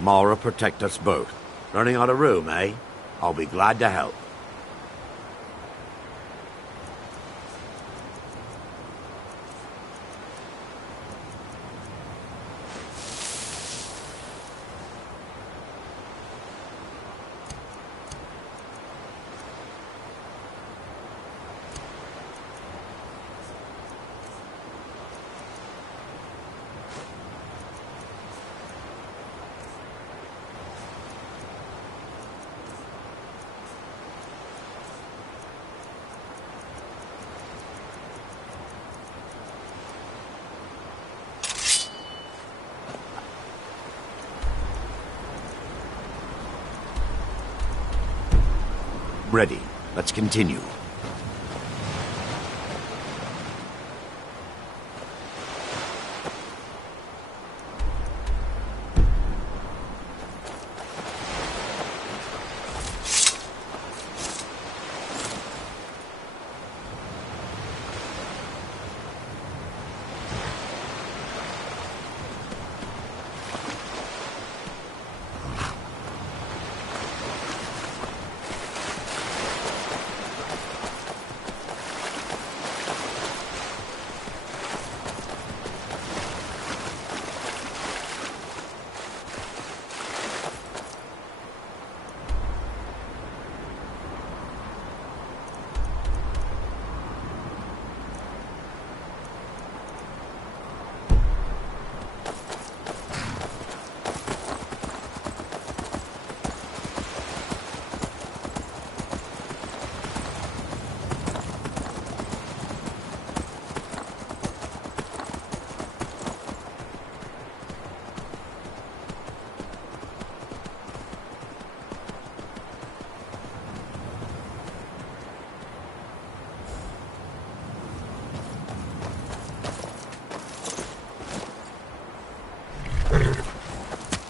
Mara protect us both. Running out of room, eh? I'll be glad to help. Ready. Let's continue.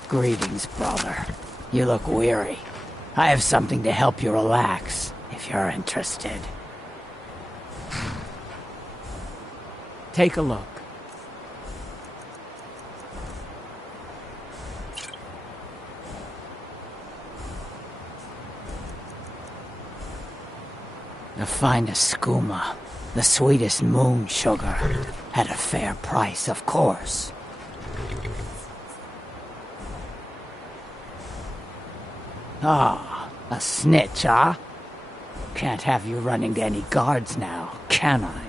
Greetings, brother. You look weary. I have something to help you relax, if you're interested. Take a look. The finest skooma, the sweetest moon sugar, at a fair price, of course. Ah, a snitch, huh? Can't have you running to any guards now, can I?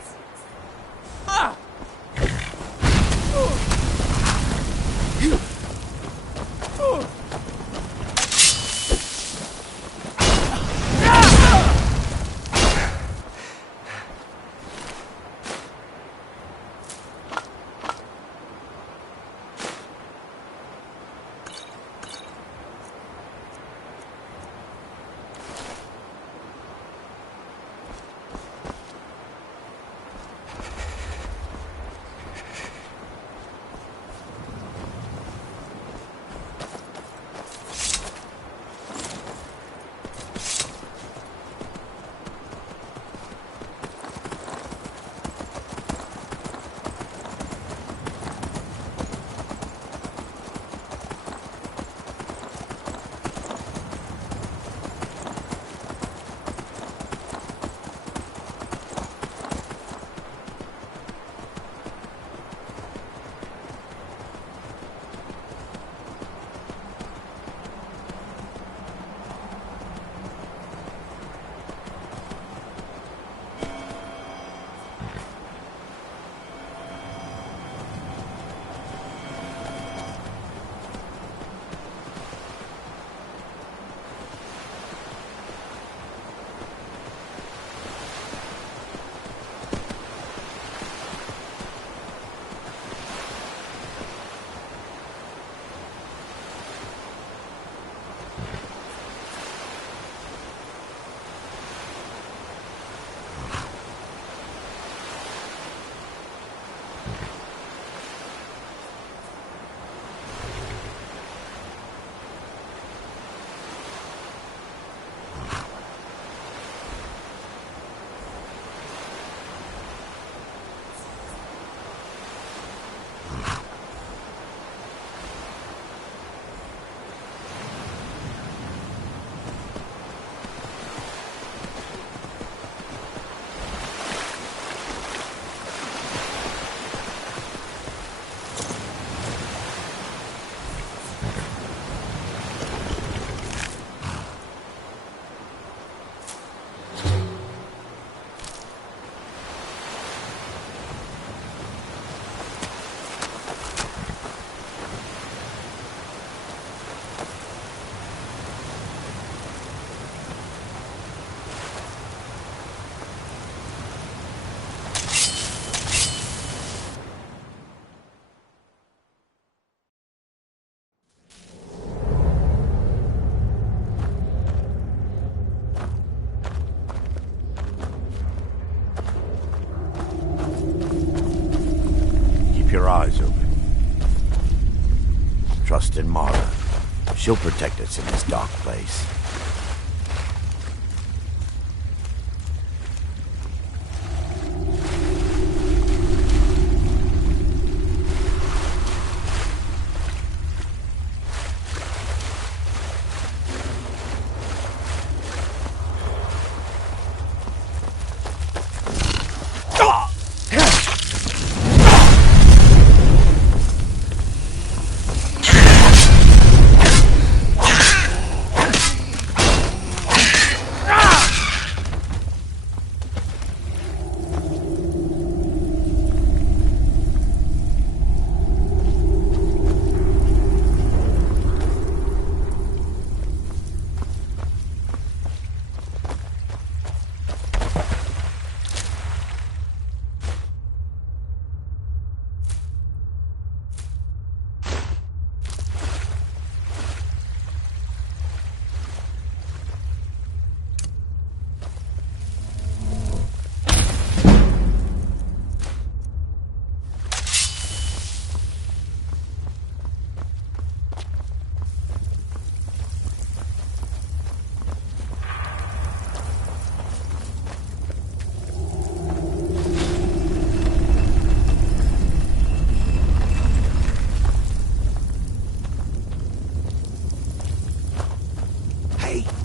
She'll protect us in this dark place.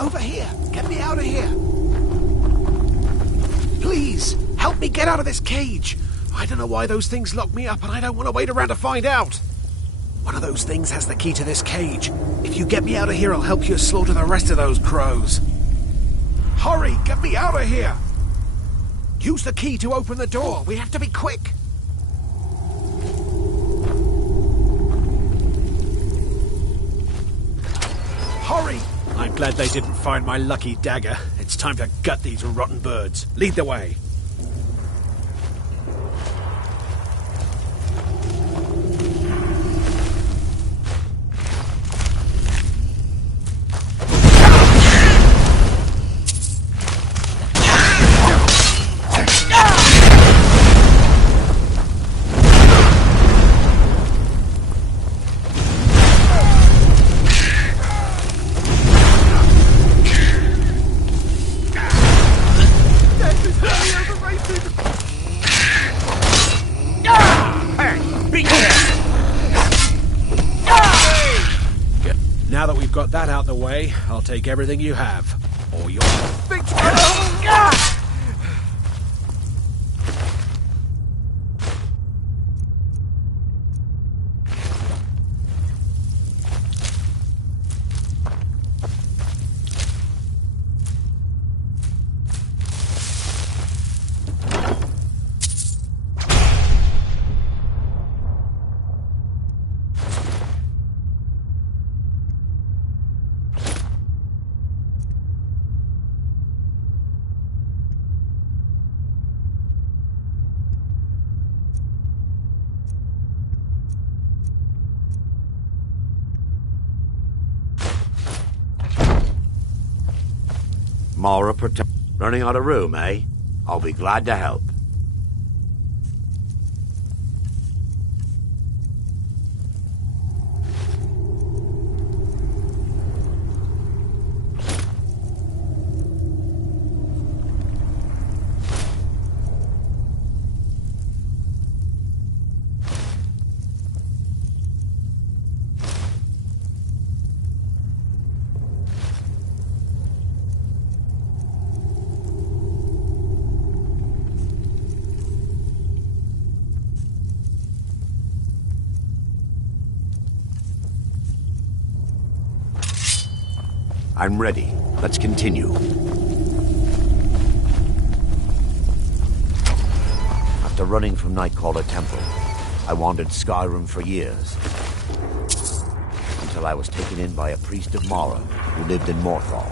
Over here! Get me out of here! Please, help me get out of this cage! I don't know why those things locked me up, and I don't want to wait around to find out! One of those things has the key to this cage. If you get me out of here, I'll help you slaughter the rest of those crows. Hurry! Get me out of here! Use the key to open the door. We have to be quick! Hurry! I'm glad they didn't find my lucky dagger. It's time to gut these rotten birds. Lead the way. Now that we've got that out the way, I'll take everything you have. Or you're... Mara running out of room, eh? I'll be glad to help. I'm ready. Let's continue. After running from Nightcaller Temple, I wandered Skyrim for years. Until I was taken in by a priest of Mara who lived in Morthal.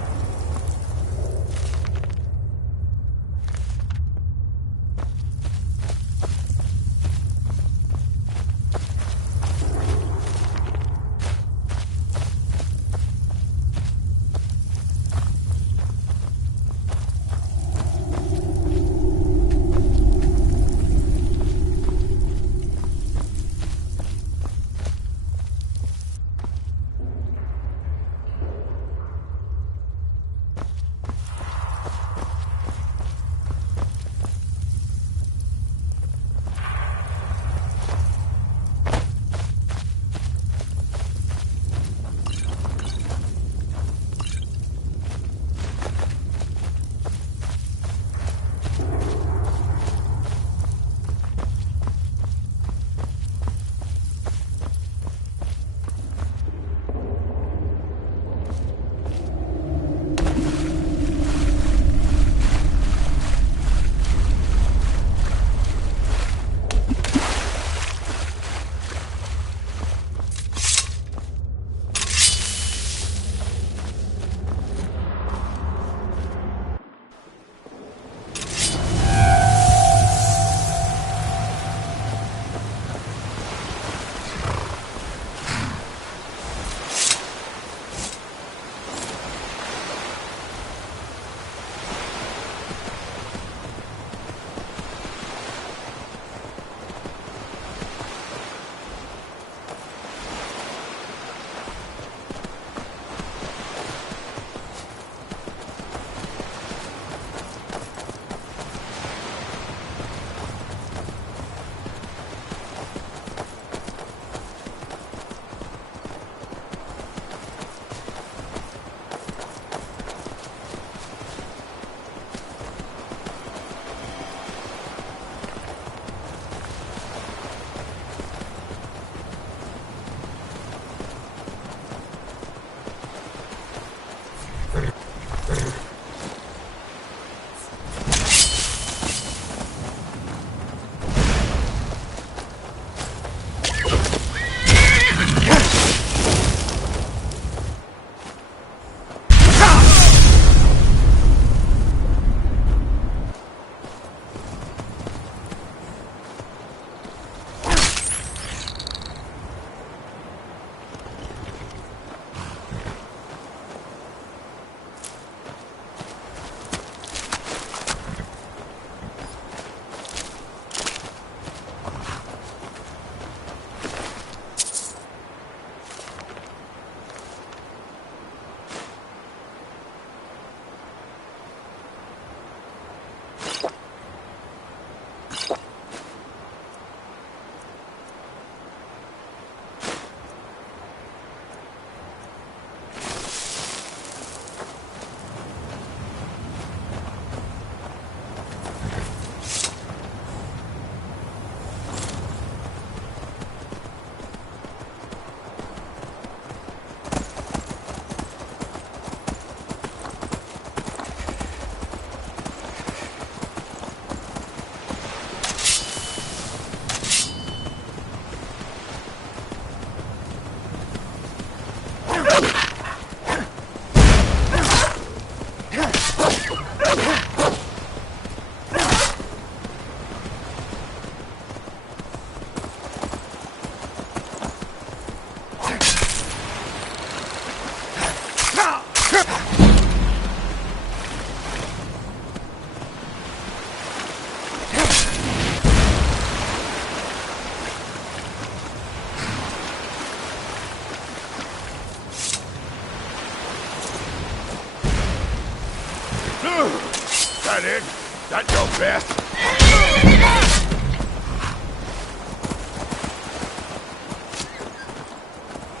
that it? That your best?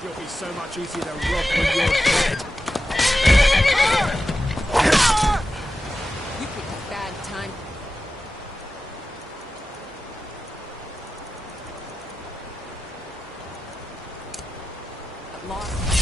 You'll be so much easier to rob when you're dead. You picked a bad time. But lost.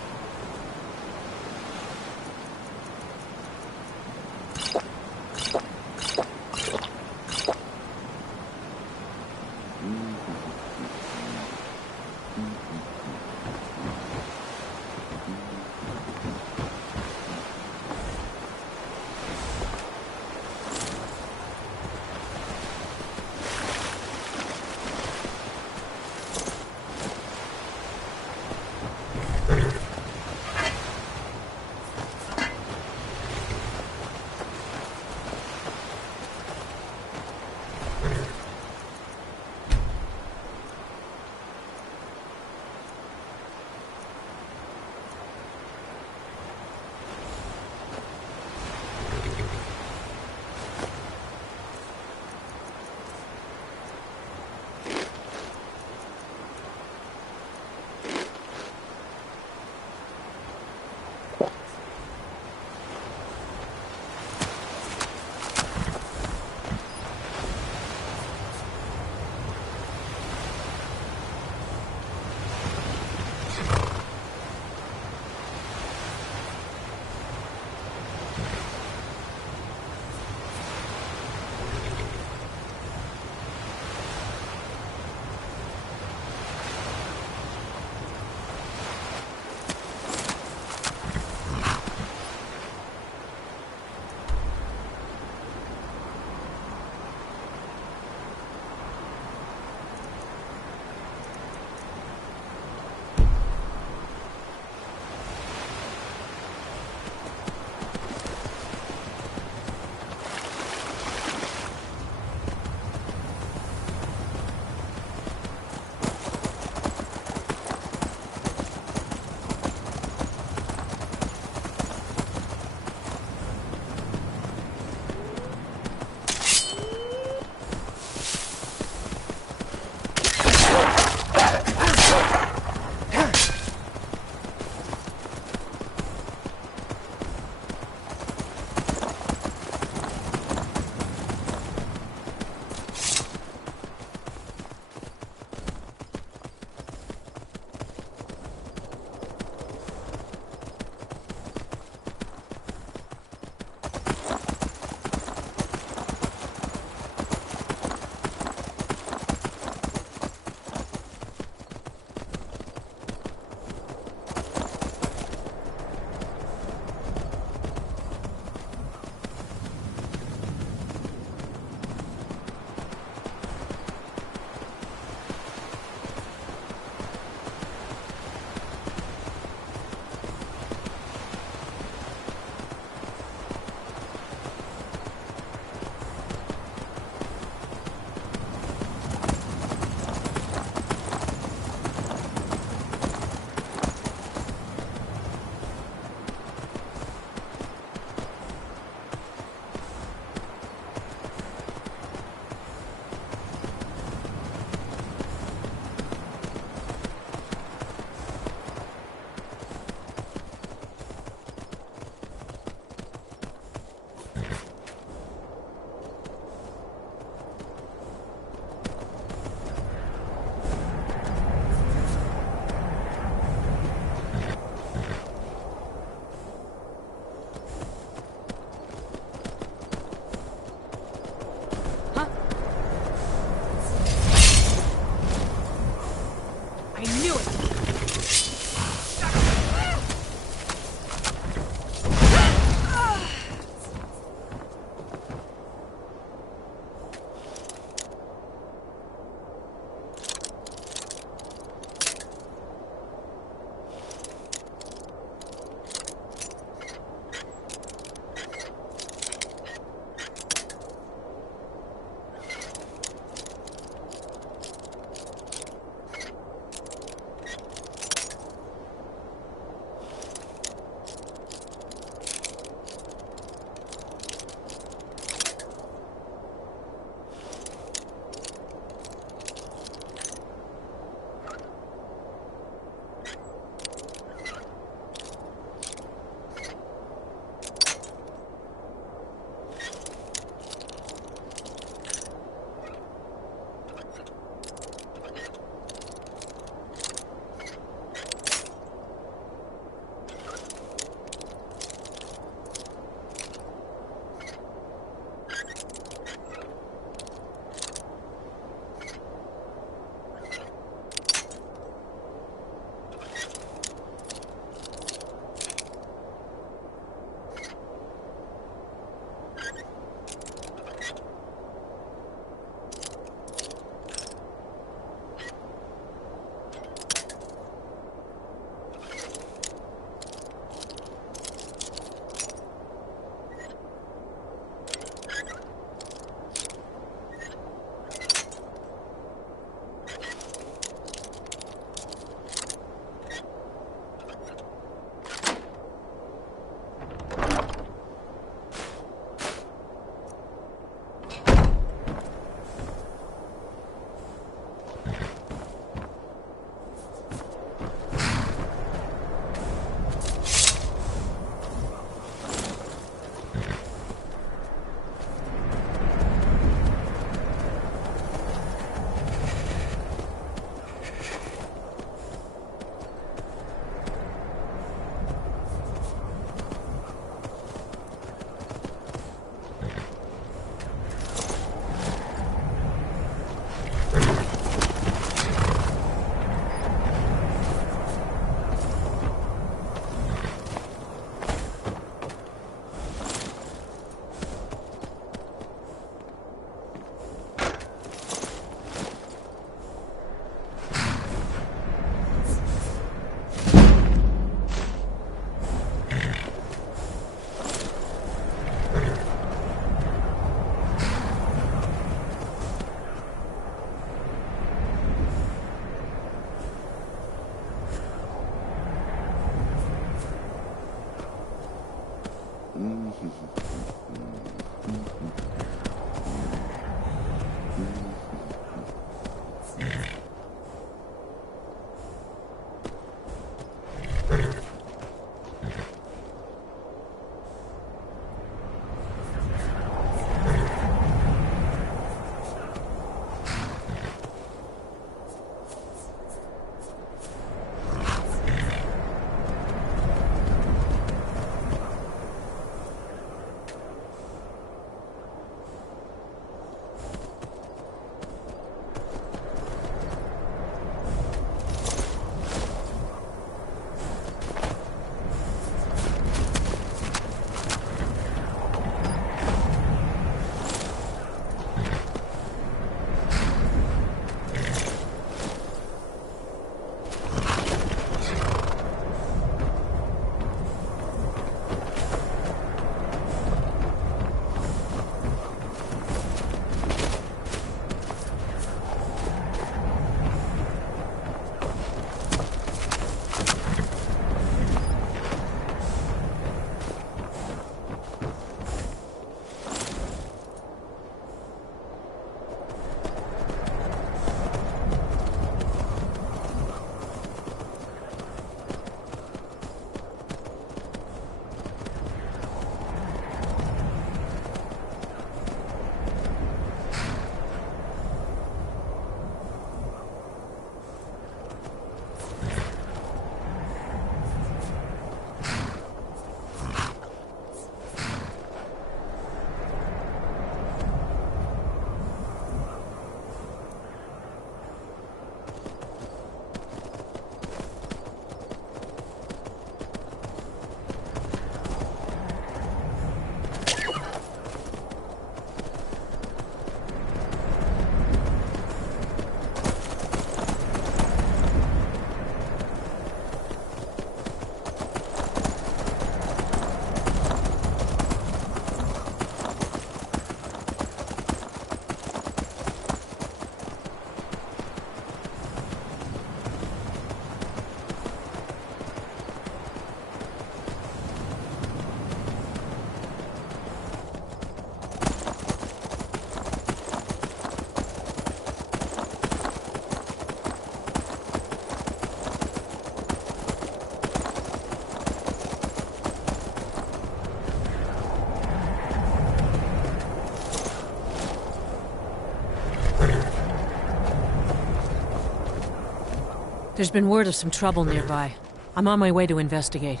There's been word of some trouble nearby. I'm on my way to investigate.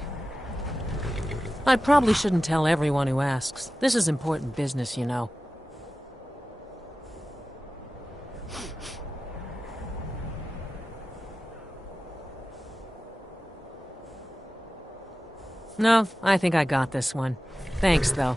I probably shouldn't tell everyone who asks. This is important business, you know. No, I think I got this one. Thanks, though.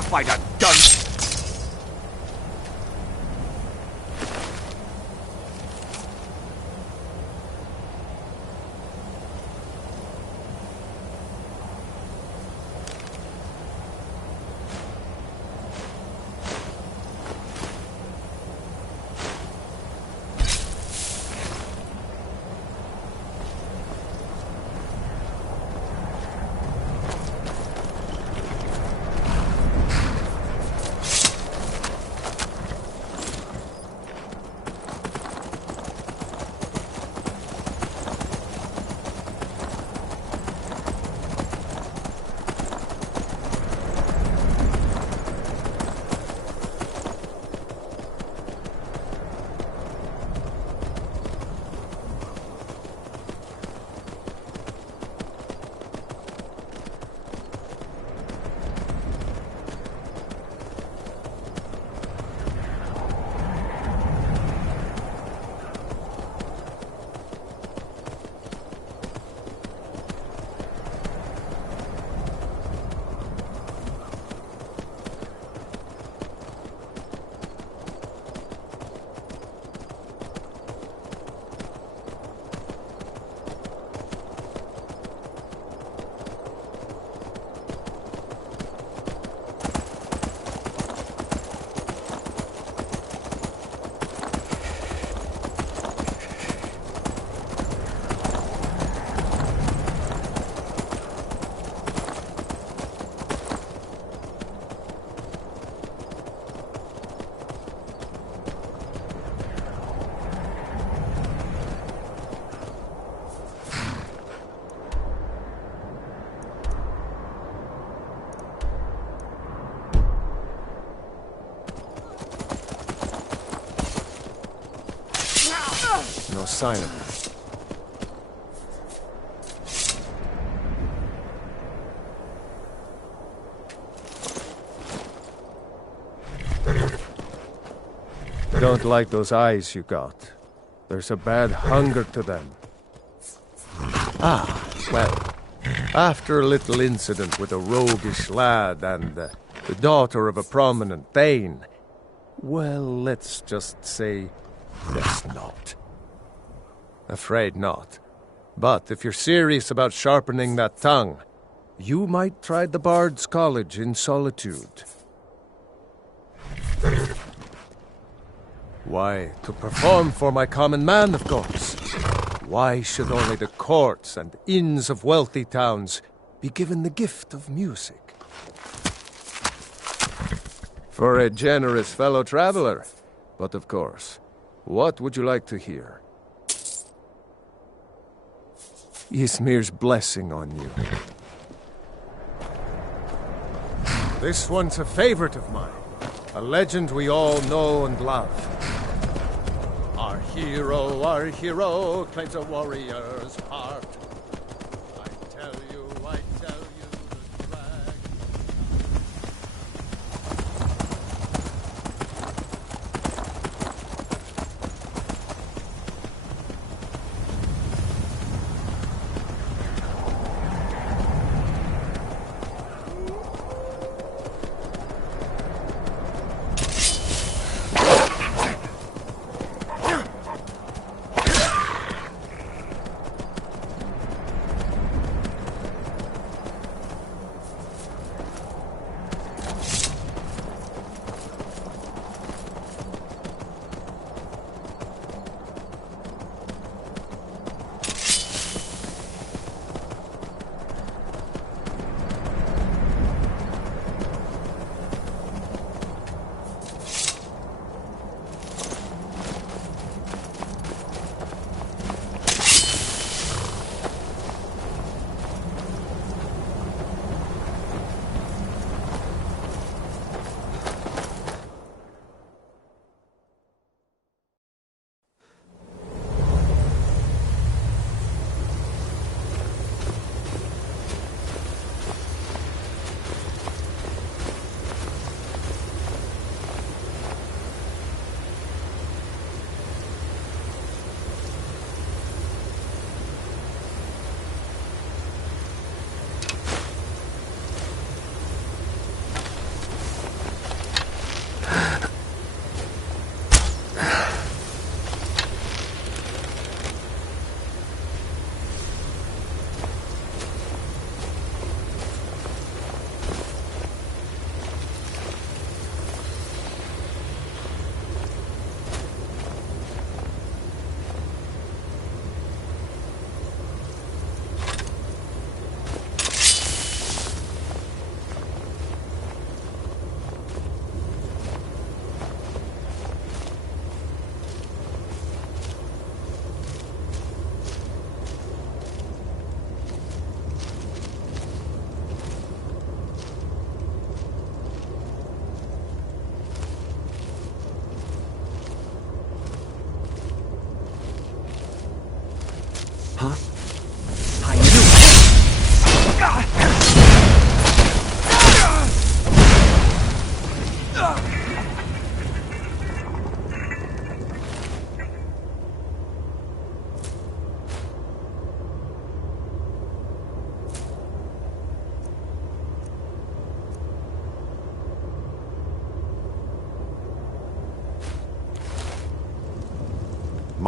have by the dunce. No sign of her. Don't like those eyes you got. There's a bad hunger to them. Ah, well, after a little incident with a roguish lad and the daughter of a prominent Thane, well, let's just say, guess not. Afraid not. But if you're serious about sharpening that tongue, you might try the Bard's College in Solitude. Why, to perform for my common man, of course. Why should only the courts and inns of wealthy towns be given the gift of music? For a generous fellow traveler. But of course, what would you like to hear? Ysmir's blessing on you. This one's a favorite of mine. A legend we all know and love. Our hero claims a warrior's heart. I tell you, the flag.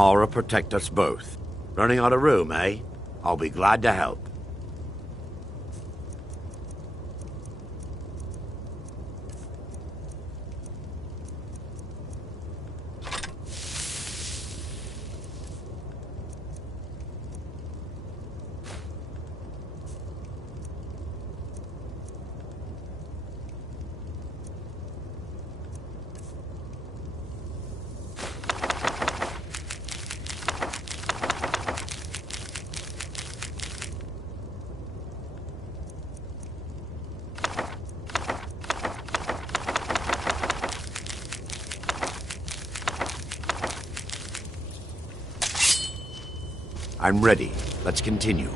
armor protect us both. Running out of room, eh? I'll be glad to help. I'm ready. Let's continue.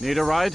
Need a ride?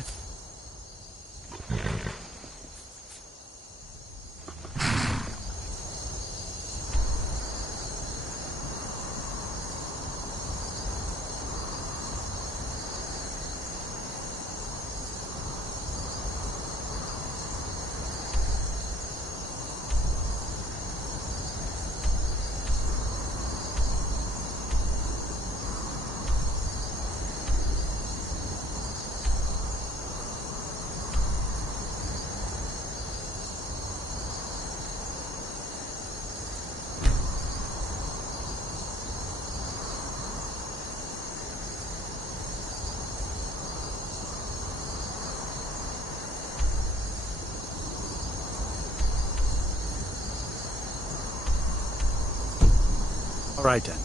All right, then.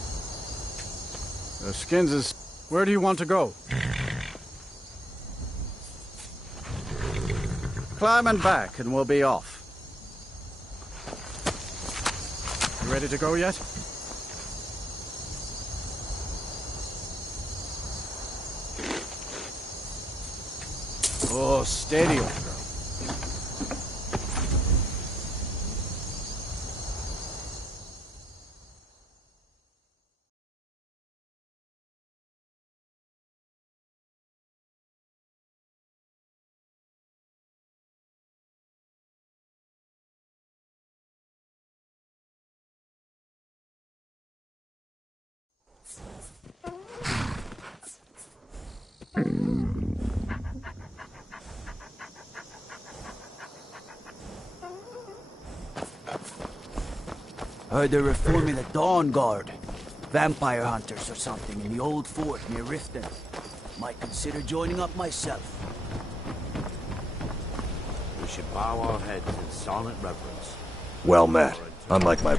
The skins is... Where do you want to go? Climb and back, and we'll be off. You ready to go yet? Oh, steady, old girl. Heard they're reforming the Dawn Guard. Vampire hunters or something in the old fort near Riften. Might consider joining up myself. We should bow our heads in silent reverence. Well met. Unlike my...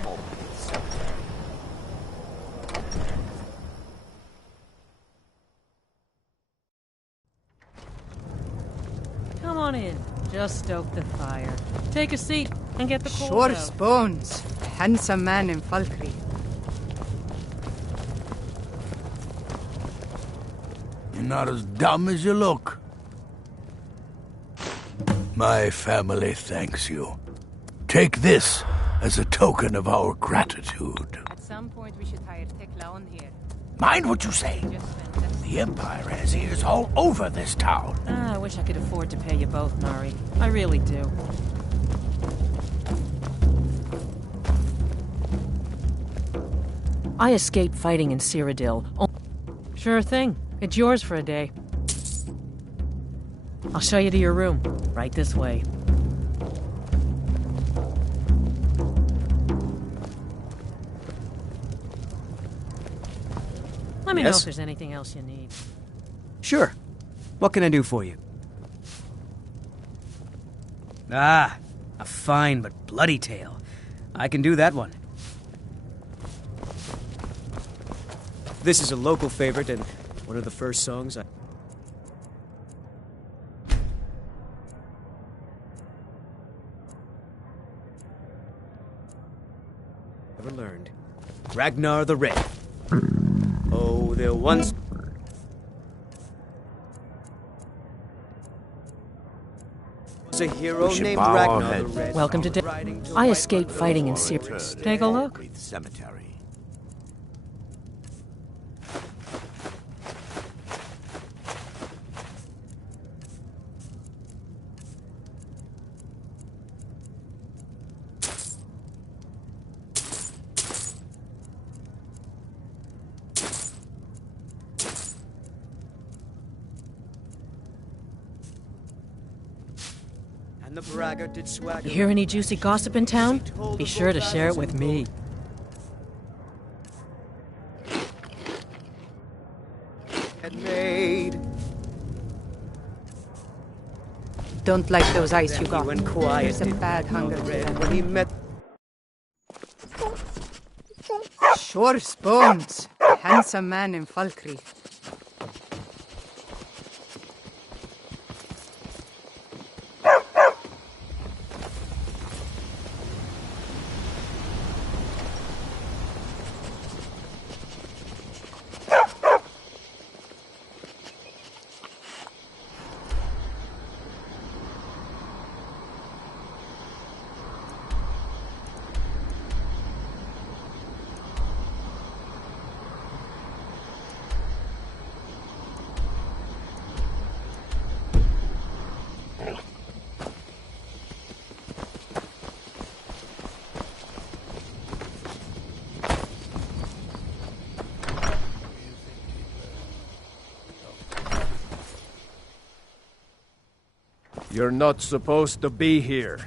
Come on in. Just stoke the fire. Take a seat and get the cold Sure out. bones. Handsome man in Falkreath. You're not as dumb as you look. My family thanks you. Take this as a token of our gratitude. At some point we should hire Tekla on here. Mind what you say. The Empire has ears all over this town. I wish I could afford to pay you both, Nari. I really do. I escaped fighting in Cyrodiil. Sure thing. It's yours for a day. I'll show you to your room. Right this way. Let me know if there's anything else you need. Sure. What can I do for you? Ah, a fine but bloody tale. I can do that one. This is a local favorite and one of the first songs I... ever learned. Ragnar the Red. Oh, there once... was a hero named Ragnar the Red. Welcome to I escaped fighting in Cyrodiil. Take a look. Cemetery. And the braggart did swagger. You hear any juicy gossip in town? Be sure to share it with me. Had made. Don't like those eyes you Then got. he went quiet. There's a did bad Ragnar hunger the to Red them. when he met. Sure bones. Handsome man in Falkreath. You're not supposed to be here.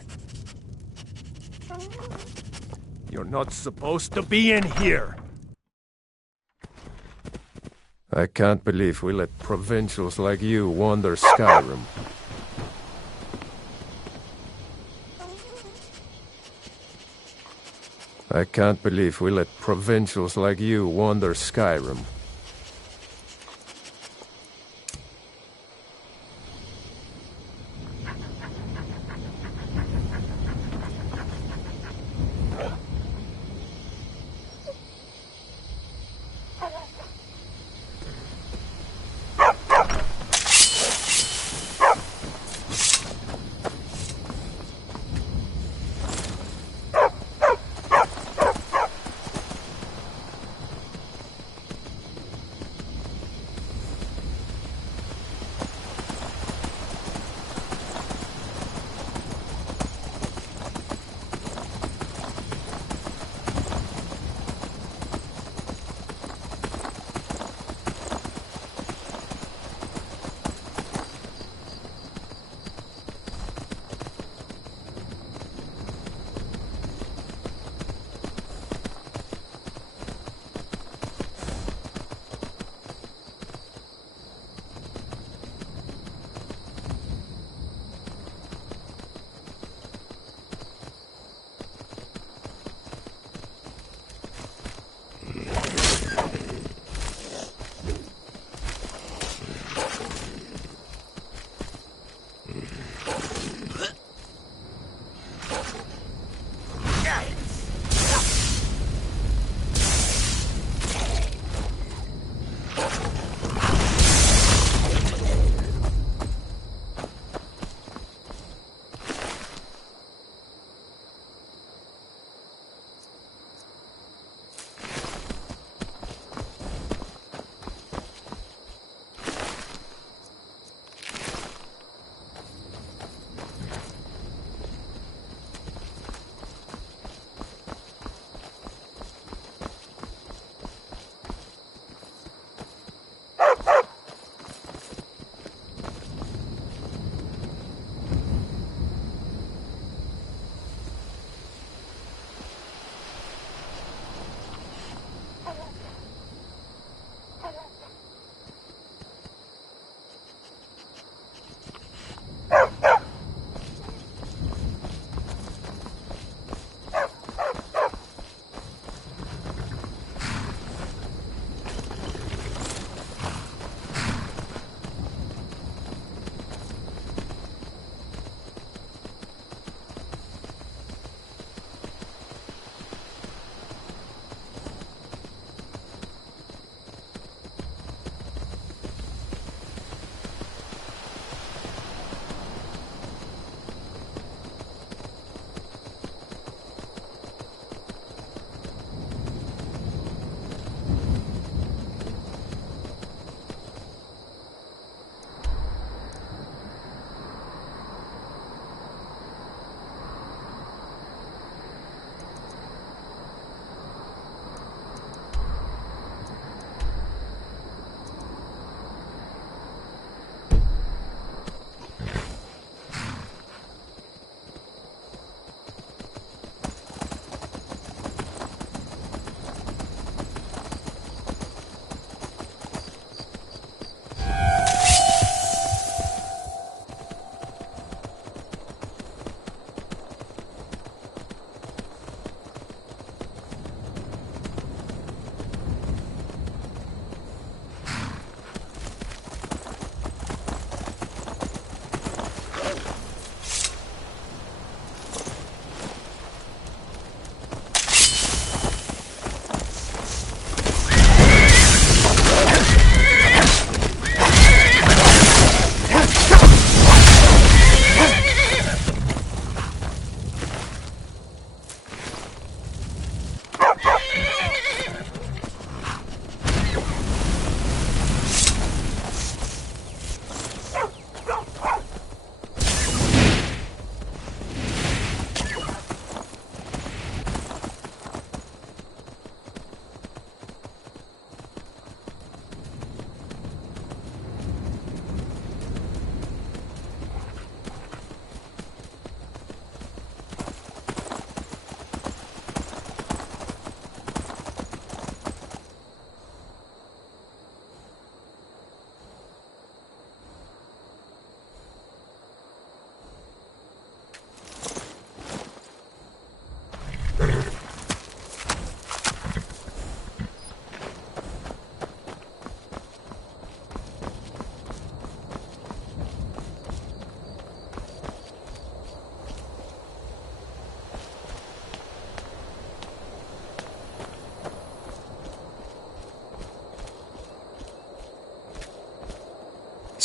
You're not supposed to be in here. I can't believe we let provincials like you wander Skyrim. I can't believe we let provincials like you wander Skyrim.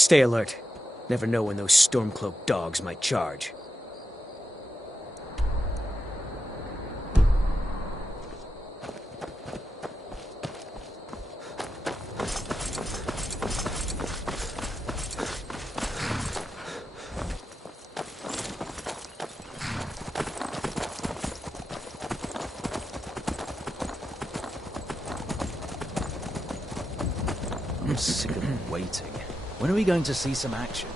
Stay alert. Never know when those Stormcloak dogs might charge. I'm sick of waiting. When are we going to see some action?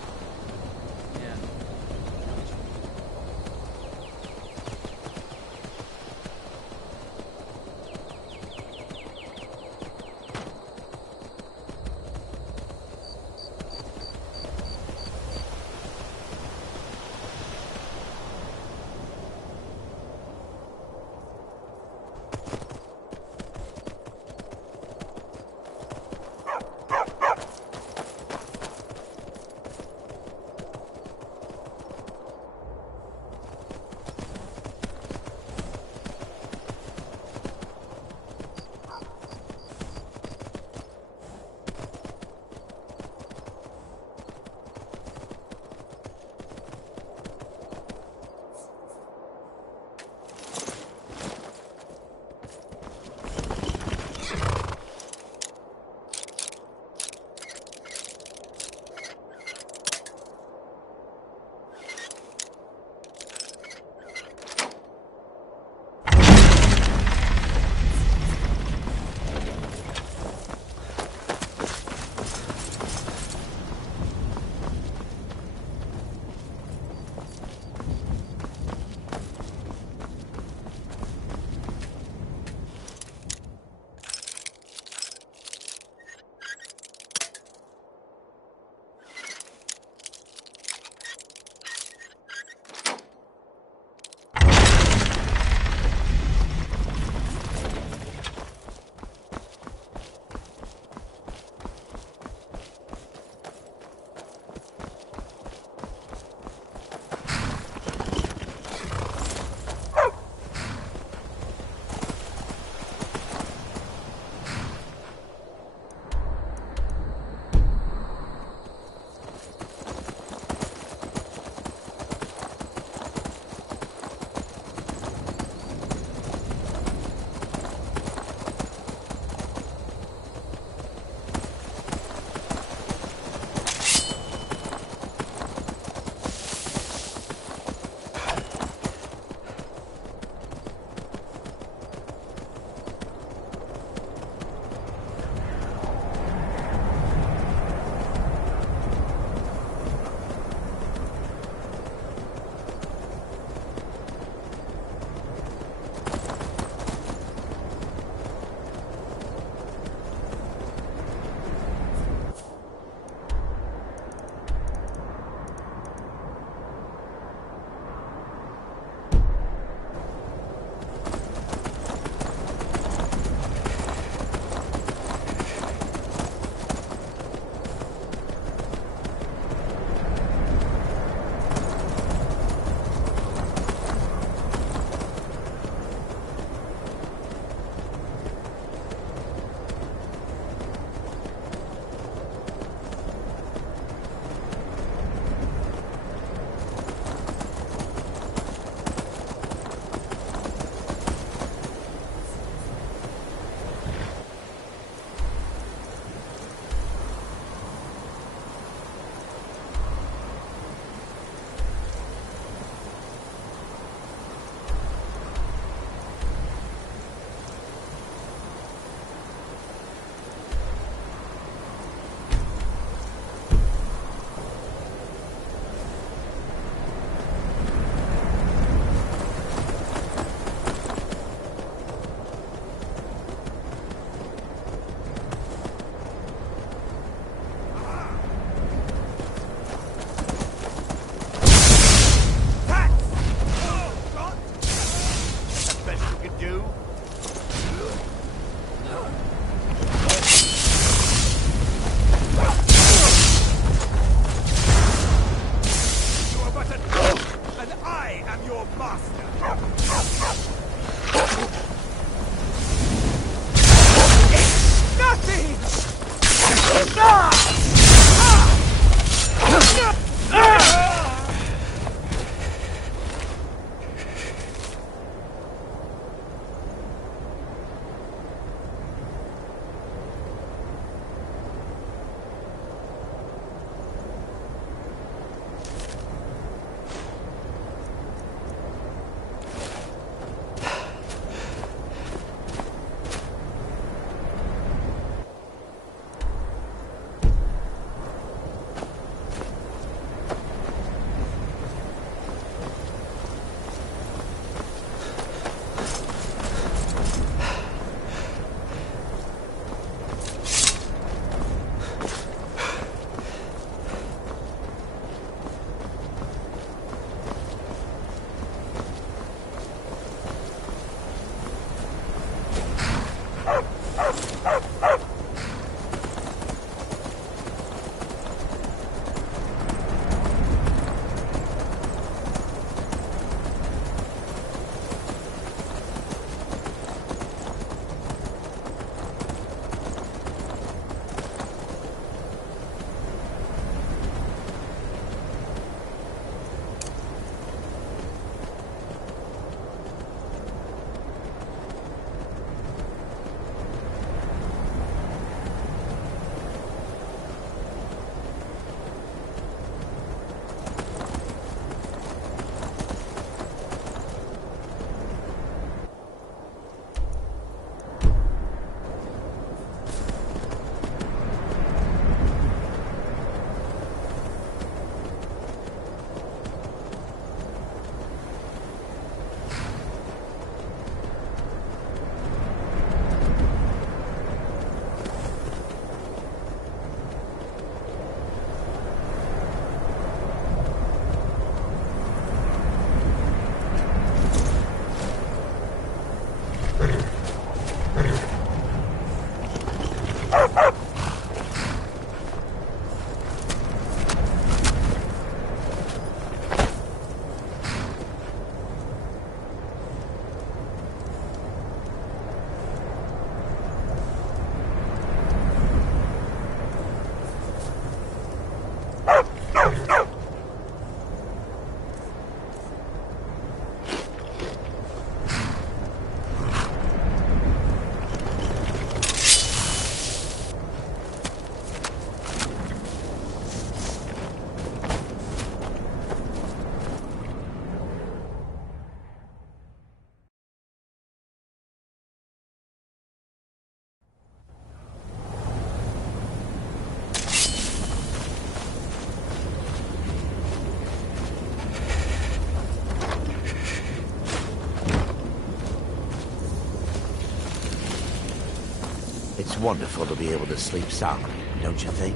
It's wonderful to be able to sleep soundly, don't you think?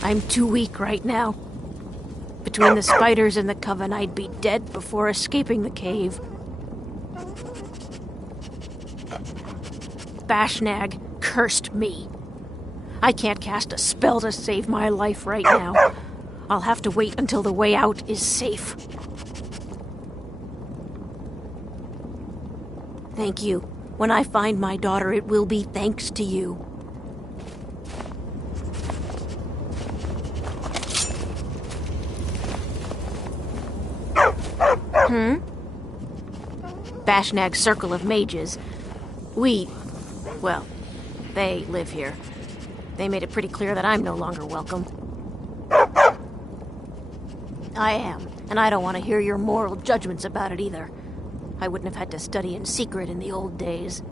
I'm too weak right now. Between the spiders and the coven, I'd be dead before escaping the cave. Bashnag cursed me. I can't cast a spell to save my life right now. I'll have to wait until the way out is safe. Thank you. When I find my daughter, it will be thanks to you. Bashnag's Circle of Mages. Well, they live here. They made it pretty clear that I'm no longer welcome. I am, and I don't want to hear your moral judgments about it either. I wouldn't have had to study in secret in the old days.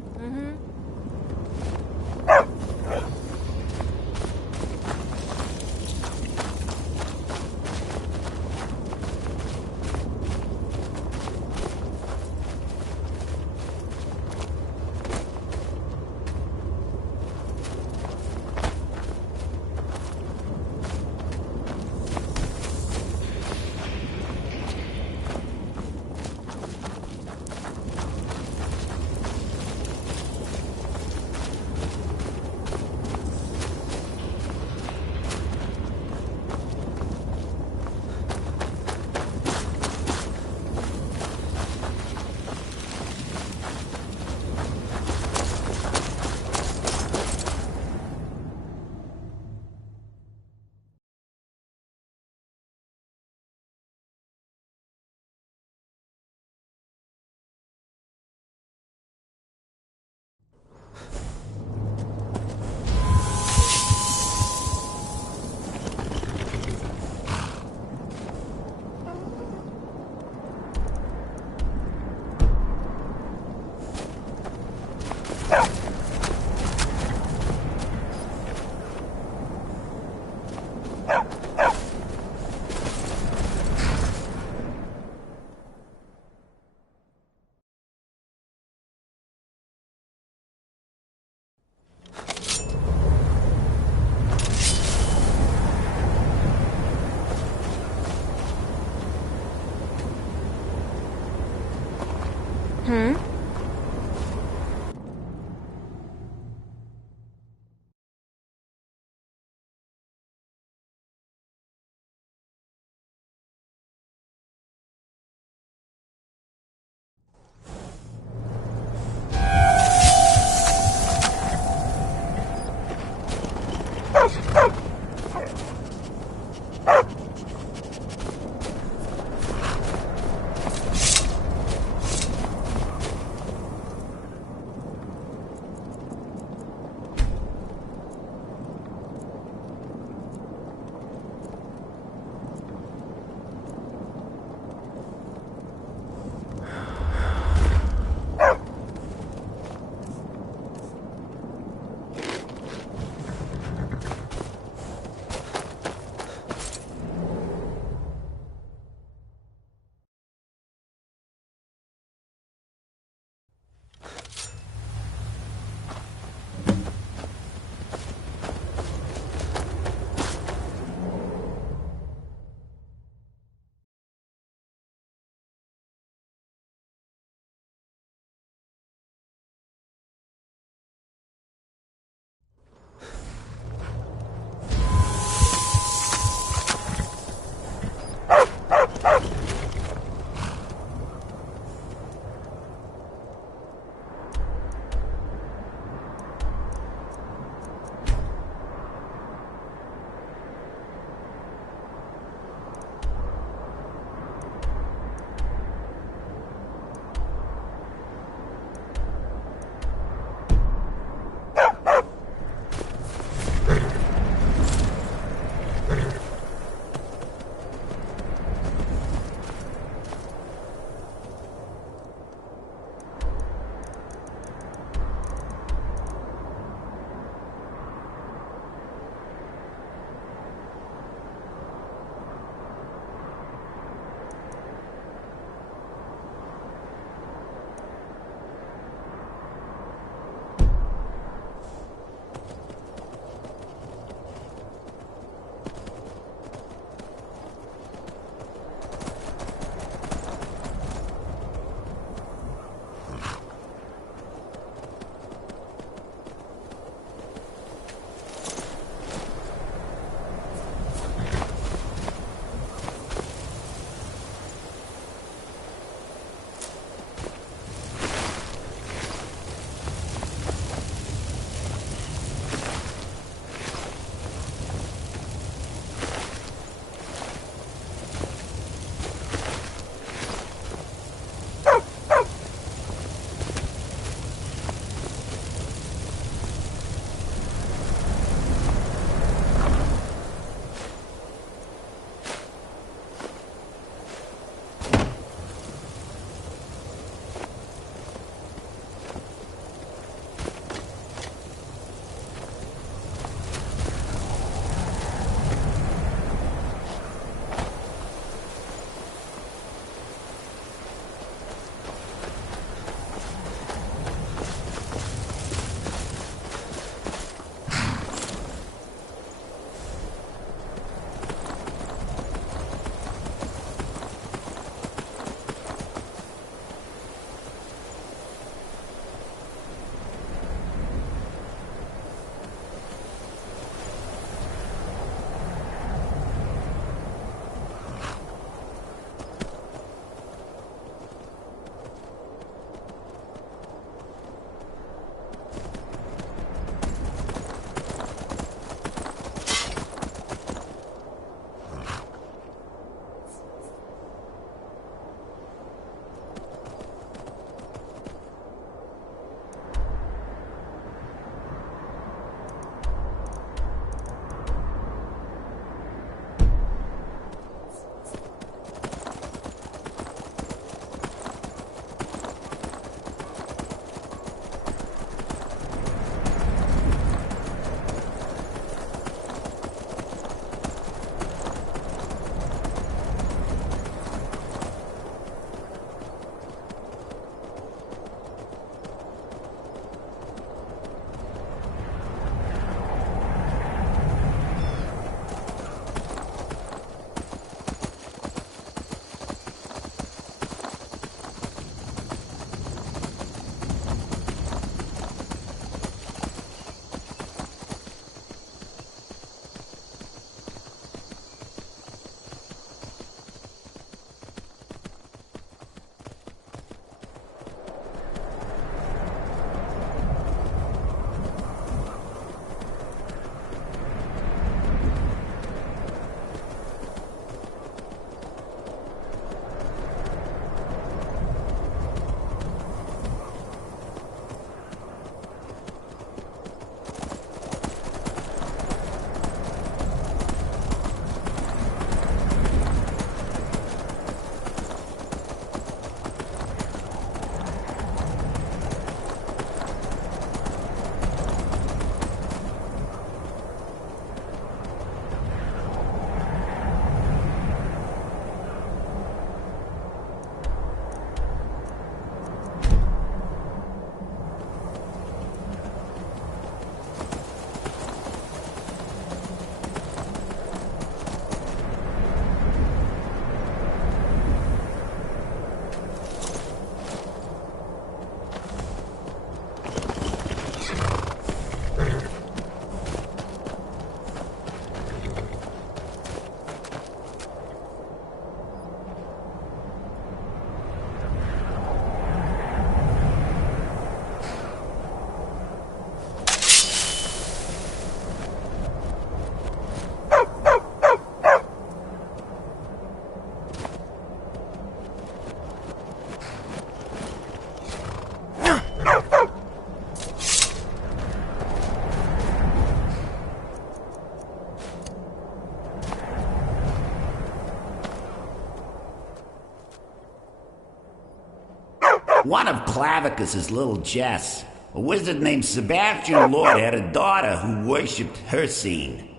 One of Clavicus's little Jess, a wizard named Sebastian Lord, had a daughter who worshipped her scene.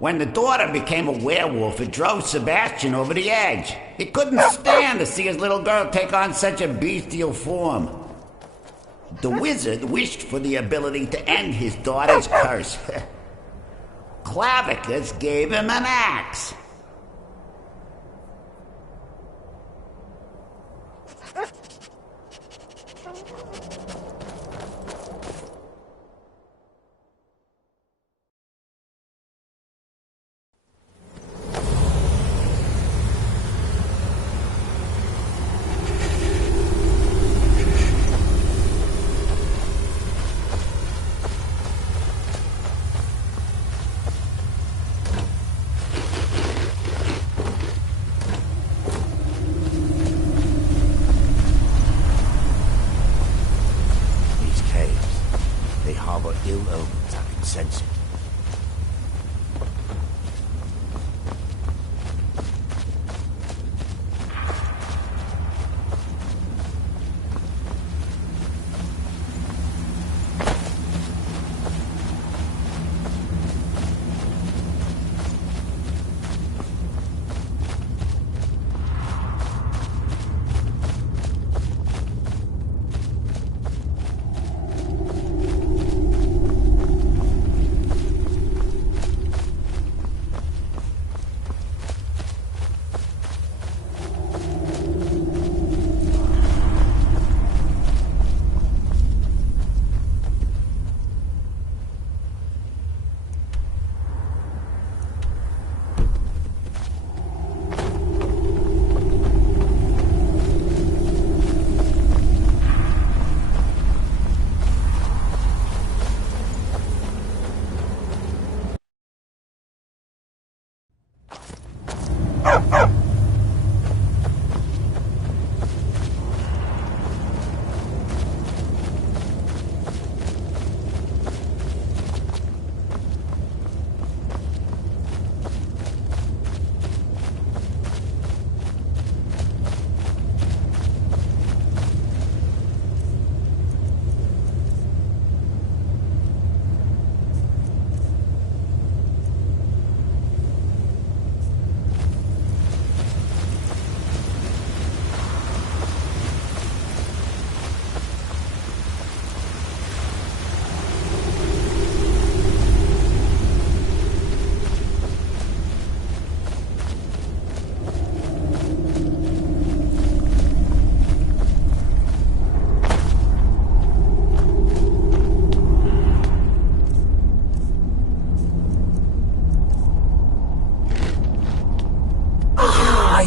When the daughter became a werewolf, it drove Sebastian over the edge. He couldn't stand to see his little girl take on such a bestial form. The wizard wished for the ability to end his daughter's curse. Clavicus gave him an axe. Ill omens, I can sense it.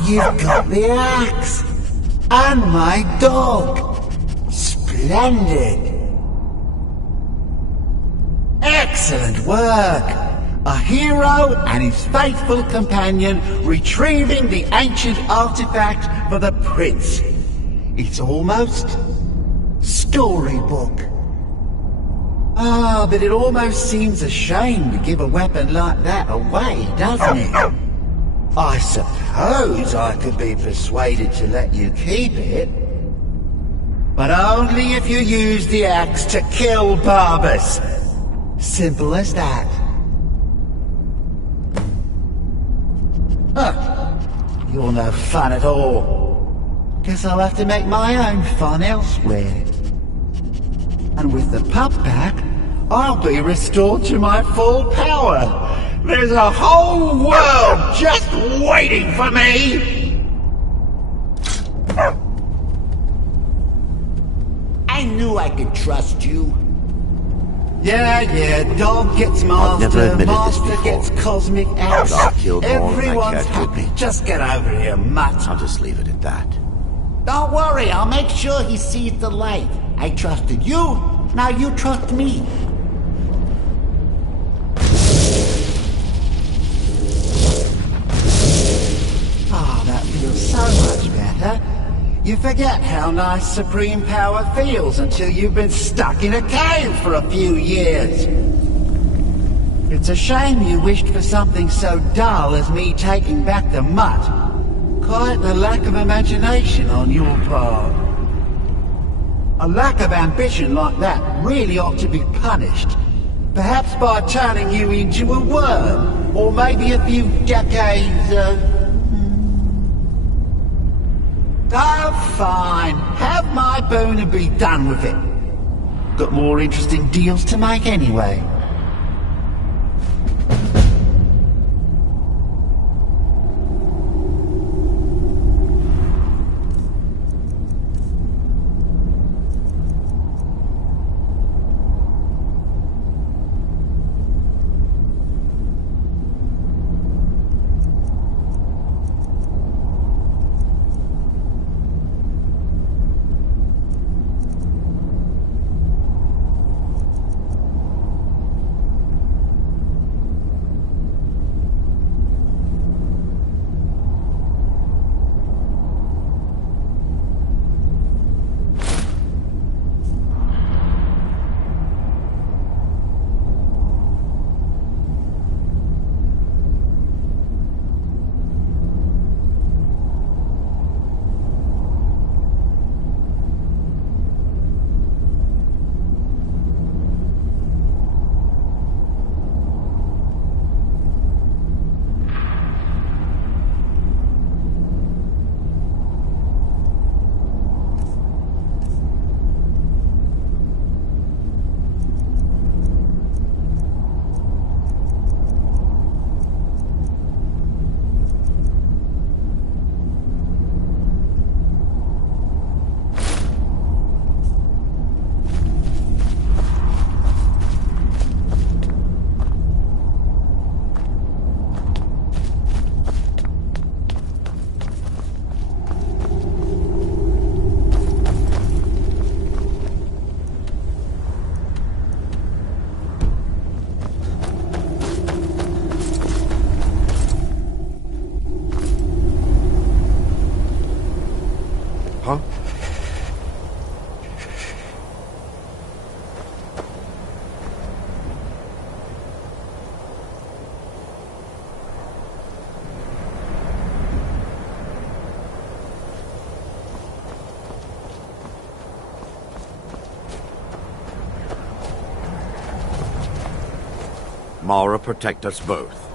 You've got the axe! And my dog! Splendid! Excellent work! A hero and his faithful companion retrieving the ancient artifact for the prince. It's almost storybook. Ah, but it almost seems a shame to give a weapon like that away, doesn't it? I suppose I could be persuaded to let you keep it. But only if you use the axe to kill Barbas. Simple as that. Huh. You're no fun at all. Guess I'll have to make my own fun elsewhere. And with the pup back, I'll be restored to my full power. There's a whole world just waiting for me! I knew I could trust you. Yeah, dog gets master, master gets cosmic axe. Everyone's happy. Just get over here, mutt. I'll just leave it at that. Don't worry, I'll make sure he sees the light. I trusted you, now you trust me. So much better. You forget how nice supreme power feels until you've been stuck in a cave for a few years. It's a shame you wished for something so dull as me taking back the mutt. Quite the lack of imagination on your part. A lack of ambition like that really ought to be punished. Perhaps by turning you into a worm, or maybe a few decades, Oh, fine. Have my boon and be done with it. Got more interesting deals to make anyway. Huh? Mara, protect us both.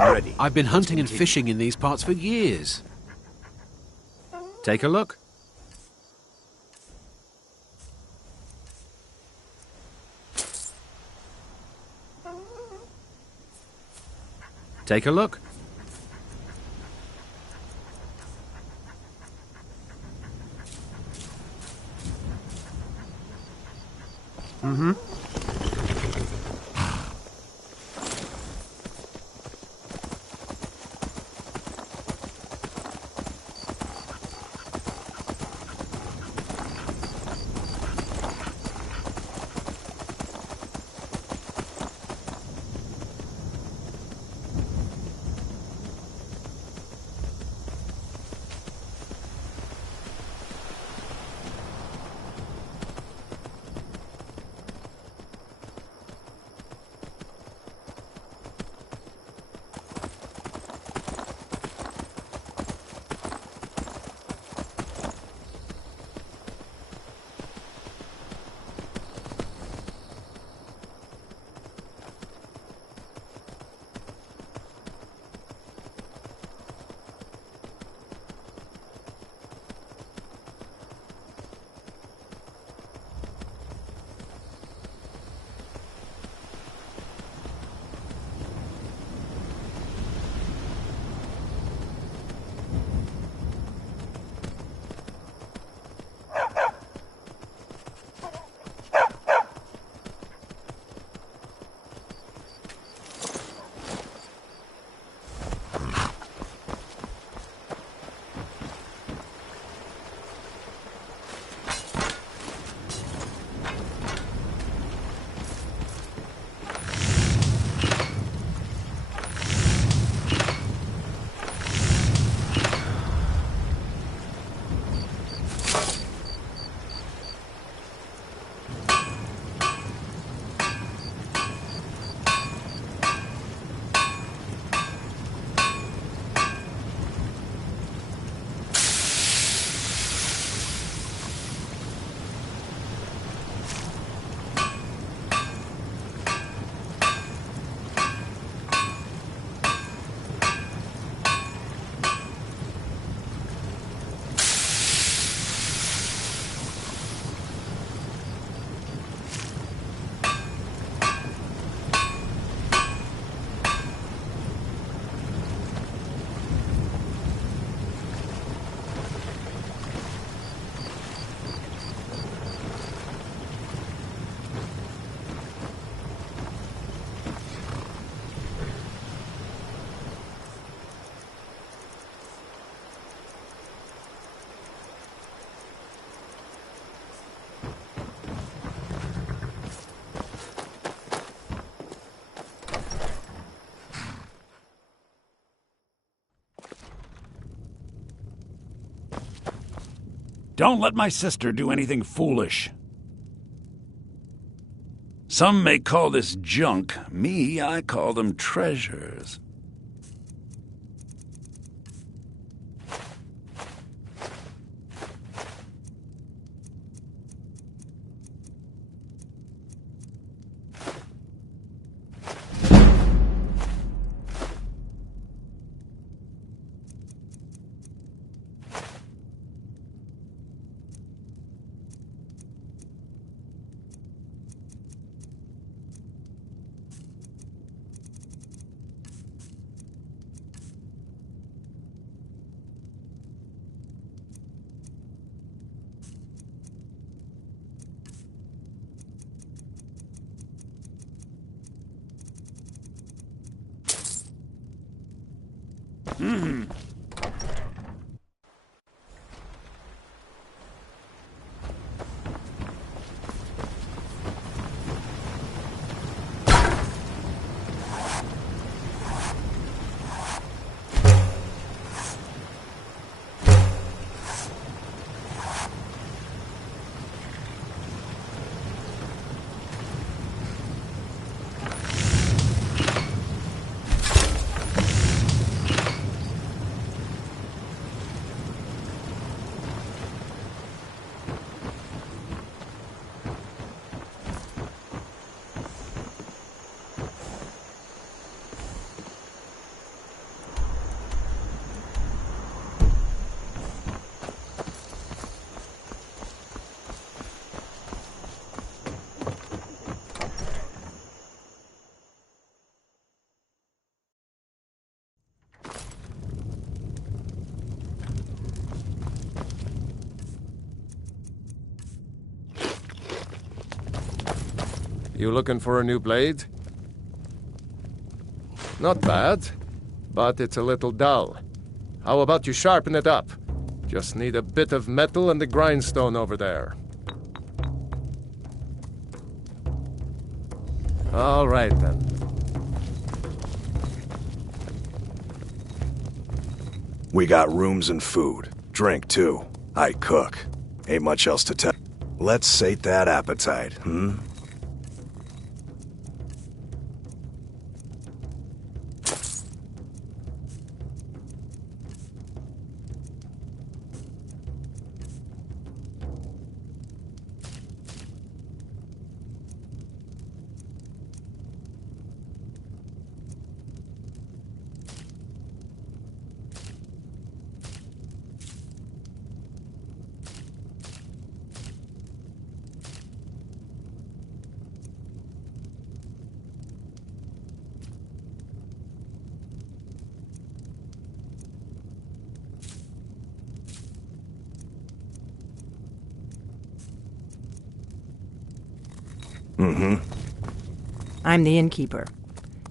I'm ready. I've been hunting and fishing in these parts for years. Take a look. Take a look. Mm-hmm. Don't let my sister do anything foolish. Some may call this junk. Me, I call them treasures. You looking for a new blade? Not bad, but it's a little dull. How about you sharpen it up? Just need a bit of metal and the grindstone over there. All right, then. We got rooms and food. Drink, too. I cook. Ain't much else to tell. Let's sate that appetite, hmm? Mm-hmm. I'm the innkeeper.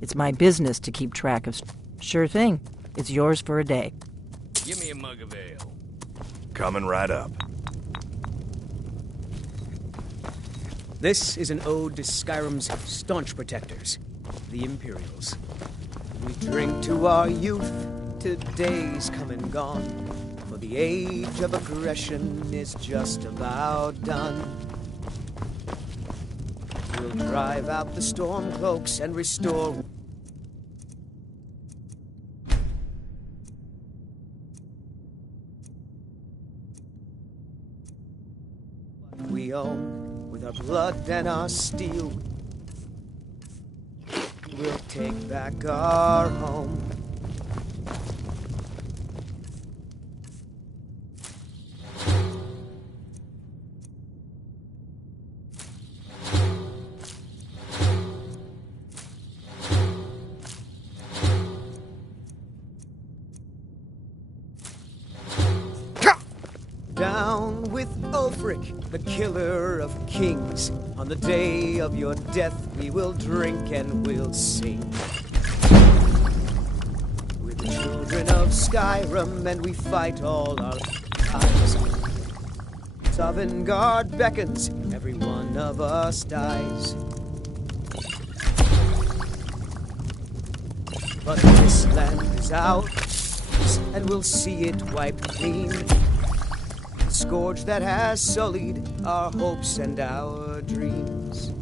It's my business to keep track of... Sure thing. It's yours for a day. Give me a mug of ale. Coming right up. This is an ode to Skyrim's staunch protectors, the Imperials. We drink to our youth, to days come and gone, for the age of aggression is just about done. We'll drive out the stormcloaks and restore what we own with our blood and our steel. We'll take back our home. Down with Ulfric, the killer of kings. On the day of your death, we will drink and we'll sing. We're the children of Skyrim, and we fight all our lives. Sovngarde beckons, every one of us dies. But this land is ours, and we'll see it wiped clean. Scourge that has sullied our hopes and our dreams.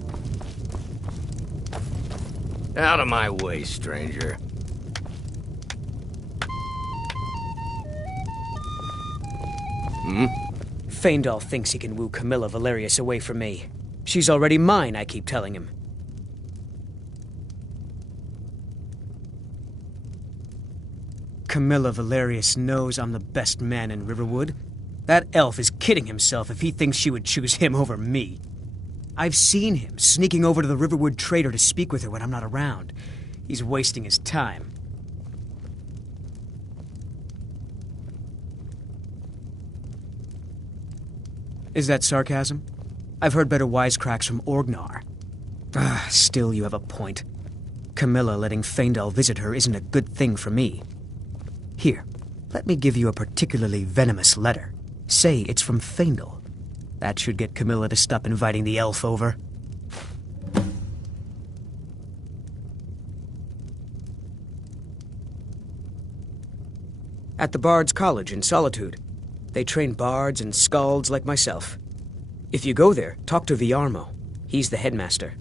Out of my way, stranger. Faendal thinks he can woo Camilla Valerius away from me. She's already mine, I keep telling him. Camilla Valerius knows I'm the best man in Riverwood. That elf is kidding himself if he thinks she would choose him over me. I've seen him sneaking over to the Riverwood trader to speak with her when I'm not around. He's wasting his time. Is that sarcasm? I've heard better wisecracks from Orgnar. Still, you have a point. Camilla letting Faendal visit her isn't a good thing for me. Here, let me give you a particularly venomous letter. Say it's from Faendal. That should get Camilla to stop inviting the elf over. At the Bard's College in Solitude. They train bards and skalds like myself. If you go there, talk to Viarmo. He's the headmaster.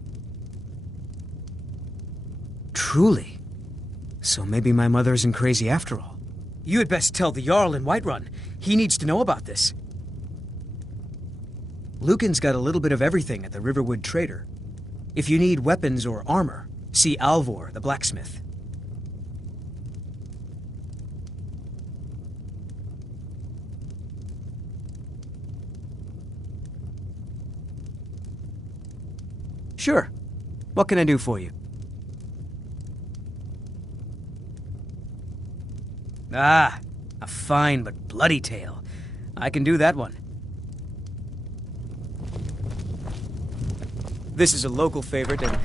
Truly? So maybe my mother isn't crazy after all. You had best tell the Jarl in Whiterun. He needs to know about this. Lucan's got a little bit of everything at the Riverwood Trader. If you need weapons or armor, see Alvor, the blacksmith. Sure. What can I do for you? Ah, a fine but bloody tale. I can do that one. This is a local favorite and...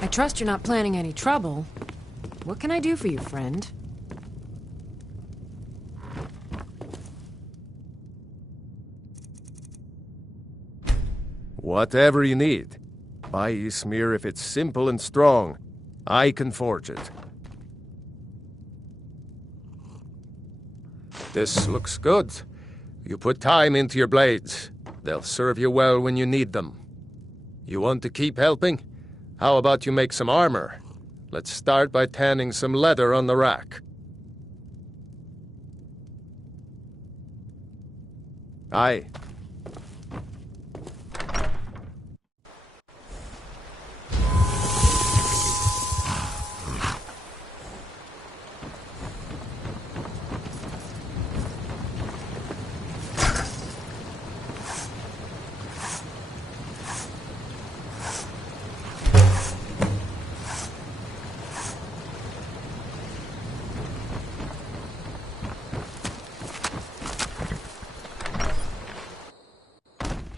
I trust you're not planning any trouble. What can I do for you, friend? Whatever you need. Buy Ismir if it's simple and strong. I can forge it. This looks good. You put time into your blades. They'll serve you well when you need them. You want to keep helping? How about you make some armor? Let's start by tanning some leather on the rack. Aye.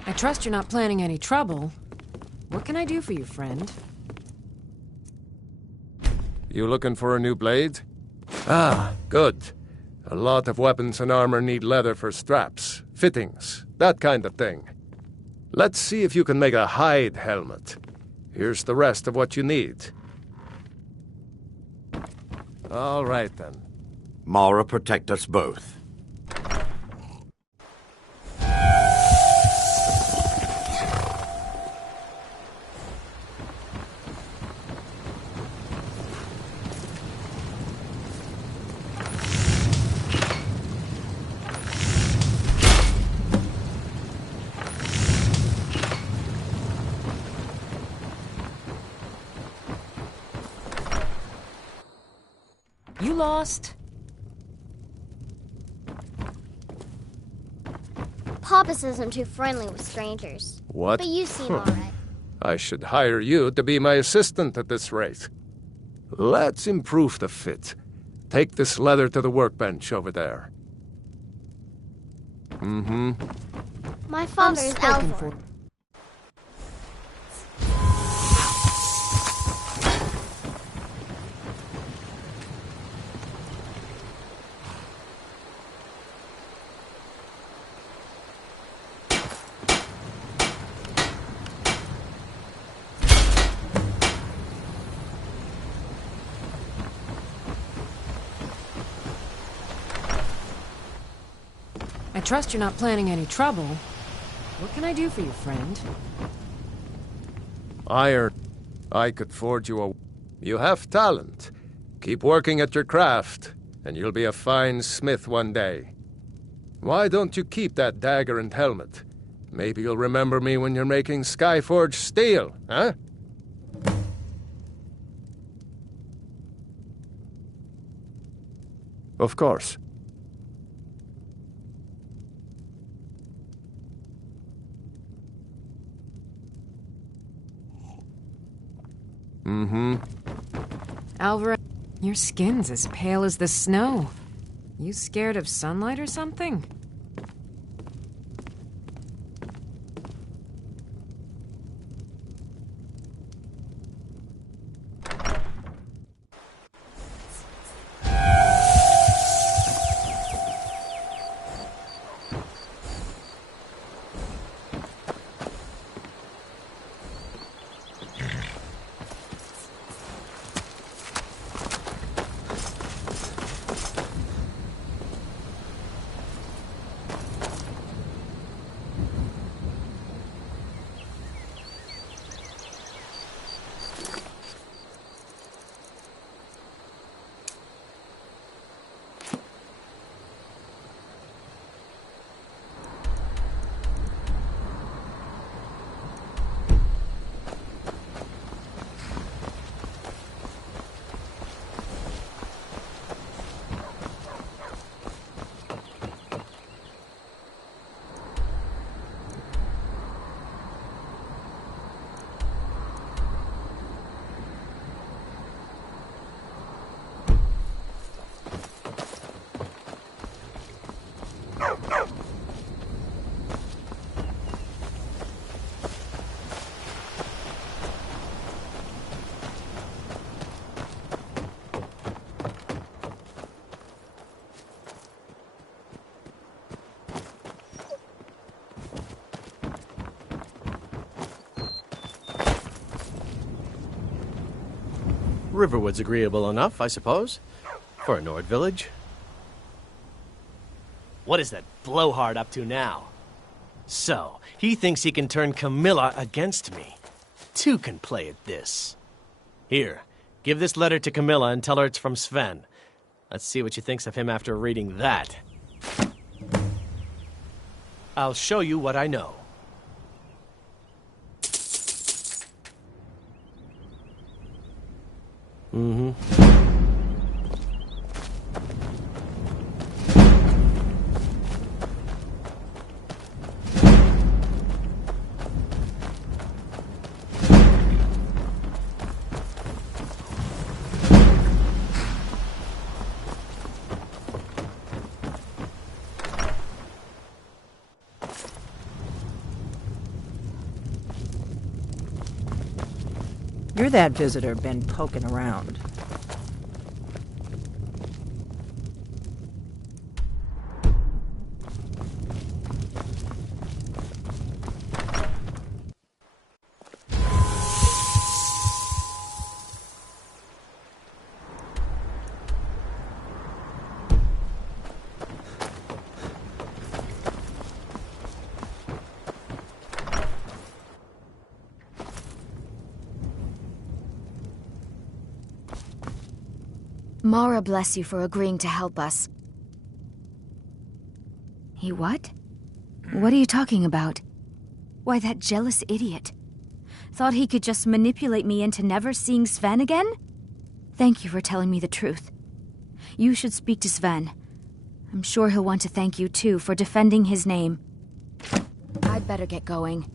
I trust you're not planning any trouble. What can I do for you, friend? You looking for a new blade? Ah, good. A lot of weapons and armor need leather for straps, fittings, that kind of thing. Let's see if you can make a hide helmet. Here's the rest of what you need. All right, then. Mara, protect us both. You lost? Papas isn't too friendly with strangers. What? But you seem alright. I should hire you to be my assistant at this rate. Let's improve the fit. Take this leather to the workbench over there. Mm-hmm. My father's Alvor. I trust you're not planning any trouble. What can I do for you, friend? Iron. I could forge you a... You have talent. Keep working at your craft, and you'll be a fine smith one day. Why don't you keep that dagger and helmet? Maybe you'll remember me when you're making Skyforge steel, huh? Of course. Mm-hmm. Alvar, your skin's as pale as the snow. You scared of sunlight or something? Riverwood's agreeable enough, I suppose, for a Nord village. What is that blowhard up to now? So, he thinks he can turn Camilla against me. Two can play at this. Here, give this letter to Camilla and tell her it's from Sven. Let's see what she thinks of him after reading that. I'll show you what I know. You're that visitor been poking around. Mara bless you for agreeing to help us. He what? What are you talking about? Why, that jealous idiot. Thought he could just manipulate me into never seeing Sven again? Thank you for telling me the truth. You should speak to Sven. I'm sure he'll want to thank you too for defending his name. I'd better get going.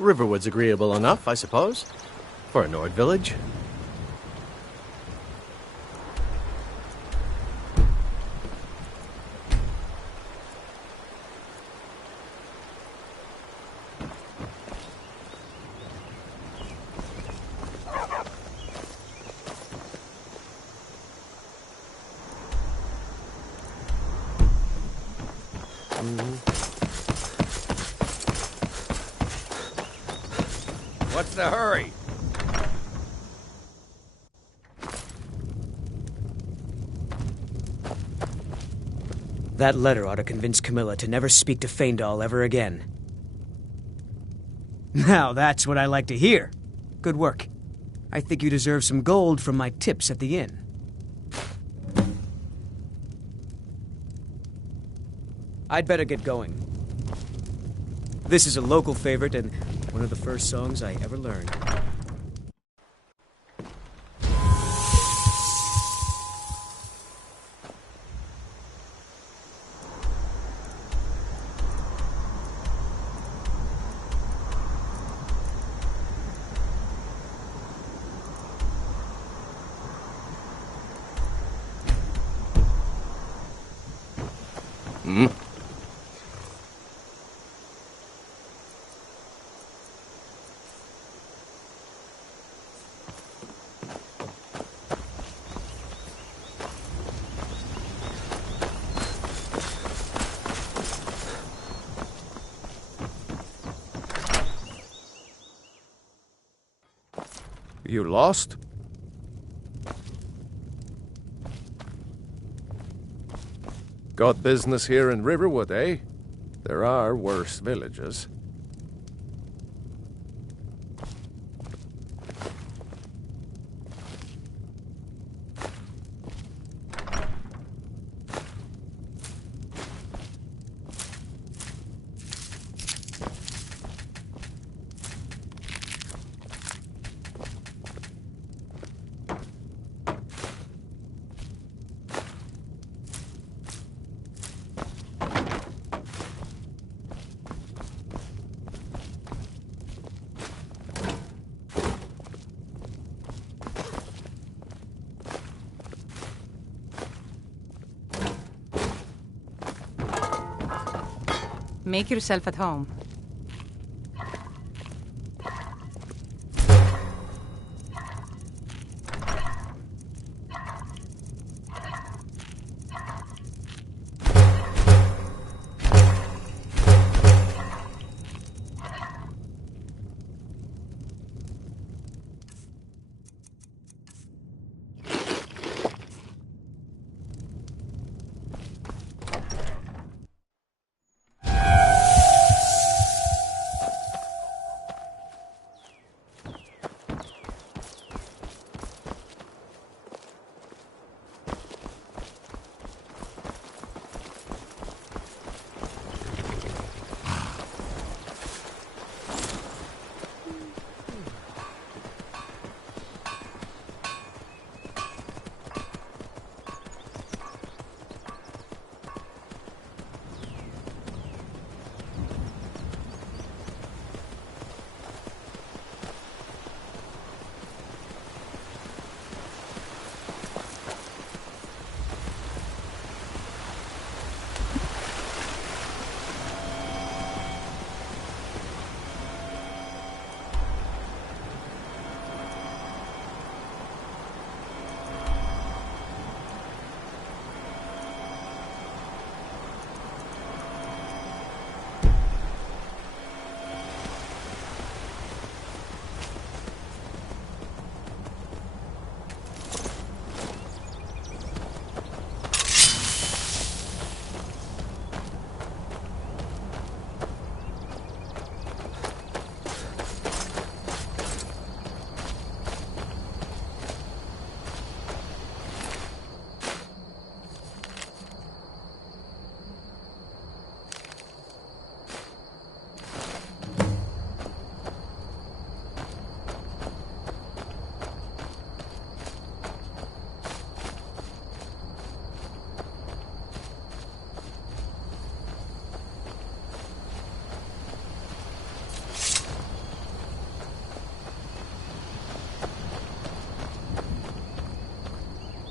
Riverwood's agreeable enough, I suppose, for a Nord village. What's the hurry? That letter ought to convince Camilla to never speak to Faendal ever again. Now that's what I like to hear. Good work. I think you deserve some gold from my tips at the inn. I'd better get going. This is a local favorite and one of the first songs I ever learned. You lost? Got business here in Riverwood, eh? There are worse villages. Make yourself at home.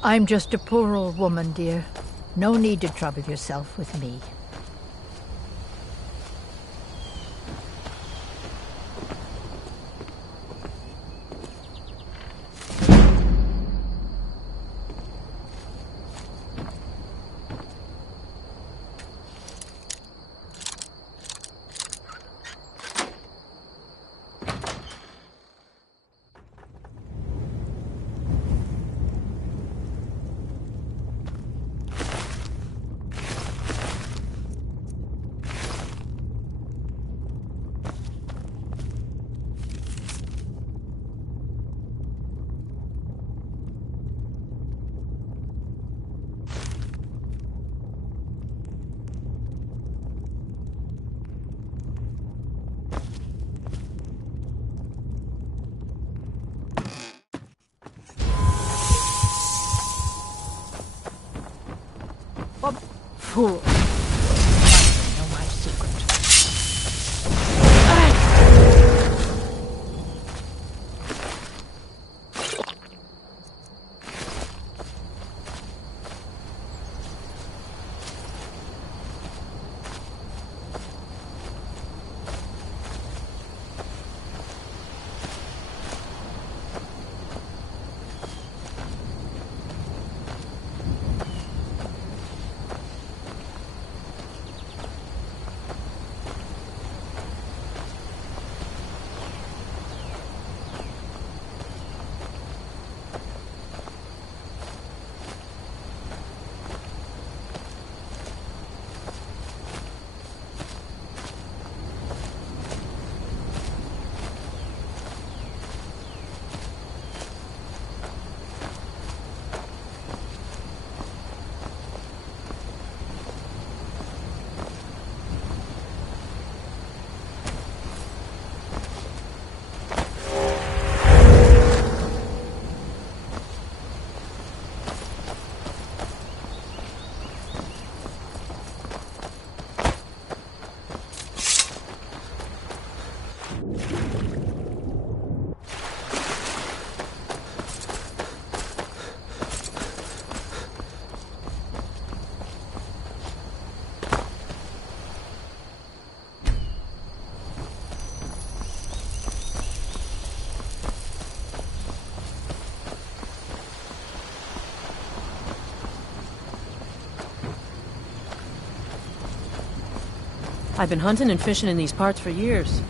I'm just a poor old woman, dear. No need to trouble yourself with me. Fool. Know my secret. I've been hunting and fishing in these parts for years.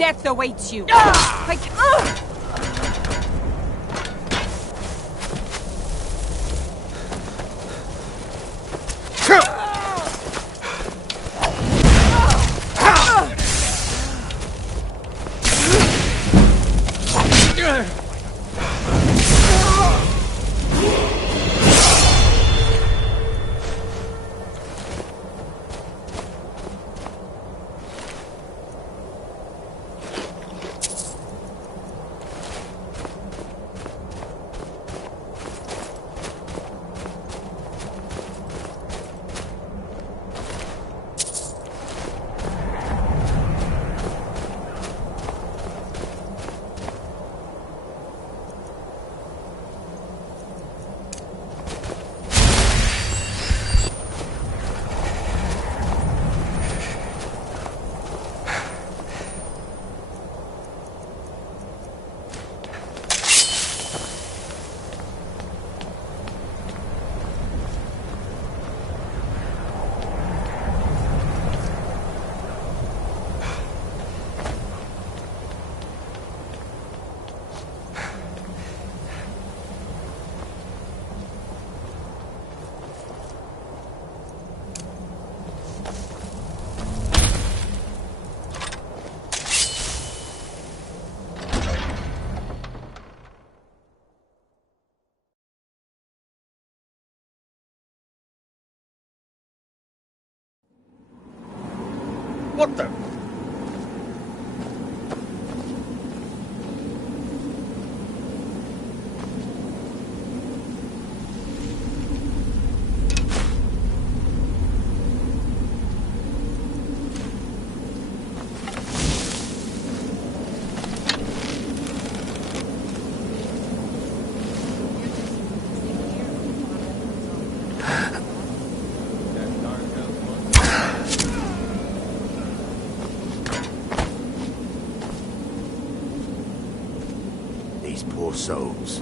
Death awaits you. What the? These poor souls,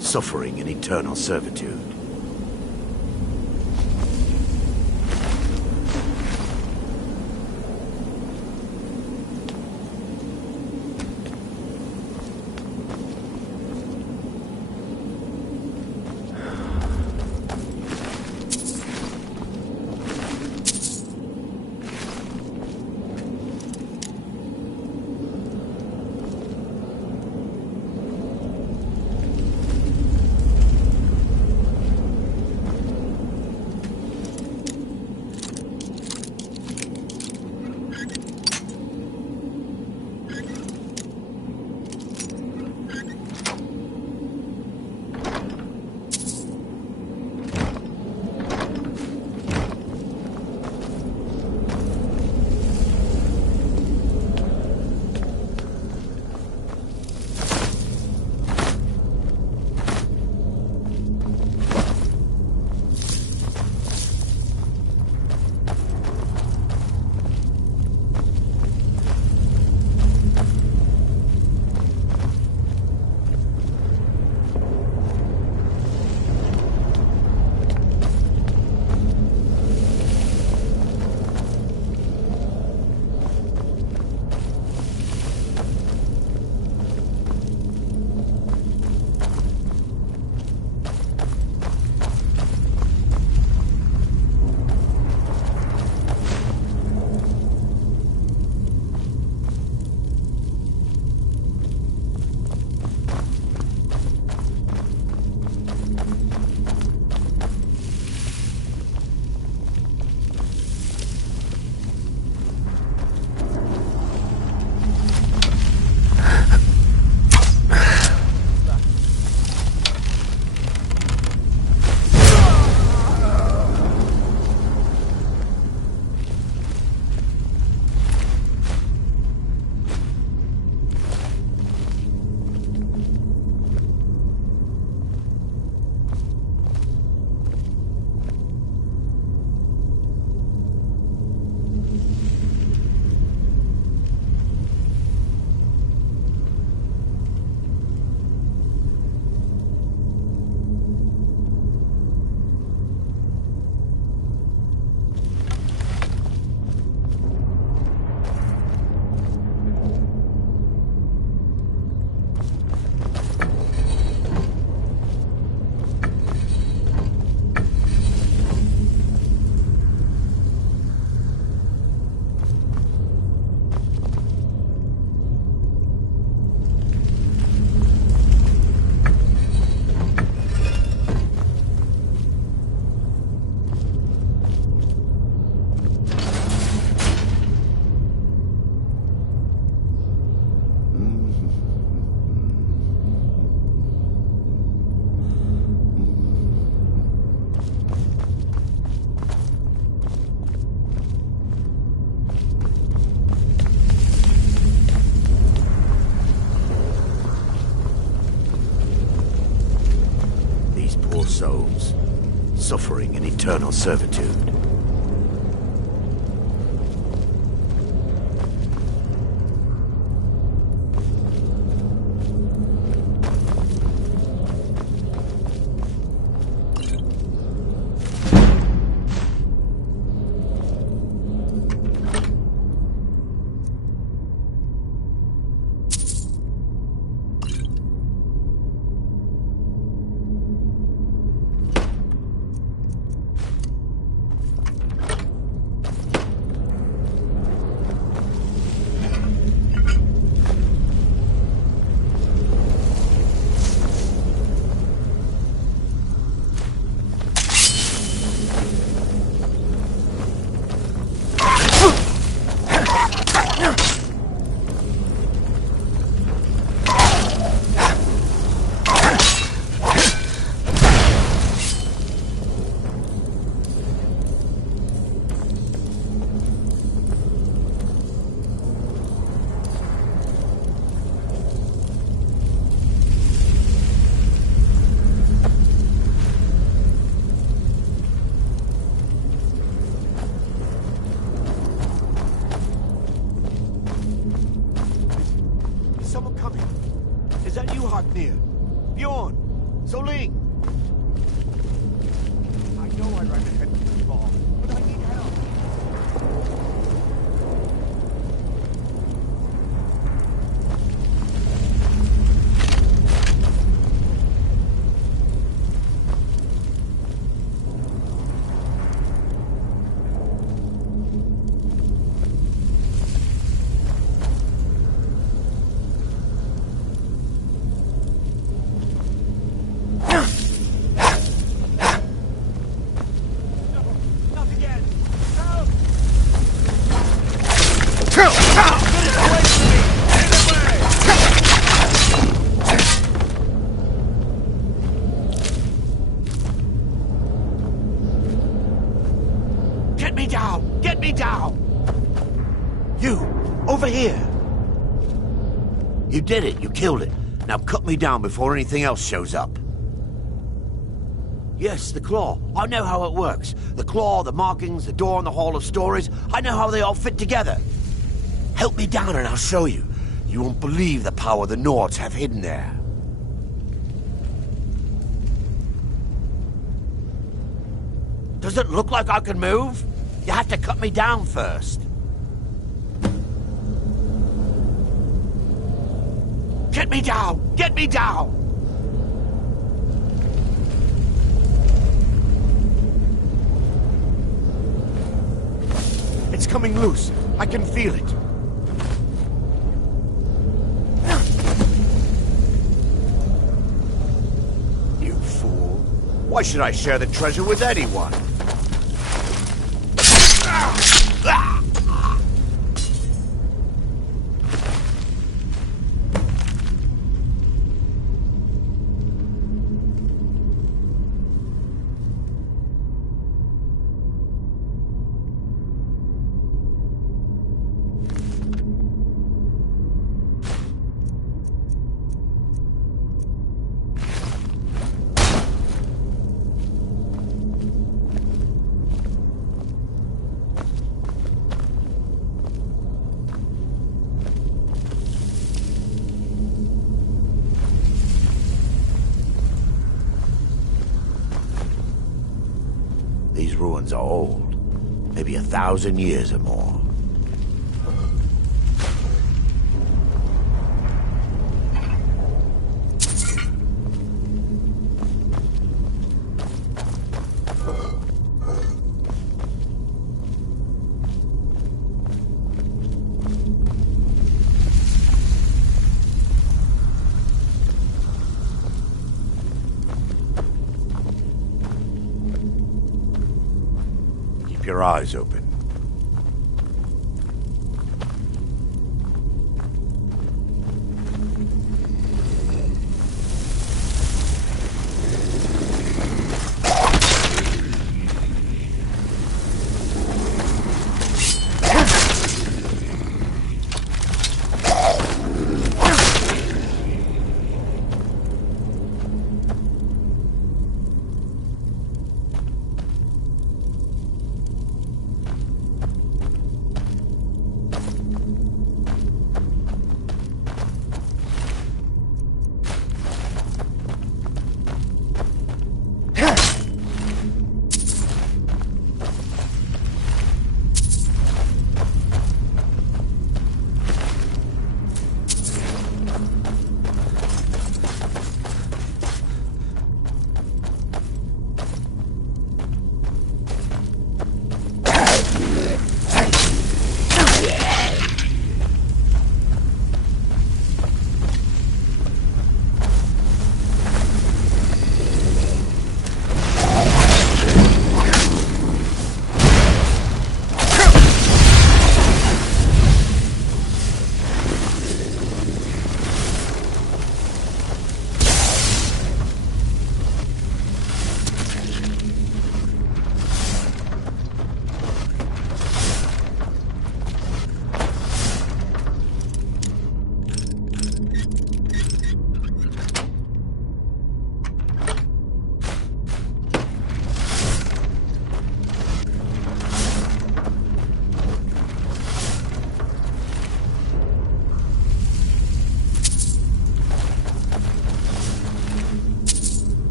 suffering in eternal servitude. souls, suffering in eternal servitude. coming. Is that you, Haknir? Bjorn? Soling? I know I ran ahead too far, but I need help. Get me down! You, over here! You did it, you killed it. Now cut me down before anything else shows up. Yes, the claw. I know how it works. The claw, the markings, the door in the Hall of Stories. I know how they all fit together. Help me down and I'll show you. You won't believe the power the Nords have hidden there. Does it look like I can move? You have to cut me down first. Get me down! Get me down! It's coming loose. I can feel it. You fool. Why should I share the treasure with anyone? These ruins are old, maybe 1,000 years or more. Your eyes open.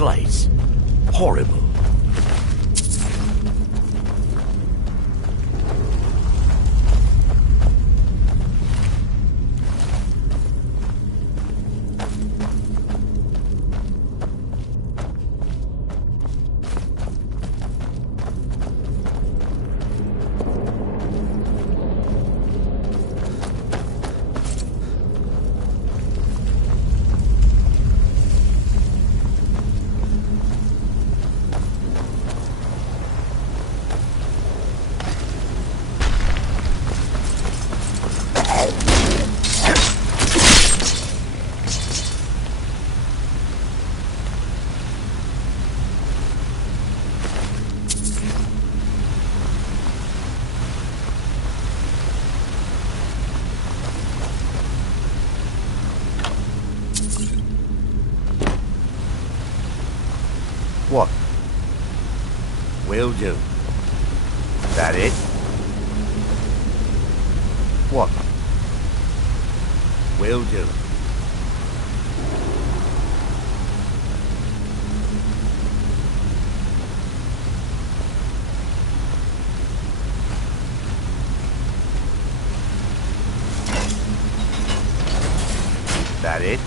place. Horrible. What? Will do. That it? What? Will do. That it?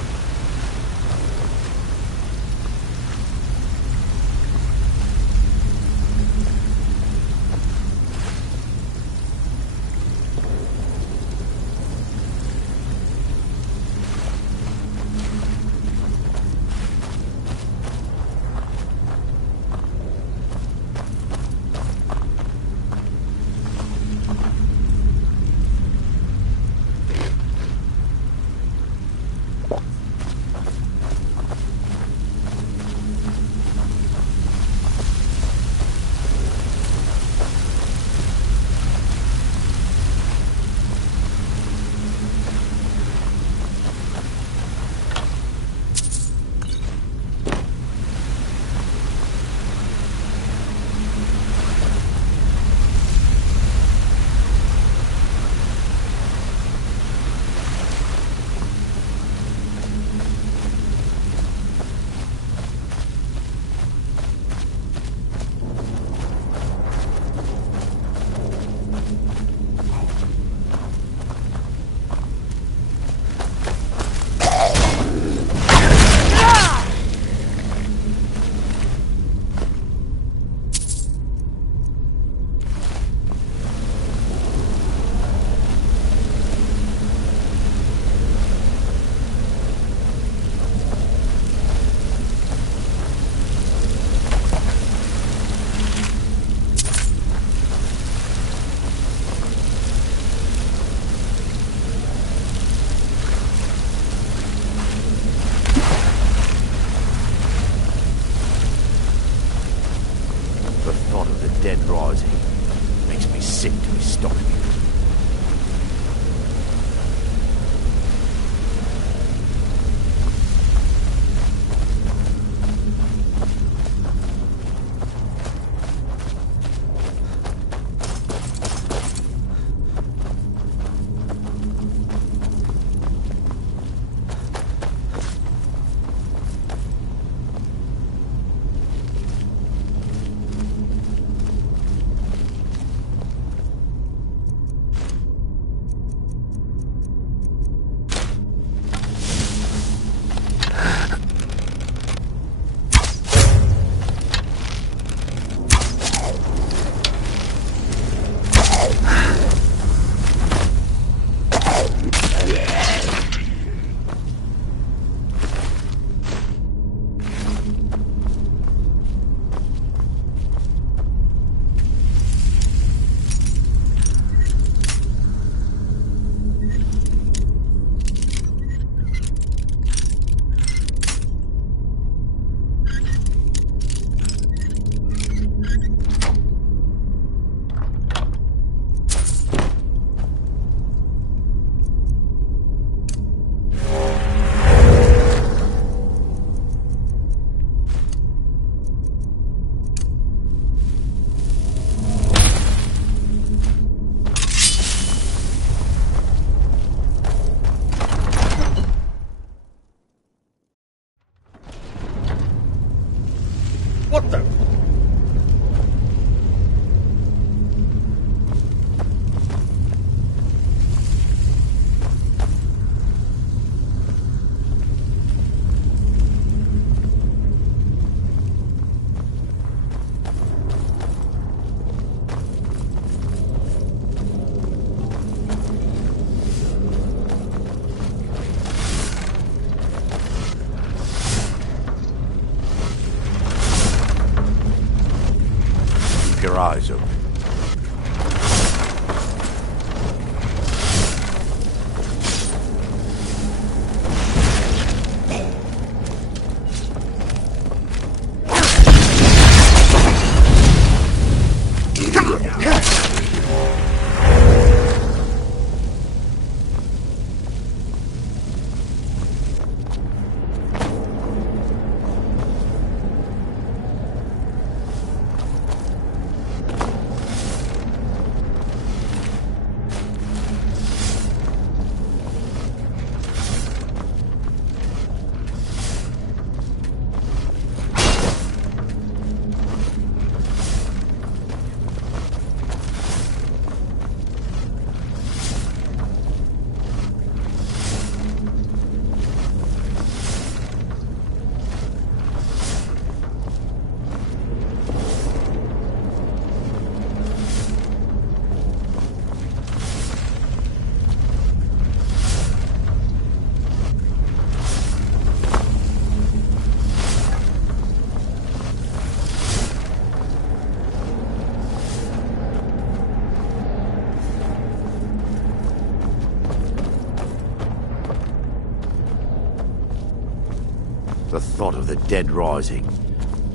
The thought of the dead rising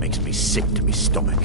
makes me sick to my stomach.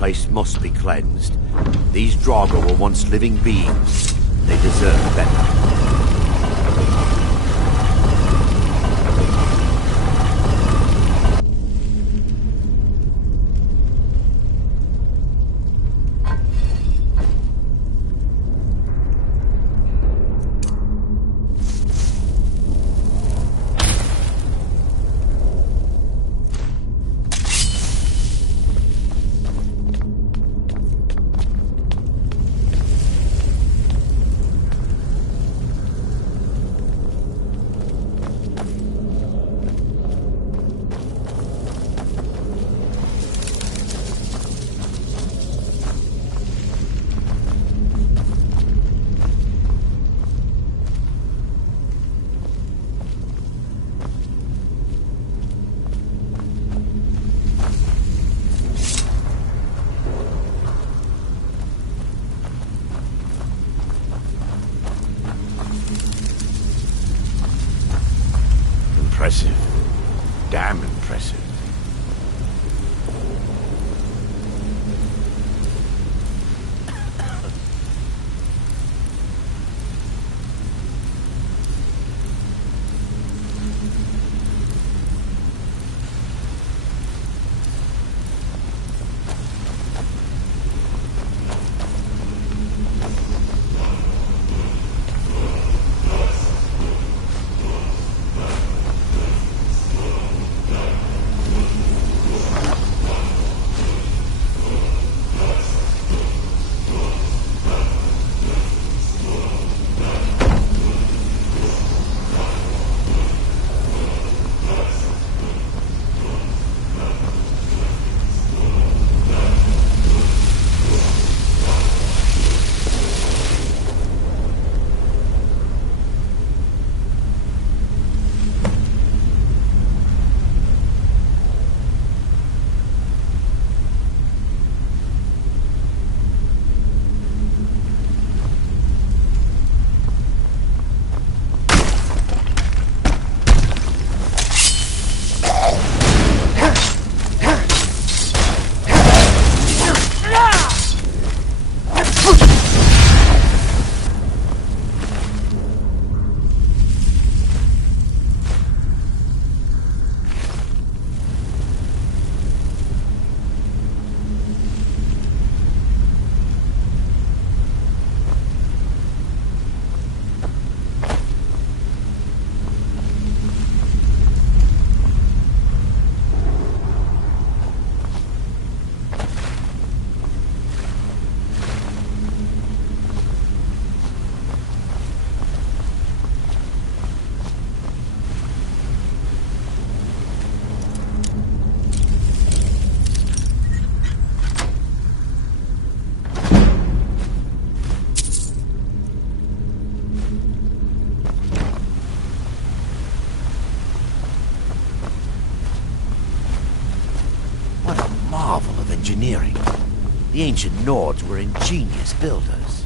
place must be cleansed. These Draugr were once living beings. They deserve better. Impressive. Damn impressive. Marvel of engineering. The ancient Nords were ingenious builders.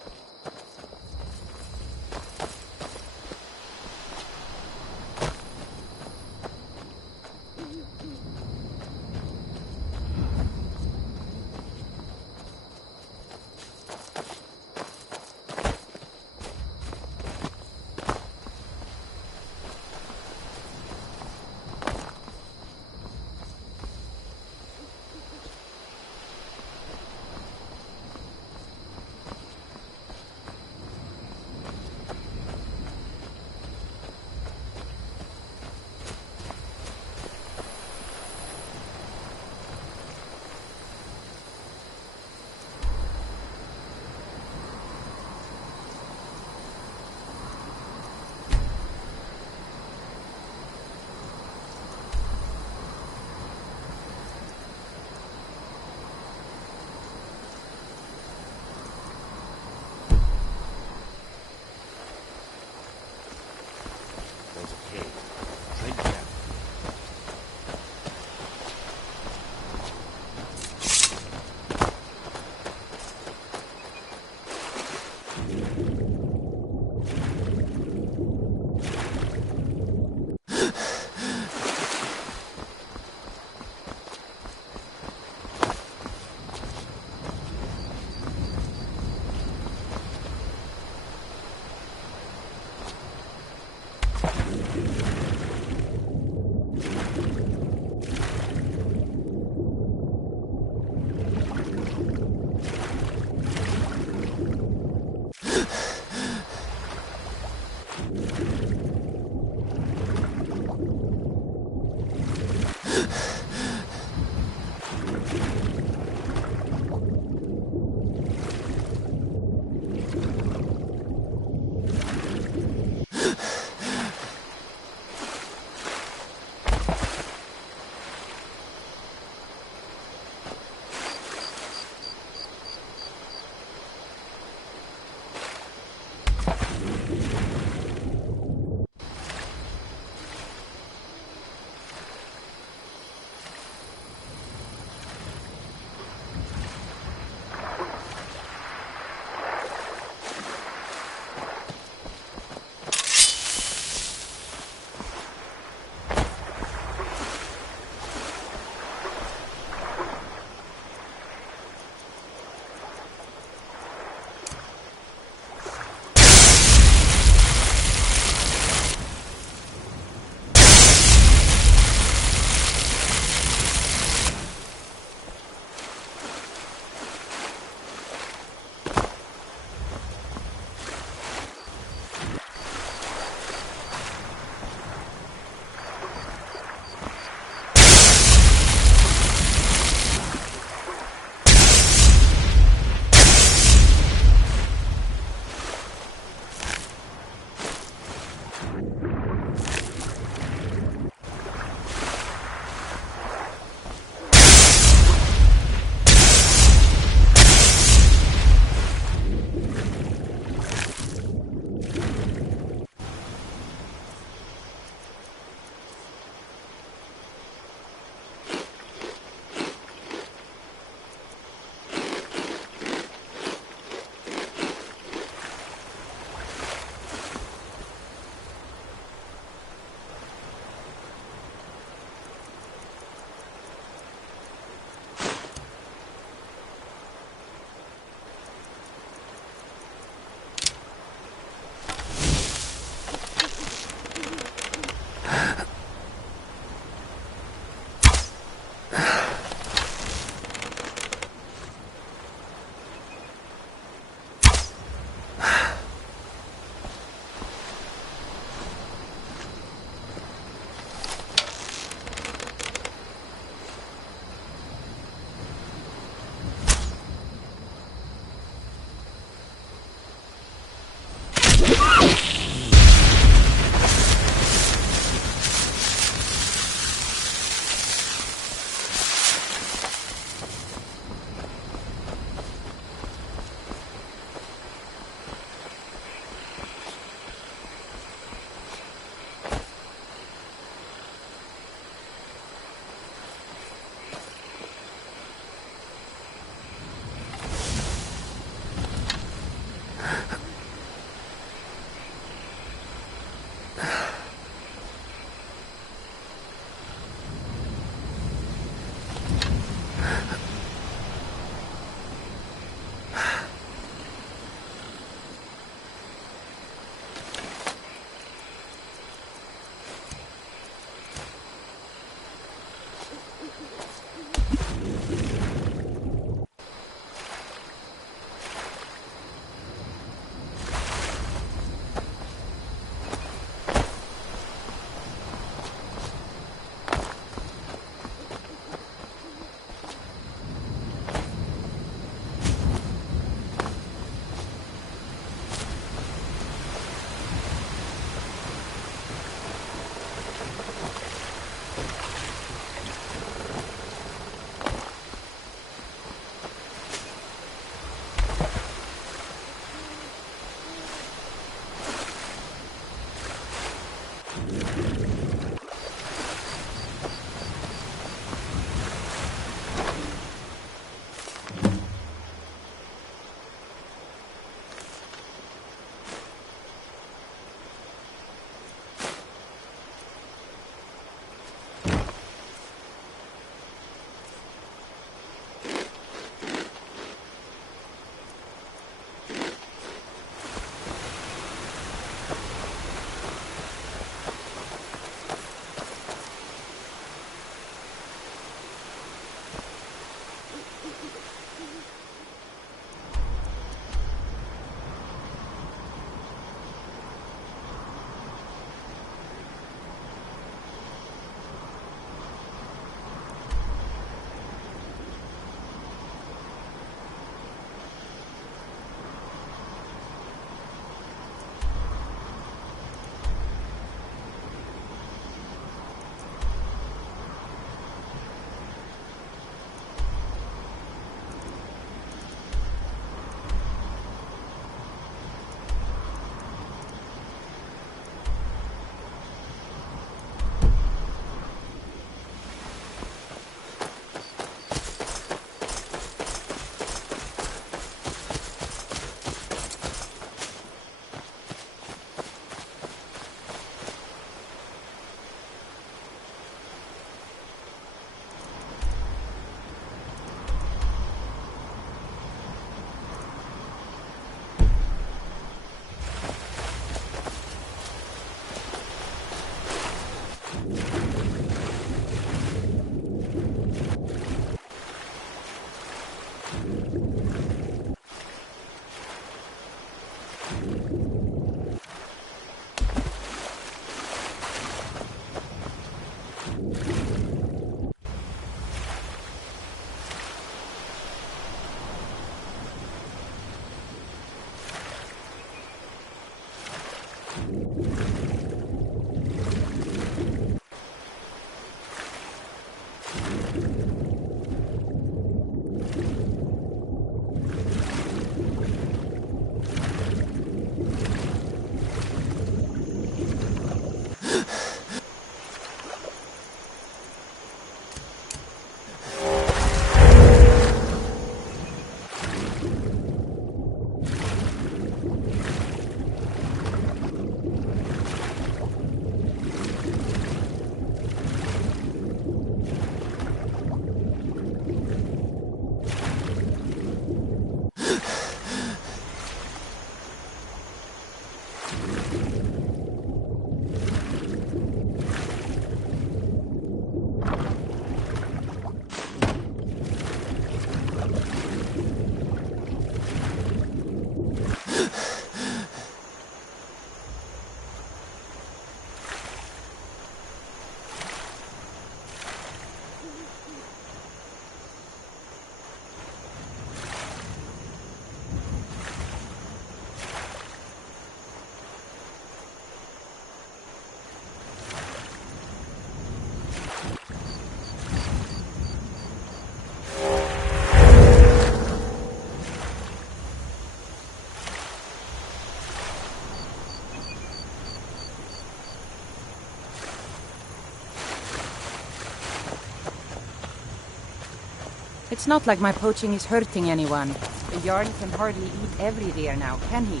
It's not like my poaching is hurting anyone. The Jarl can hardly eat every deer now, can he?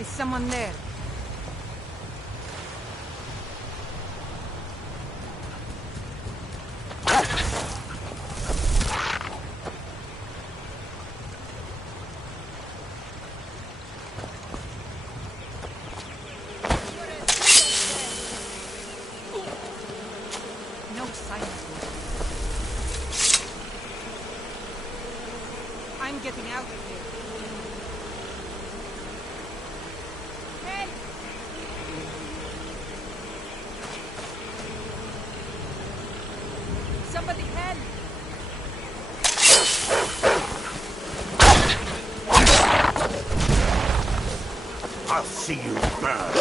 Is someone there? No sign of me. I'm getting out of here. Somebody help! I'll see you burn.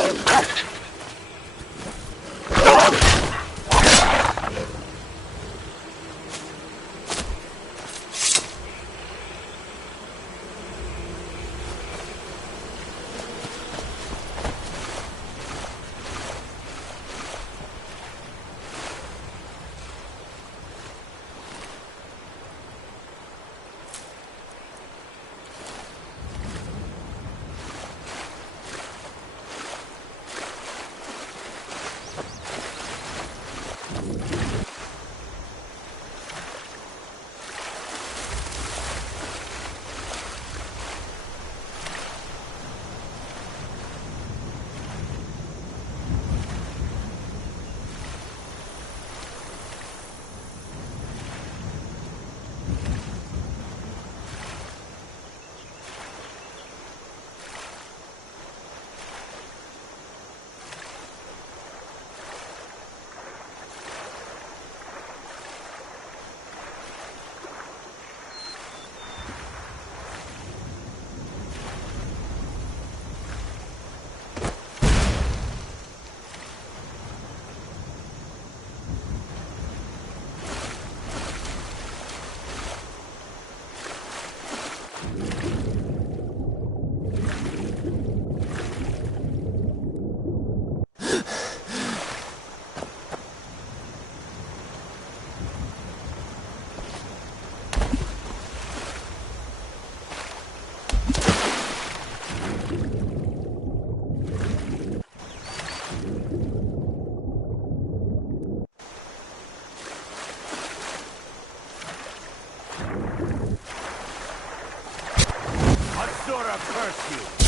Nora curse you!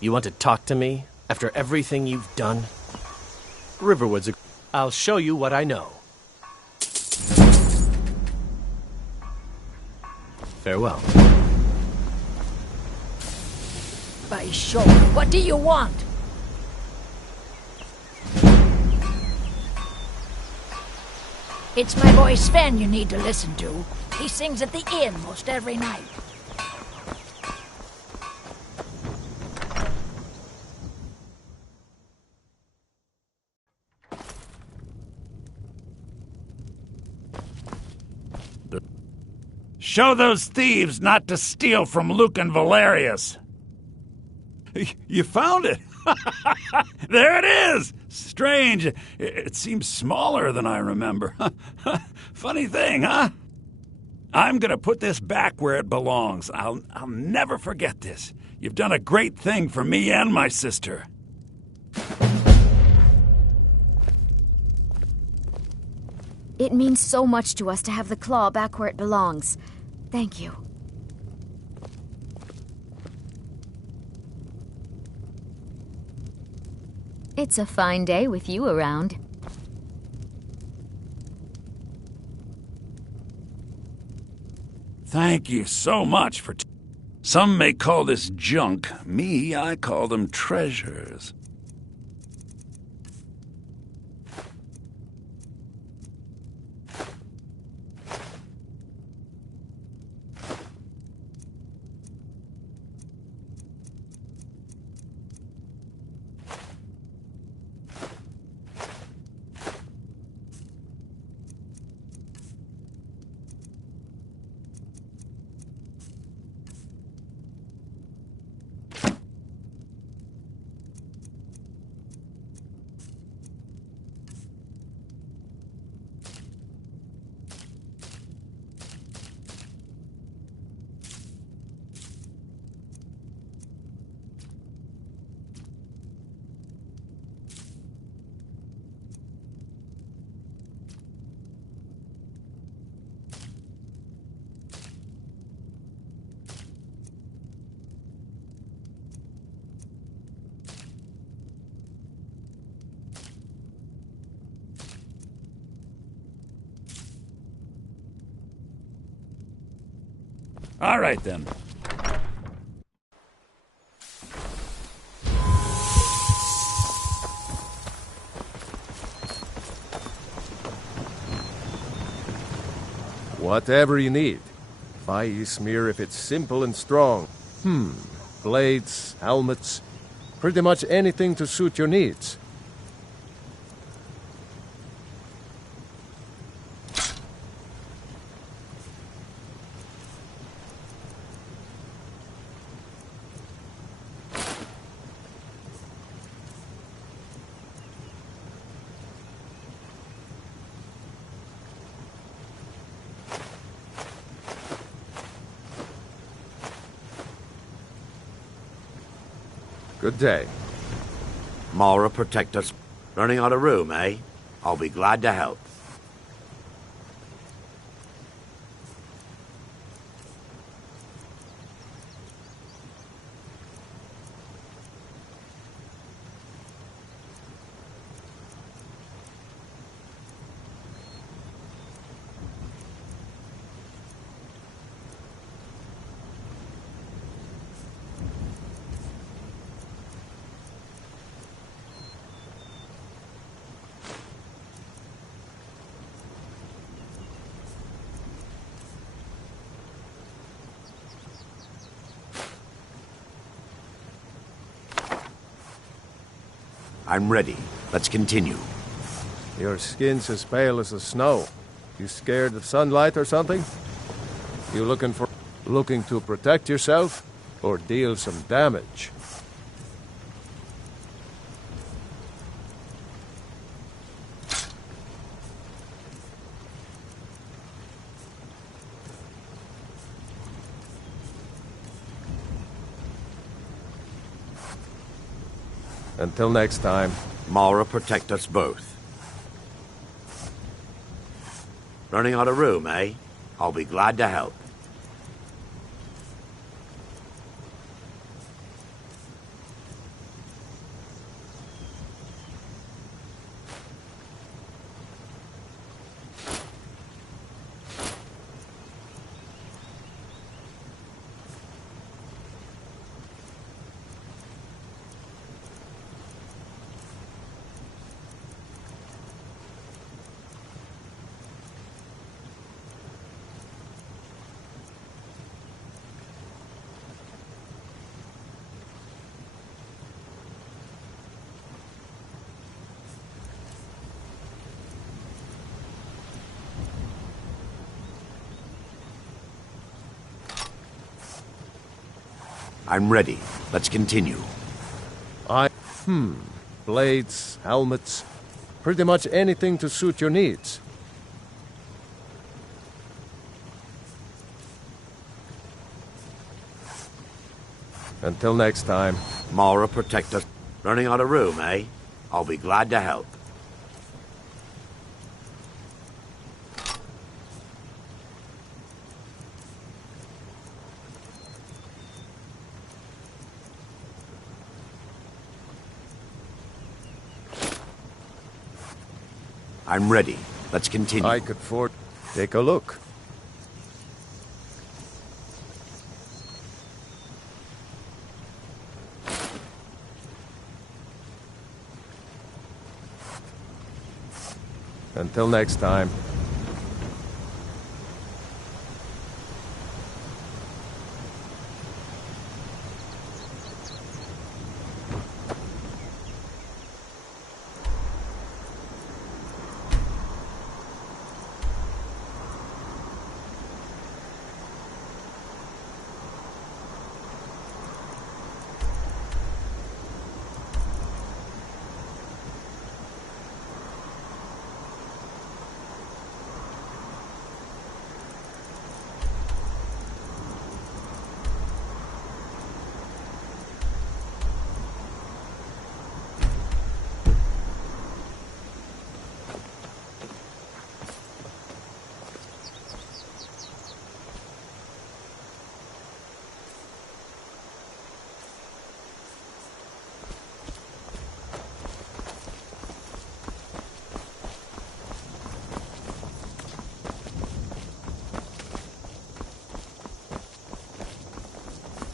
You want to talk to me after everything you've done? Riverwood's a... I'll show you what I know. Farewell. By sure. What do you want? It's my boy Sven you need to listen to. He sings at the inn most every night. Show those thieves not to steal from Luke and Valerius. You found it! There it is! Strange. It seems smaller than I remember. Funny thing, huh? I'm gonna put this back where it belongs. I'll never forget this. You've done a great thing for me and my sister. It means so much to us to have the claw back where it belongs. Thank you. It's a fine day with you around. Thank you so much for... Some may call this junk. Me, I call them treasures. All right, then. Whatever you need. Buy Ismir if it's simple and strong. Blades, helmets, pretty much anything to suit your needs. Good day. Mara, protect us. Running out of room, eh? I'll be glad to help. I'm ready. Let's continue. Your skin's as pale as the snow. You scared of sunlight or something? You looking to protect yourself or deal some damage? Until next time. Mara, protect us both. Running out of room, eh? I'll be glad to help. I'm ready. Let's continue. Blades, helmets, pretty much anything to suit your needs. Until next time. Mara, protect us. Running out of room, eh? I'll be glad to help. I'm ready. Let's continue. I could take a look. Until next time.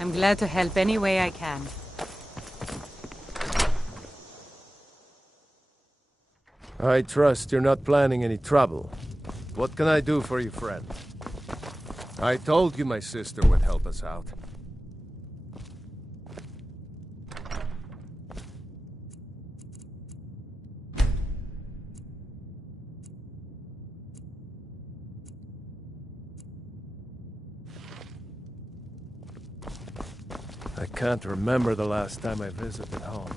I'm glad to help any way I can. I trust you're not planning any trouble. What can I do for you, friend? I told you my sister would help us out. I can't remember the last time I visited home.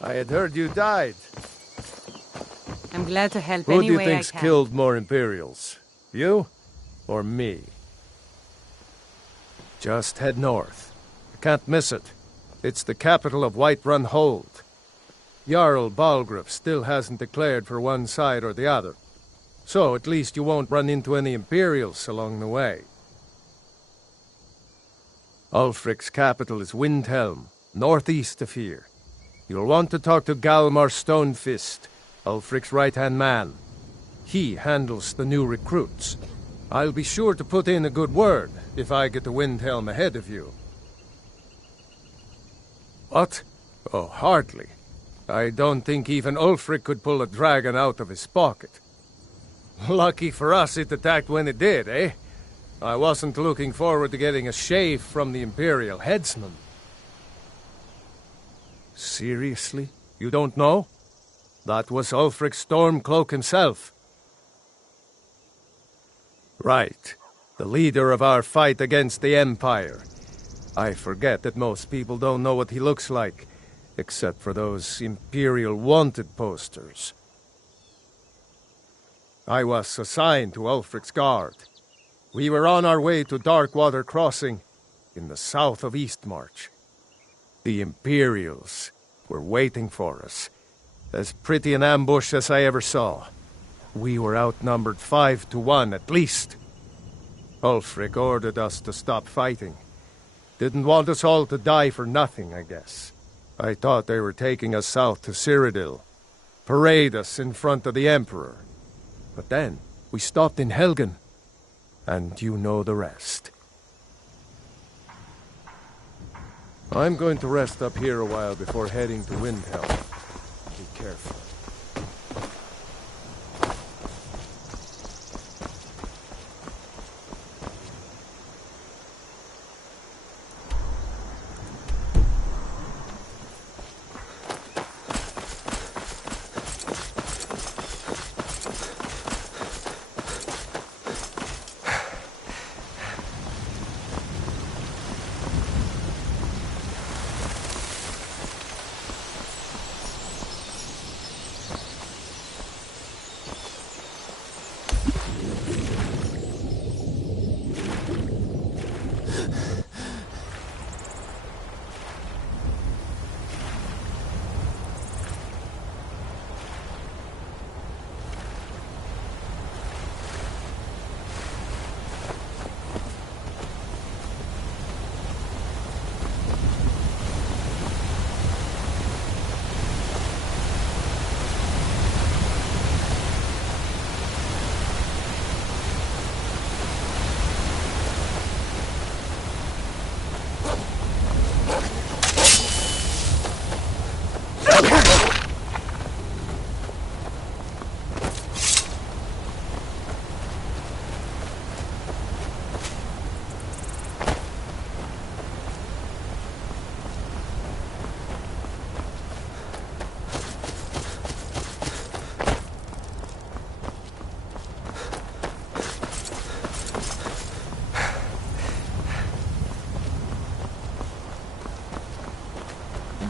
I had heard you died. I'm glad to help Who any do you way I think's can. killed more Imperials? You or me? Just head north. You can't miss it. It's the capital of Whiterun Hold. Jarl Balgruuf still hasn't declared for one side or the other. So at least you won't run into any Imperials along the way. Ulfric's capital is Windhelm, northeast of here. You'll want to talk to Galmar Stonefist, Ulfric's right-hand man. He handles the new recruits. I'll be sure to put in a good word if I get to Windhelm ahead of you. What? Oh, hardly. I don't think even Ulfric could pull a dragon out of his pocket. Lucky for us it attacked when it did, eh? I wasn't looking forward to getting a shave from the Imperial headsman. Seriously? You don't know? That was Ulfric's Stormcloak himself. Right. The leader of our fight against the Empire. I forget that most people don't know what he looks like, except for those Imperial wanted posters. I was assigned to Ulfric's guard. We were on our way to Darkwater Crossing, in the south of Eastmarch. The Imperials were waiting for us. As pretty an ambush as I ever saw. We were outnumbered 5-1 at least. Ulfric ordered us to stop fighting. Didn't want us all to die for nothing, I guess. I thought they were taking us south to Cyrodiil. Parade us in front of the Emperor. But then, we stopped in Helgen. And you know the rest. I'm going to rest up here a while before heading to Windhelm. Be careful.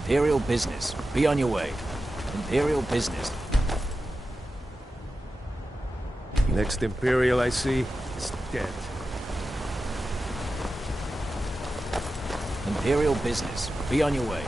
Imperial business. Be on your way. Imperial business. Next Imperial I see is dead. Imperial business. Be on your way.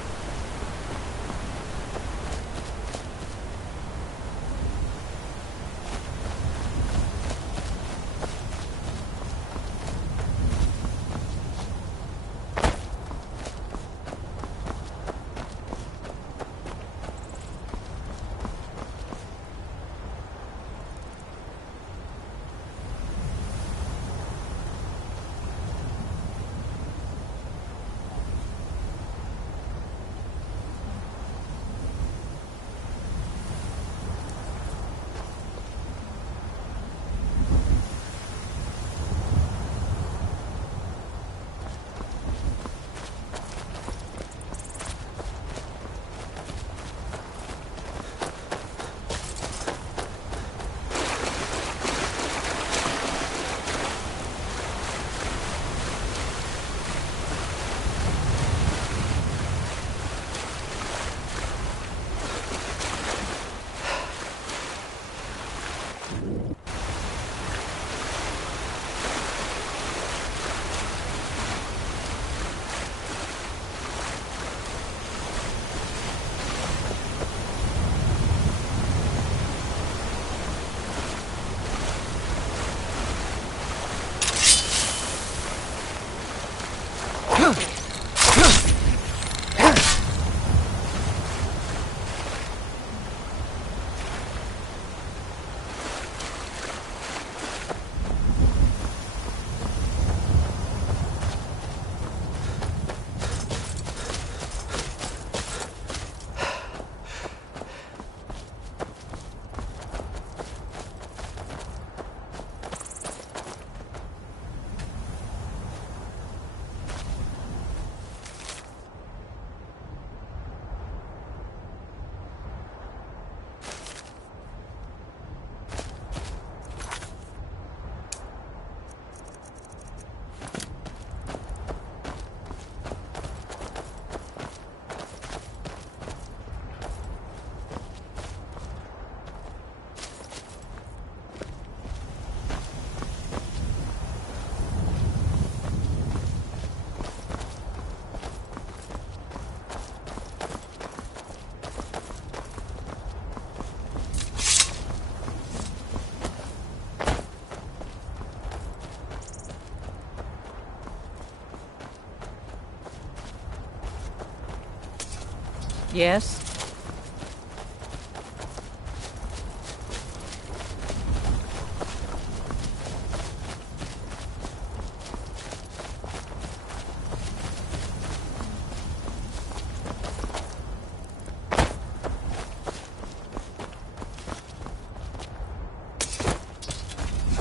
Yes?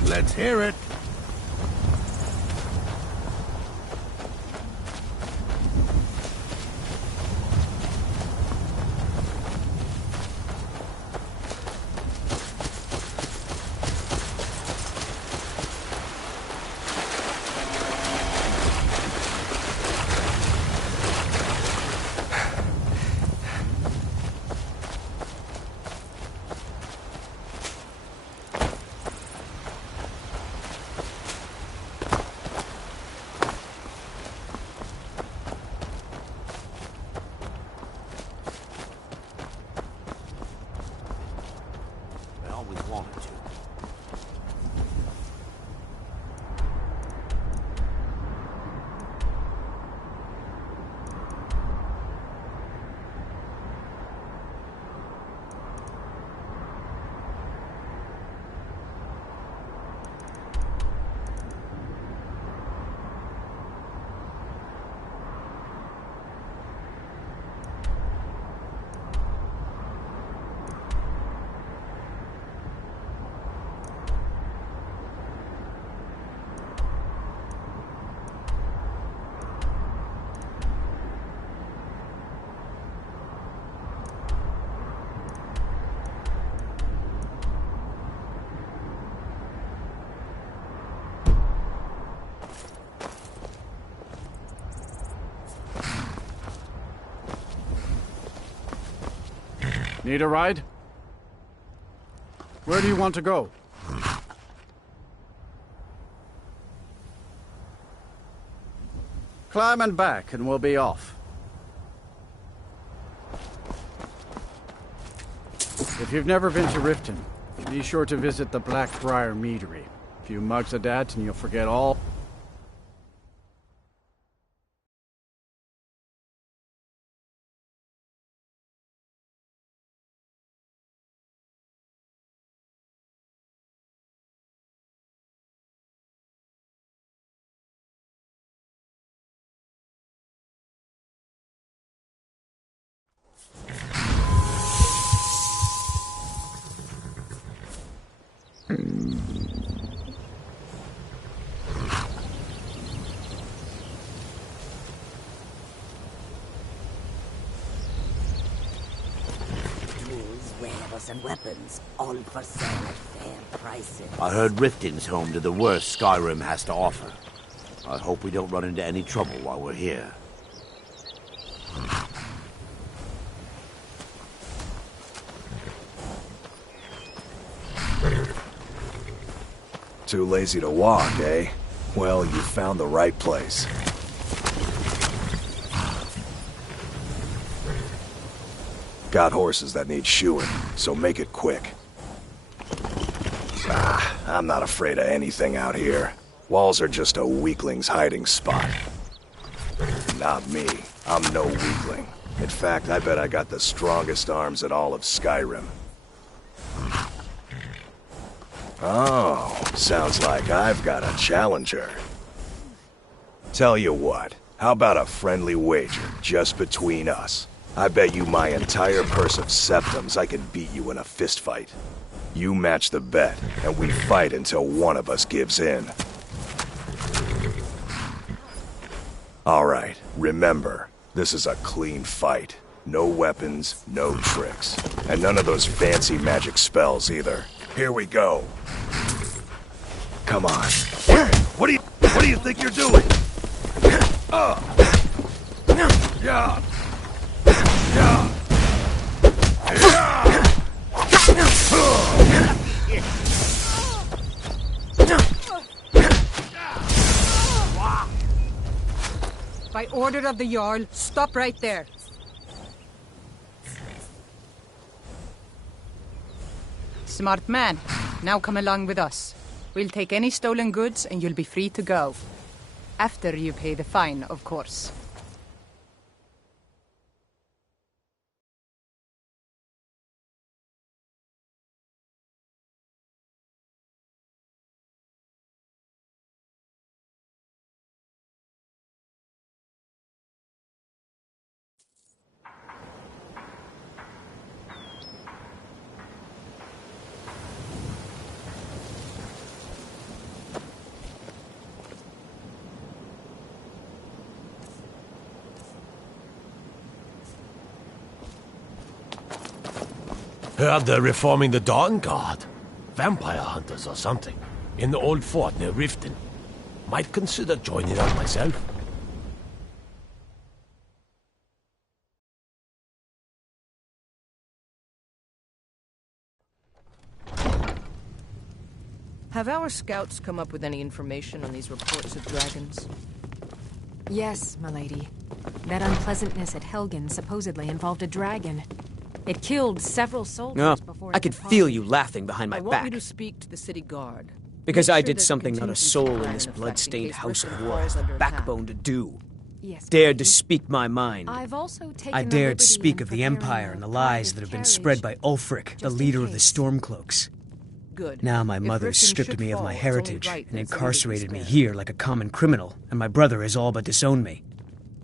Let's hear it. I always wanted to. Need a ride? Where do you want to go? Climb and back, and we'll be off. If you've never been to Riften, be sure to visit the Blackbriar Meadery. A few mugs of that, and you'll forget all... Wares and weapons, all for sale at fair prices. I heard Riften's home to the worst Skyrim has to offer. I hope we don't run into any trouble while we're here. Too lazy to walk, eh? Well, you found the right place. Got horses that need shoeing, so make it quick. I'm not afraid of anything out here. Walls are just a weakling's hiding spot. Not me. I'm no weakling. In fact, I bet I got the strongest arms in all of Skyrim. Oh, sounds like I've got a challenger. Tell you what, how about a friendly wager, just between us? I bet you my entire purse of septums I can beat you in a fistfight. You match the bet, and we fight until one of us gives in. Alright, remember, this is a clean fight. No weapons, no tricks. And none of those fancy magic spells either. Here we go. Come on. What do you think you're doing? Yeah. Yeah. By order of the Jarl, stop right there. Smart man. Now come along with us. We'll take any stolen goods and you'll be free to go. After you pay the fine, of course. Heard they're reforming the Dawn Guard. Vampire hunters or something. In the old fort near Riften. Might consider joining up myself. Have our scouts come up with any information on these reports of dragons? Yes, milady. That unpleasantness at Helgen supposedly involved a dragon. It killed several soldiers before I could feel you laughing behind my I want back. you to speak to the city guard. Because Make I sure did there's something not a contingency soul plan in this effect in blood-stained case house of Riften war falls has under the attack. backbone to do. Yes, Dared to speak my mind. I've also taken I the dared liberty speak in of the preparing Empire a and the lies that have been spread by Ulfric, the leader of the Stormcloaks. Good. Now my If mother Riften stripped should me of fall, my it's only heritage right and that some incarcerated me leaders here like a common criminal, and my brother has all but disowned me.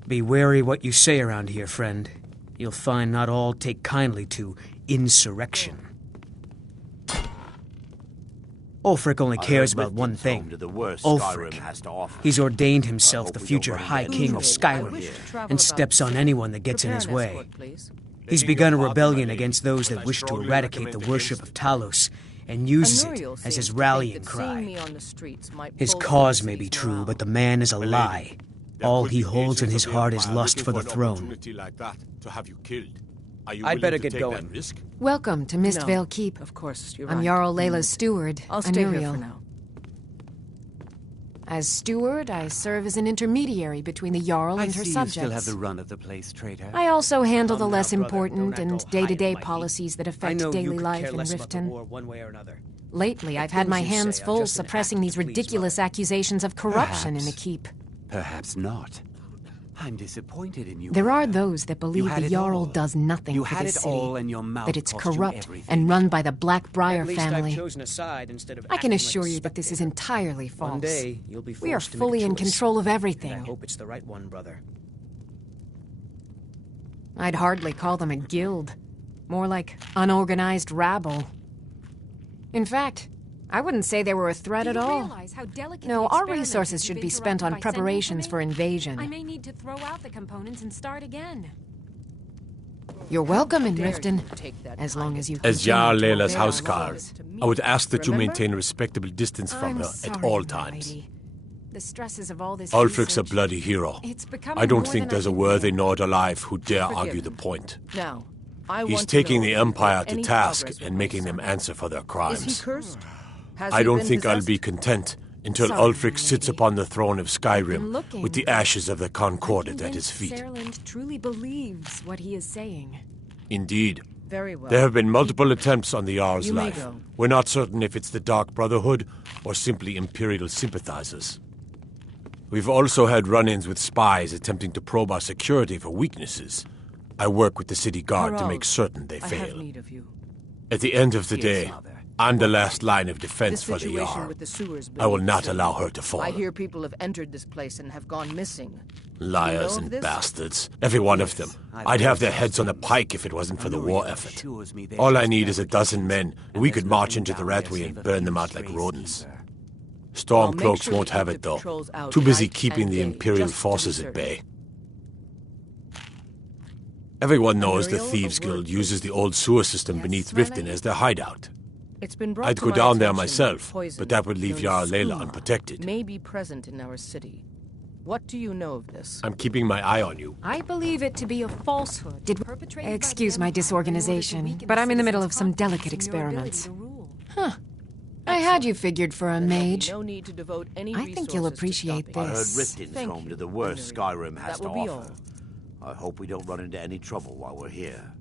Be wary what you say around here, friend. You'll find not all take kindly to insurrection. Ulfric only cares about one thing. Ulfric. He's ordained himself the future High King of Skyrim and steps on anyone that gets in his way. He's begun a rebellion against those that wish to eradicate the worship of Talos and uses it as his rallying cry. His cause may be true, but the man is a lie. All he holds in his heart is lust for the throne. I'd better get going. Welcome to Mistvale Keep. Of course, you're I'm right. Jarl Layla's steward, I'll stay here Anuriel. for now. As steward, I serve as an intermediary between the Jarl and her I see subjects. you still have the run of the place, traitor. I also handle the Come now, less brother, important don't and go day-to-day hiding my policies that I affect know you daily could life care in less about the Riften. war one way or another. Lately, I've The had my things you hands say are full just an suppressing act these to please ridiculous accusations of corruption in the Perhaps. keep. Perhaps not. I'm disappointed in you. There are those that believe had the it Jarl all. does nothing You for had this it city, all and your mouth that it's cost you corrupt everything. and run by the Blackbriar At least family. I've chosen a side instead of I can acting assure like a you that this is spectator. entirely false. One day, you'll be We are forced to make a fully in choice. control of And I everything. hope it's the right one, brother. I'd hardly call them a guild. More like unorganized rabble. In fact, I wouldn't say they were a threat at all. No, our resources should be spent on preparations for invasion. I may need to throw out the components and start again. You're welcome in Riften, as long as you As continue Jarl to Layla's obey houseguard, I would ask that you maintain a respectable distance from I'm her sorry, at all my times. lady. The stresses of all this Ulfric's a research- bloody hero. It's becoming I don't more think than there's I a can worthy bear. Nord alive who dare Forgive argue me. the point. Now, I He's want to taking know the if there's Empire to any task progress with and my making them son. answer for their Is he crimes. cursed? Has I he don't been think I'll possessed? be content until Sorry, Ulfric sits upon the throne of Skyrim looking, with the ashes of the Concordat at his feet. Serland truly believes what he is saying. Indeed. Very well. There have been multiple attempts on the Jarl's You may life. go. We're not certain if it's the Dark Brotherhood or simply Imperial sympathizers. We've also had run-ins with spies attempting to probe our security for weaknesses. I work with the city guard to Harald, make certain they I have fail. need of you. At the end of the Yes, day, Father. I'm the last line of defense This for the situation Jarl. with the sewers I will beneath not the city. allow her to fall. I hear people have entered this place and have gone missing. Liars You know of and this? bastards. Every one of them. I'd have their heads on a pike if it wasn't for the war effort. All I need is a dozen men, and we could march into the Ratway and burn them out like rodents. Stormcloaks sure won't you have keep it, the though. patrols out Too busy night keeping and the day, Imperial just to be forces at certain. bay. Everyone knows the Anuriel, a Thieves word, Guild uses please. the old sewer system beneath Riften as their hideout. It's been brought I'd to go my down there attention myself, poison but that would leave known Jarl as Layla skooma unprotected. may be present in our city. What do you know of this? I'm keeping my eye on you. I believe it to be a falsehood. Perpetrated by Excuse the my Empire in order to disorganization, weaken but the I'm in the middle of citizens' some confidence delicate in your ability experiments. to rule. Huh. I had you figured for a Then there'll be mage. no need to devote any I think you'll resources to appreciate stopping I heard this. Riften's Thank home you, to the worst Anuriel. Skyrim has That to will be offer. I hope we don't run into any trouble while we're here.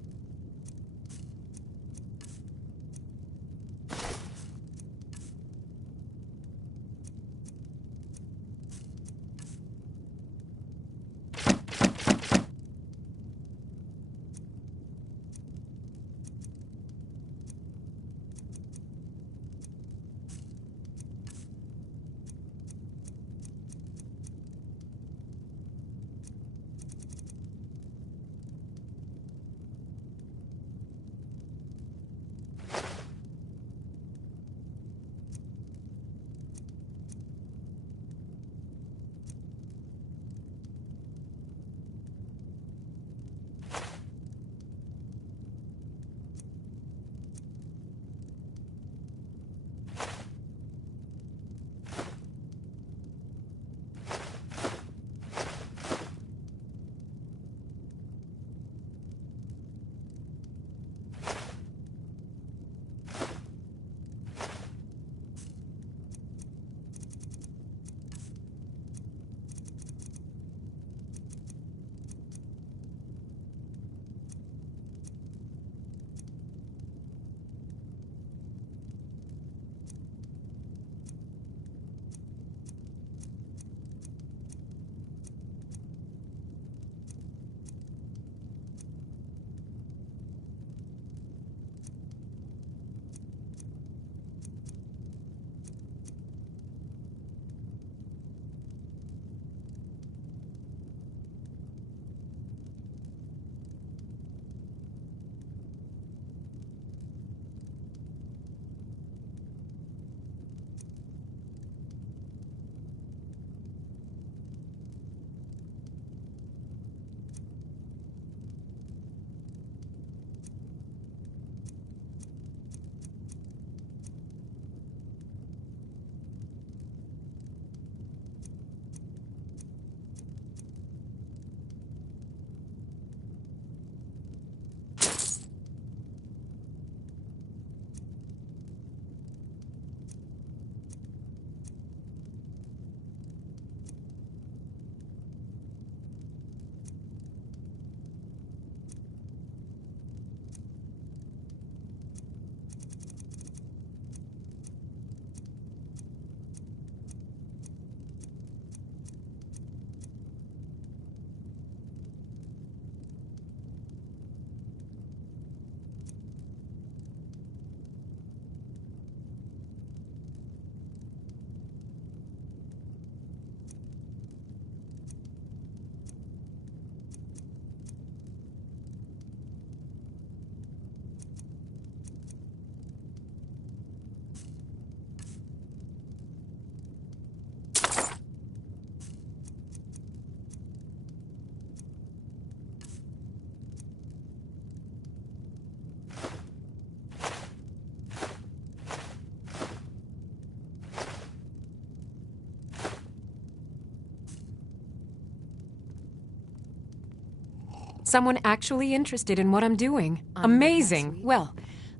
Someone actually interested in what I'm doing. Amazing. Well,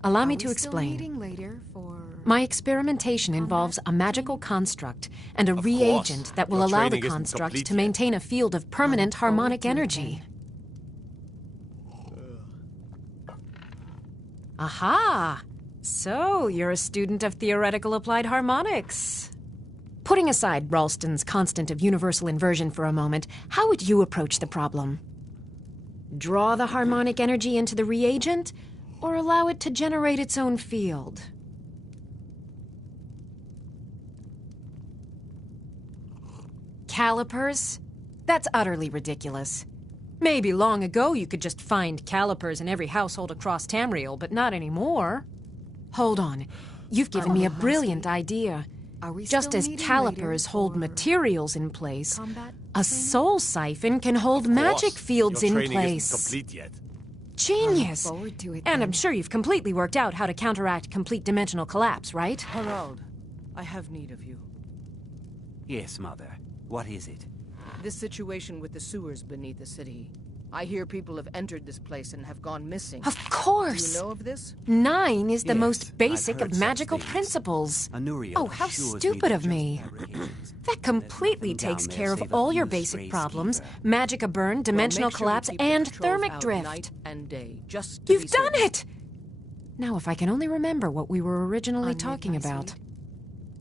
allow me to explain. My experimentation involves a magical construct and a reagent that will allow the construct to maintain a field of permanent harmonic energy. Aha! So, you're a student of theoretical applied harmonics. Putting aside Ralston's constant of universal inversion for a moment, how would you approach the problem? Draw the harmonic energy into the reagent, or allow it to generate its own field? Calipers? That's utterly ridiculous. Maybe long ago you could just find calipers in every household across Tamriel, but not anymore. Hold on. You've given me a brilliant idea. Just as calipers hold materials in place, a soul siphon can hold magic fields in place. Isn't complete yet. Genius! And I'm sure you've completely worked out how to counteract complete dimensional collapse, right? Harald, I have need of you. Yes, Mother. What is it? This situation with the sewers beneath the city. I hear people have entered this place and have gone missing. Of course! Do you know of this? 9 is the Yes, most basic I've heard of magical such things. principles. Anuria Oh, how assures me stupid that of me. just fabrications. That completely Down takes there care of save all a your few basic stray problems. skeever. Magic burn, dimensional Well, make sure you collapse, keep the and patrols thermic out drift. night and day, just to You've be done certain. it! Now, if I can only remember what we were originally talking about.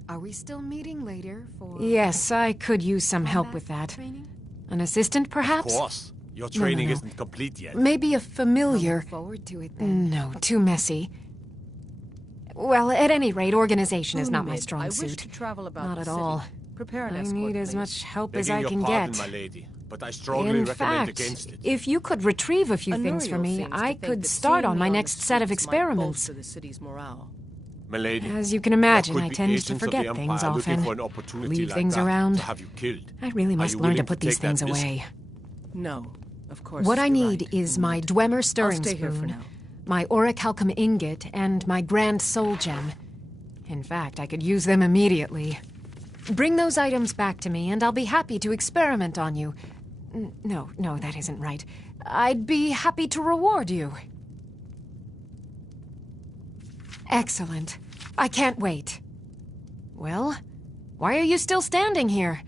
Are we still meeting later for... Yes, I could use some help with that. An assistant, perhaps? Of course. Your No, training no. isn't complete yet. Maybe a familiar. Forward to it then. No, too messy. Well, at any rate, organization is not my Umid, strong I wish suit. to travel about Not the at city. all. Prepare an I escort, need as please. much help as Begging I your can pardon, get. my lady, but I strongly In recommend fact, against it. if you could retrieve a few things for Anuriel me, seems to I think could that start seeing on me my the next set of streets might experiments. bolster the city's morale. My lady, As you can there imagine, could I be tend to agents of the forget Empire things looking often. for an opportunity Leave like things that around. to have you killed. I really Are must you learn to willing put to these take that things risk? away. No, of course. What I you're need right. is my Dwemer stirring I'll stay here for spoon, now. my orichalcum ingot, and my grand soul gem. In fact, I could use them immediately. Bring those items back to me, and I'll be happy to experiment on you. No, that isn't right. I'd be happy to reward you. Excellent. I can't wait. Well, why are you still standing here?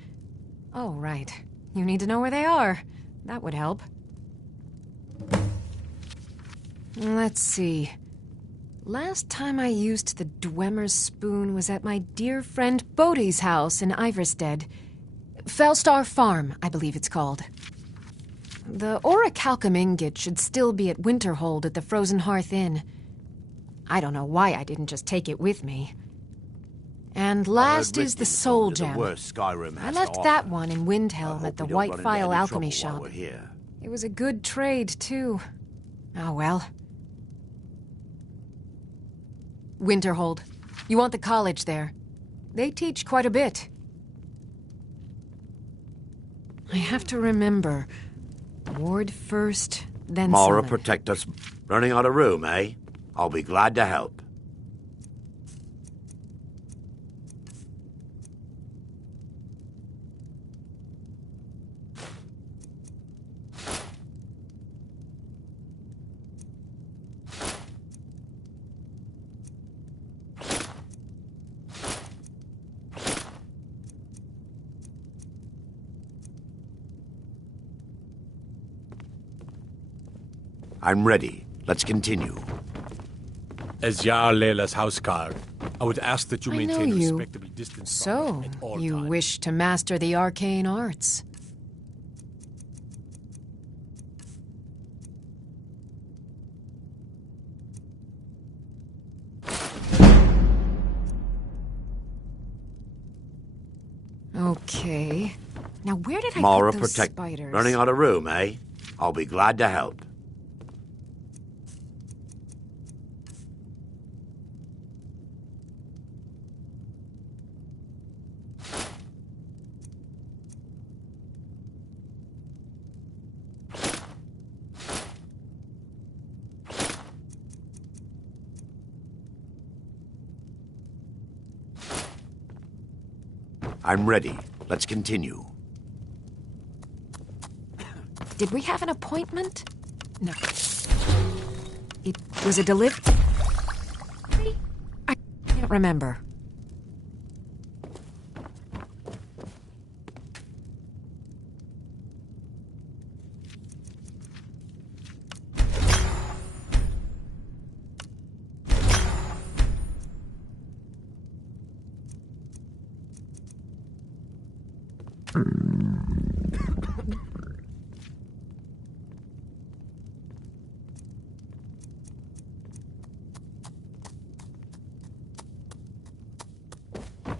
Oh, right. You need to know where they are. That would help. Let's see. Last time I used the Dwemer spoon was at my dear friend Bodhi's house in Iverstead. Fellstar Farm, I believe it's called. The orichalcum ingot should still be at Winterhold at the Frozen Hearth Inn. I don't know why I didn't just take it with me. And last is the soul gem. Skyrim I has left to that offer. one in Windhelm at the White Phial Alchemy Shop. We're here. It was a good trade, too. Oh, well. Winterhold. You want the college there. They teach quite a bit. I have to remember. Ward first, then Mara, summon. protect us. Running out of room, eh? I'll be glad to help. I'm ready. Let's continue. As Jarl Leila's houseguard, I would ask that you I know maintain a you. respectable distance from So, me at all you times. wish to master the arcane arts. Okay. Now where did I Mara, put those protect. spiders? Running out of room, eh? I'll be glad to help. I'm ready. Let's continue. Did we have an appointment? No. It was a delivery? I can't remember.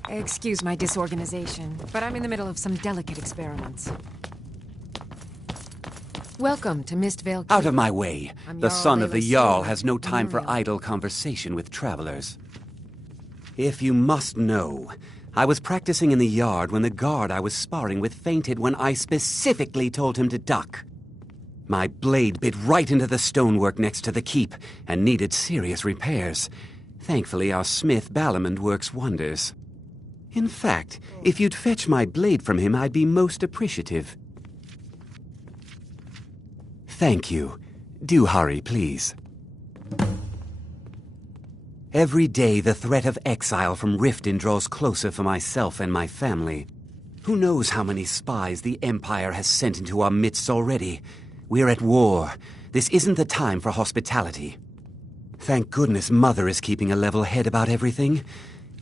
Excuse my disorganization, but I'm in the middle of some delicate experiments. Welcome to Mistvale. Out of my way. The son of the Jarl Jarl has no time for idle conversation with travelers. If you must know, I was practicing in the yard when the guard I was sparring with fainted when I specifically told him to duck. My blade bit right into the stonework next to the keep and needed serious repairs. Thankfully, our smith Balamond works wonders. In fact, if you'd fetch my blade from him, I'd be most appreciative. Thank you. Do hurry, please. Every day, the threat of exile from Riften draws closer for myself and my family. Who knows how many spies the Empire has sent into our midst already? We're at war. This isn't the time for hospitality. Thank goodness Mother is keeping a level head about everything.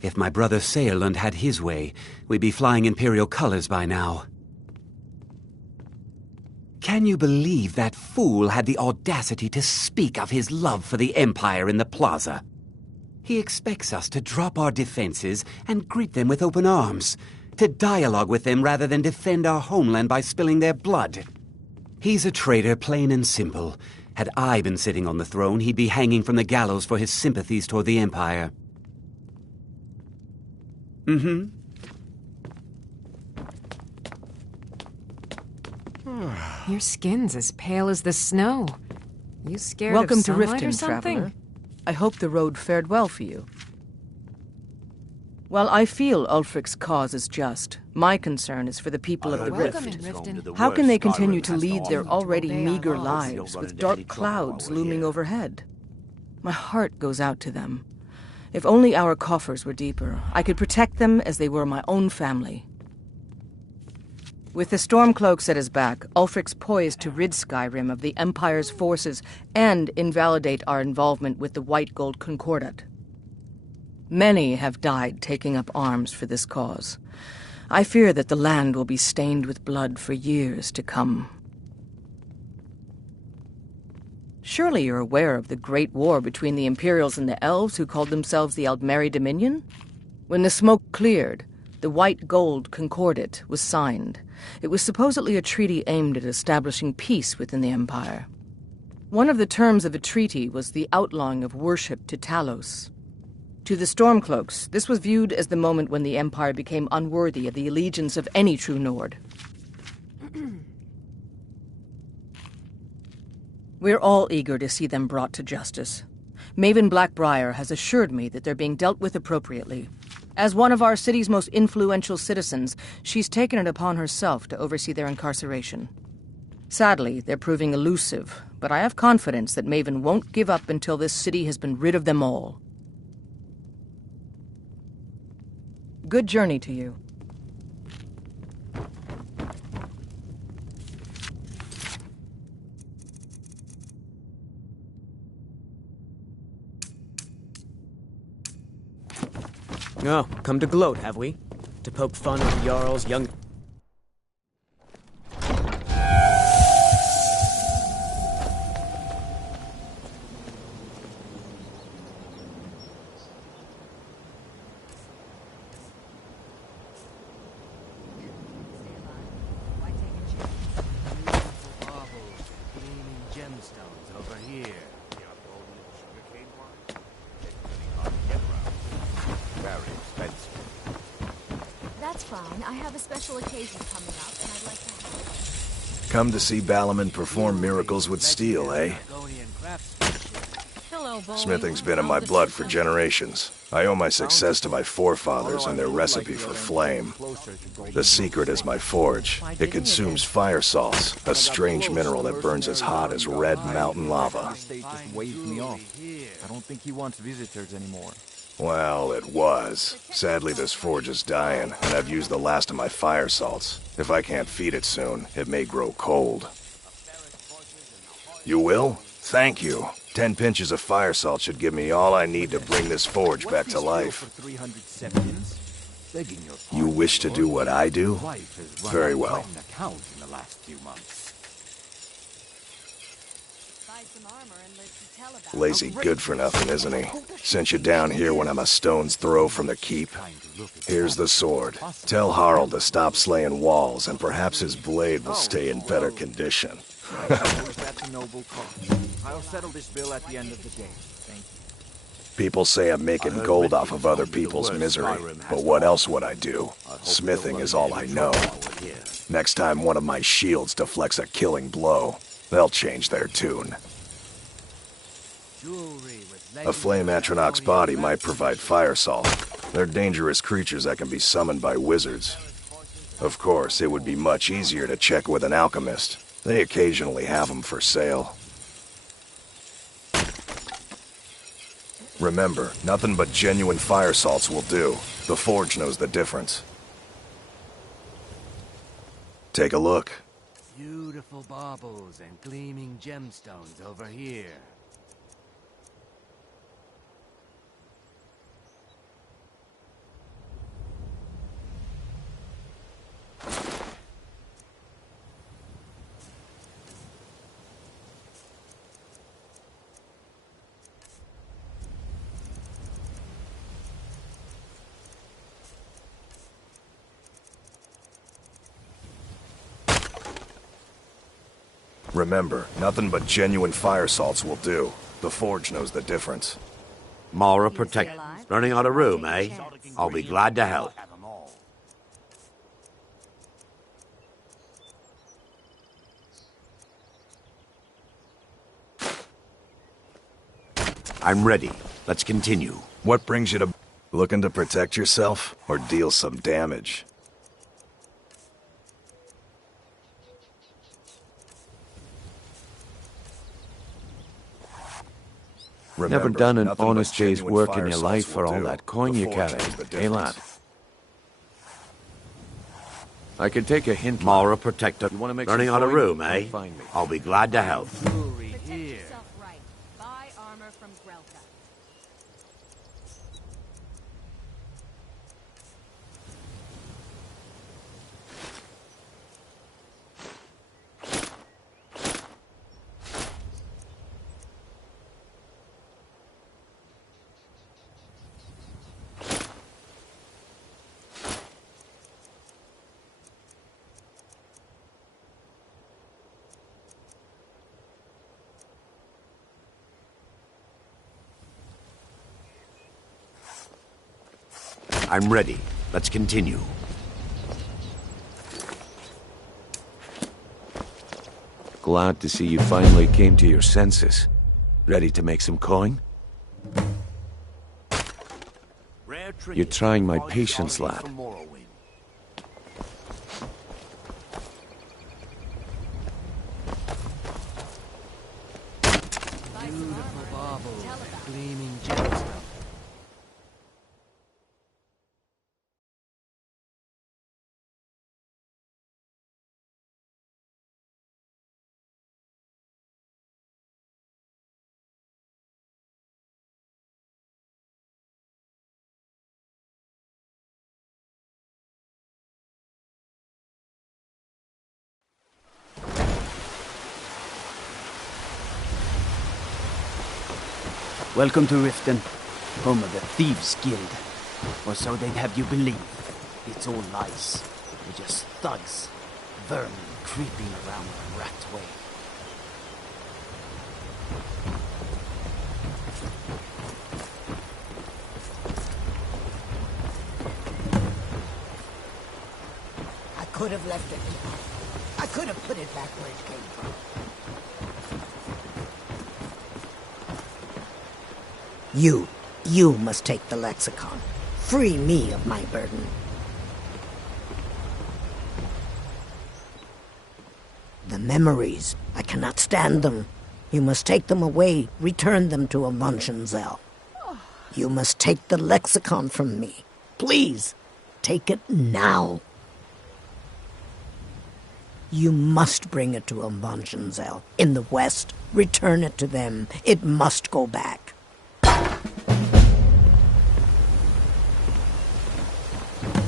If my brother Saerlund had his way, we'd be flying Imperial colors by now. Can you believe that fool had the audacity to speak of his love for the Empire in the plaza? He expects us to drop our defenses and greet them with open arms, to dialogue with them rather than defend our homeland by spilling their blood. He's a traitor, plain and simple. Had I been sitting on the throne, he'd be hanging from the gallows for his sympathies toward the Empire. Mm-hmm. Your skin's as pale as the snow. You scared Welcome of to sunlight or Riften, something? traveler. I hope the road fared well for you. While I feel Ulfric's cause is just, my concern is for the people of the Rift. How can they continue to lead their already meager lives with dark clouds looming overhead? My heart goes out to them. If only our coffers were deeper, I could protect them as they were my own family. With the Stormcloaks at his back, Ulfric's poised to rid Skyrim of the Empire's forces and invalidate our involvement with the White Gold Concordat. Many have died taking up arms for this cause. I fear that the land will be stained with blood for years to come. Surely you're aware of the Great War between the Imperials and the Elves who called themselves the Aldmeri Dominion? When the smoke cleared, the White Gold Concordat was signed. It was supposedly a treaty aimed at establishing peace within the Empire. One of the terms of the treaty was the outlawing of worship to Talos. To the Stormcloaks, this was viewed as the moment when the Empire became unworthy of the allegiance of any true Nord. We're all eager to see them brought to justice. Maven Blackbriar has assured me that they're being dealt with appropriately. As one of our city's most influential citizens, she's taken it upon herself to oversee their incarceration. Sadly, they're proving elusive, but I have confidence that Maven won't give up until this city has been rid of them all. Good journey to you. Oh, come to gloat, have we? To poke fun at the Jarl's young... That's fine. I have a special occasion coming up, and I'd like to have... Come to see Balamond perform miracles with steel, eh? Hello, boy. Smithing's been in my blood for generations. I owe my success to my forefathers and their recipe for flame. The secret is my forge. It consumes fire salts, a strange mineral that burns as hot as red mountain lava. Just waved me off. I don't think he wants visitors anymore. Well, it was. Sadly, this forge is dying, and I've used the last of my fire salts. If I can't feed it soon, it may grow cold. You will? Thank you. 10 pinches of fire salt should give me all I need to bring this forge back to life. You wish to do what I do? Very well. Lazy good for nothing, isn't he? Sent you down here when I'm a stone's throw from the keep. Here's the sword. Tell Harald to stop slaying walls, and perhaps his blade will stay in better condition. That's a noble cause. I'll settle this bill at the end of the day. Thank you. People say I'm making gold off of other people's misery, but what else would I do? Smithing is all I know. Next time one of my shields deflects a killing blow, they'll change their tune. A flame atronach's body might provide fire salt. They're dangerous creatures that can be summoned by wizards. Of course, it would be much easier to check with an alchemist. They occasionally have them for sale. Remember, nothing but genuine fire salts will do. The forge knows the difference. Take a look. Beautiful baubles and gleaming gemstones over here. Remember, nothing but genuine fire salts will do. The forge knows the difference. Mara protect. Running out of room, eh? I'll be glad to help. I'm ready. Let's continue. What brings you to... Looking to protect yourself, or deal some damage? Never done an honest day's work in your life for all that coin you carry, eh, lad? I can take a hint. Mara protector. Running out of room, eh? I'll be glad to help. I'm ready. Let's continue. Glad to see you finally came to your senses. Ready to make some coin? You're trying my patience, lad. Beautiful baubles, gleaming gemstones. Welcome to Riften, home of the Thieves' Guild. Or so they'd have you believe. It's all lies. They're just thugs. Vermin creeping around the rat way. I could have left it behind. I could have put it back where it came from. You, You must take the lexicon. Free me of my burden. The memories, I cannot stand them. You must take them away, return them to Avonshenzell. You must take the lexicon from me. Please, take it now. You must bring it to Avonshenzell in the west. Return it to them. It must go back.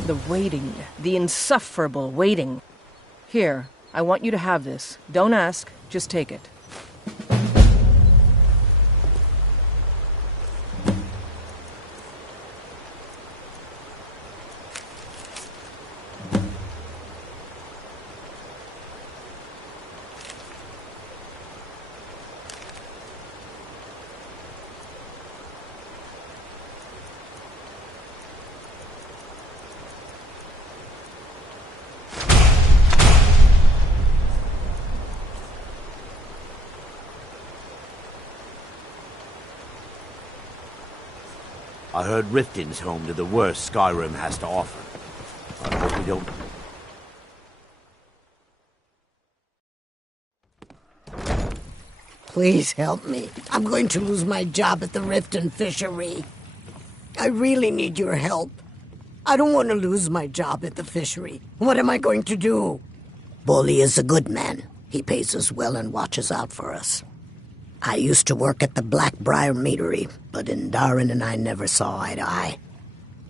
The waiting. The insufferable waiting. Here, I want you to have this. Don't ask, just take it. I heard Riften's home to the worst Skyrim has to offer. I hope we don't... Please help me. I'm going to lose my job at the Riften fishery. I really need your help. I don't want to lose my job at the fishery. What am I going to do? Bolli is a good man. He pays us well and watches out for us. I used to work at the Blackbriar Meadery, but Indarin and I never saw eye to eye.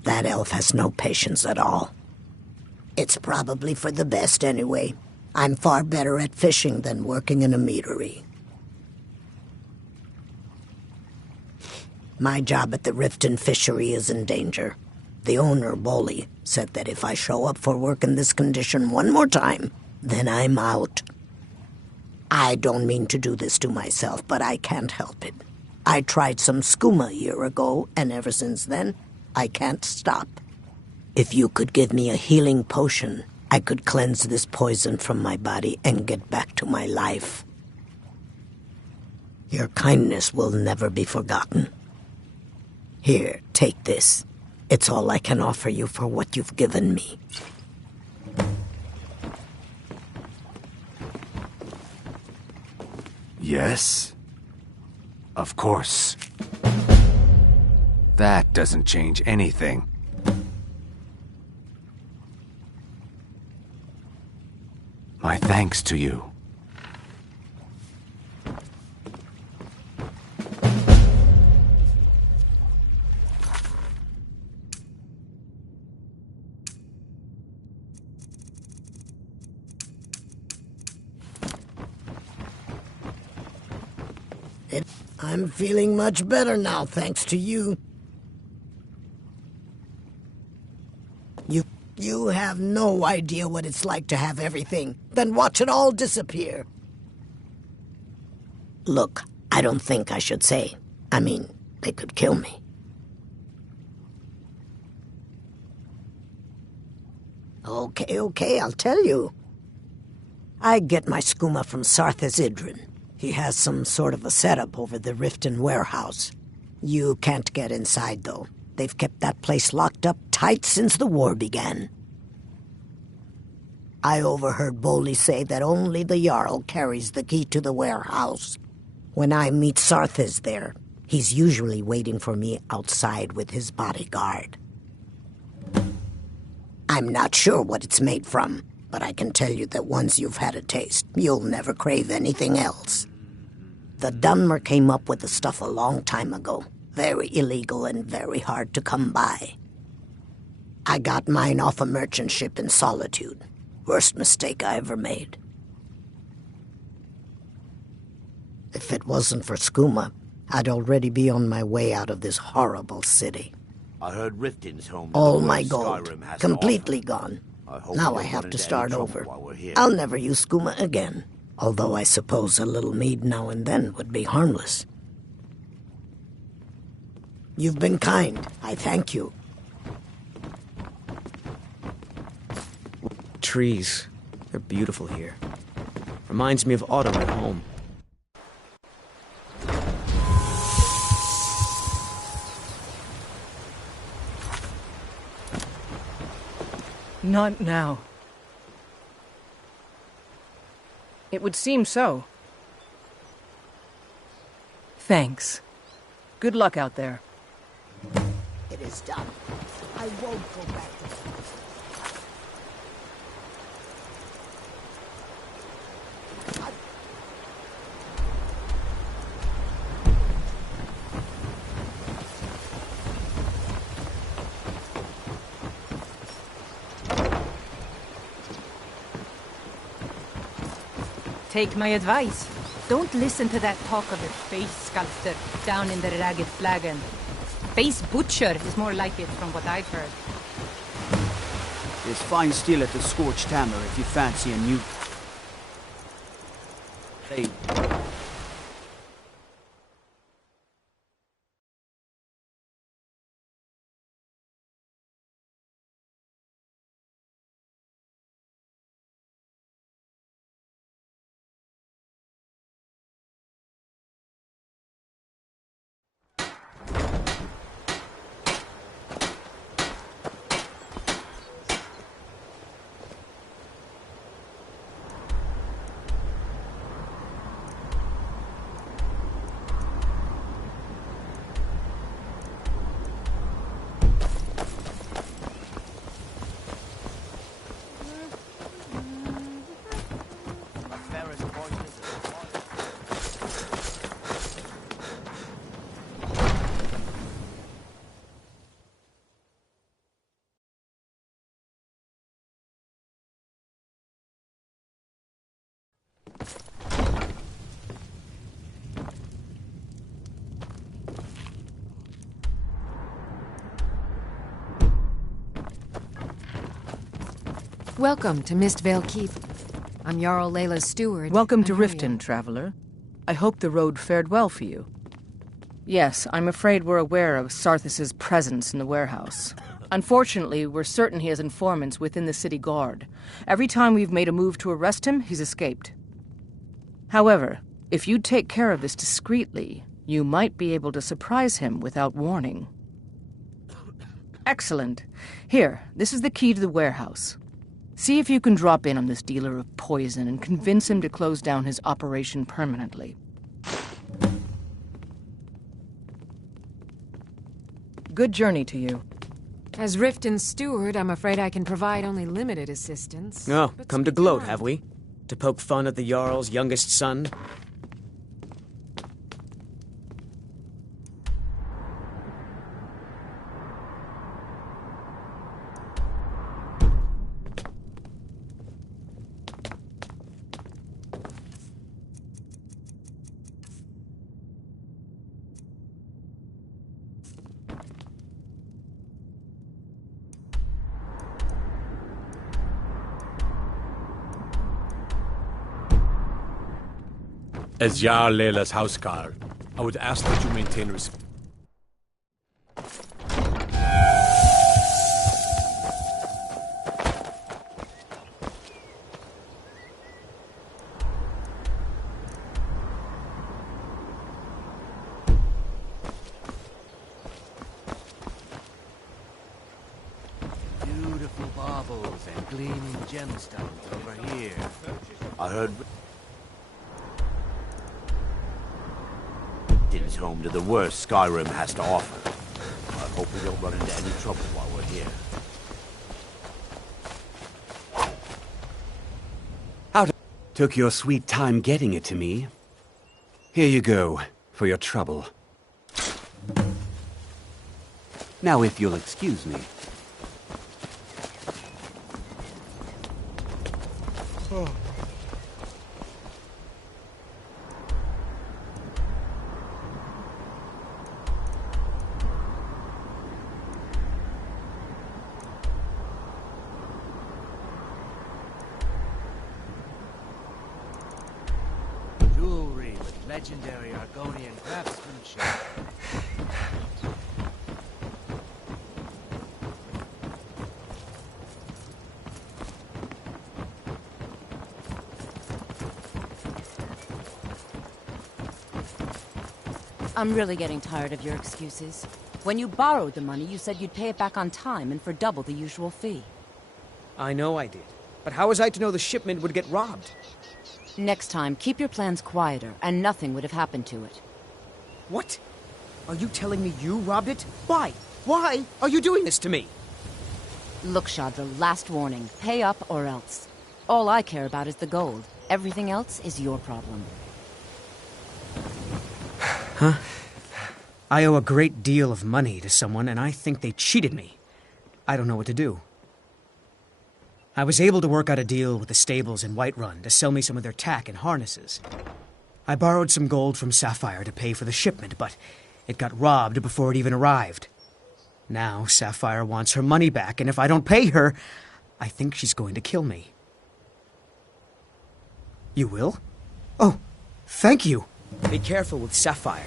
That elf has no patience at all. It's probably for the best anyway. I'm far better at fishing than working in a meadery. My job at the Riften fishery is in danger. The owner, Bolli, said that if I show up for work in this condition one more time, then I'm out. I don't mean to do this to myself, but I can't help it. I tried some skooma a year ago, and ever since then, I can't stop. If you could give me a healing potion, I could cleanse this poison from my body and get back to my life. Your kindness will never be forgotten. Here, take this. It's all I can offer you for what you've given me. Yes? Of course. That doesn't change anything. My thanks to you. I'm feeling much better now, thanks to you. You have no idea what it's like to have everything, then watch it all disappear. Look, I don't think I should say. I mean, they could kill me. Okay, I'll tell you. I get my skooma from Sarthas Idrin. He has some sort of a setup over the Riften warehouse. You can't get inside, though. They've kept that place locked up tight since the war began. I overheard Bolli say that only the Jarl carries the key to the warehouse. When I meet Sarthas there, he's usually waiting for me outside with his bodyguard. I'm not sure what it's made from, but I can tell you that once you've had a taste, you'll never crave anything else. The Dunmer came up with the stuff a long time ago. Very illegal and very hard to come by. I got mine off a merchant ship in Solitude. Worst mistake I ever made. If it wasn't for skooma, I'd already be on my way out of this horrible city. I heard Riften's home. All my gold, completely gone. Now I have to start over. I'll never use skooma again, although I suppose a little mead now and then would be harmless. You've been kind. I thank you. Trees. They're beautiful here. Reminds me of autumn at home. Not now. It would seem so. Thanks. Good luck out there. It is done. I won't go back to sleep. Take my advice. Don't listen to that talk of a face sculptor down in the Ragged Flagon. Face butcher is more like it from what I've heard. There's fine steel at the Scorched Hammer if you fancy a new... Hey. Welcome to Mistvale Keep. I'm Jarl Layla's steward. Welcome to Riften, traveler. I hope the road fared well for you. Yes, I'm afraid we're aware of Sarthis' presence in the warehouse. Unfortunately, we're certain he has informants within the city guard. Every time we've made a move to arrest him, he's escaped. However, if you take care of this discreetly, you might be able to surprise him without warning. Excellent. Here, this is the key to the warehouse. See if you can drop in on this dealer of poison and convince him to close down his operation permanently. Good journey to you. As Riften's steward, I'm afraid I can provide only limited assistance. Oh, come to gloat, have we? To poke fun at the Jarl's youngest son? As Jarl Layla's houseguard, I would ask that you maintain respect. Beautiful baubles and gleaming gemstones over here. I heard... It's home to the worst Skyrim has to offer. I hope we don't run into any trouble while we're here. Took your sweet time getting it to me. Here you go, for your trouble. Now if you'll excuse me. Oh. Jewelry with legendary Argonian craftsmanship. I'm really getting tired of your excuses. When you borrowed the money, you said you'd pay it back on time and for double the usual fee. I know I did. But how was I to know the shipment would get robbed? Next time, keep your plans quieter, and nothing would have happened to it. What? Are you telling me you robbed it? Why? Why are you doing this to me? Look, Shadra, last warning. Pay up or else. All I care about is the gold. Everything else is your problem. Huh? I owe a great deal of money to someone, and I think they cheated me. I don't know what to do. I was able to work out a deal with the stables in Whiterun to sell me some of their tack and harnesses. I borrowed some gold from Sapphire to pay for the shipment, but it got robbed before it even arrived. Now Sapphire wants her money back, and if I don't pay her, I think she's going to kill me. You will? Oh, thank you. Be careful with Sapphire.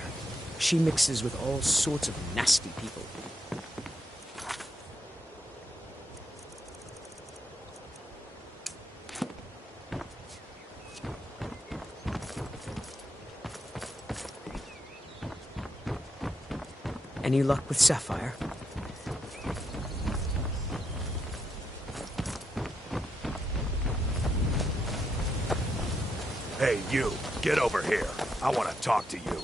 She mixes with all sorts of nasty people. Any luck with Sapphire? Hey, you. Get over here. I want to talk to you.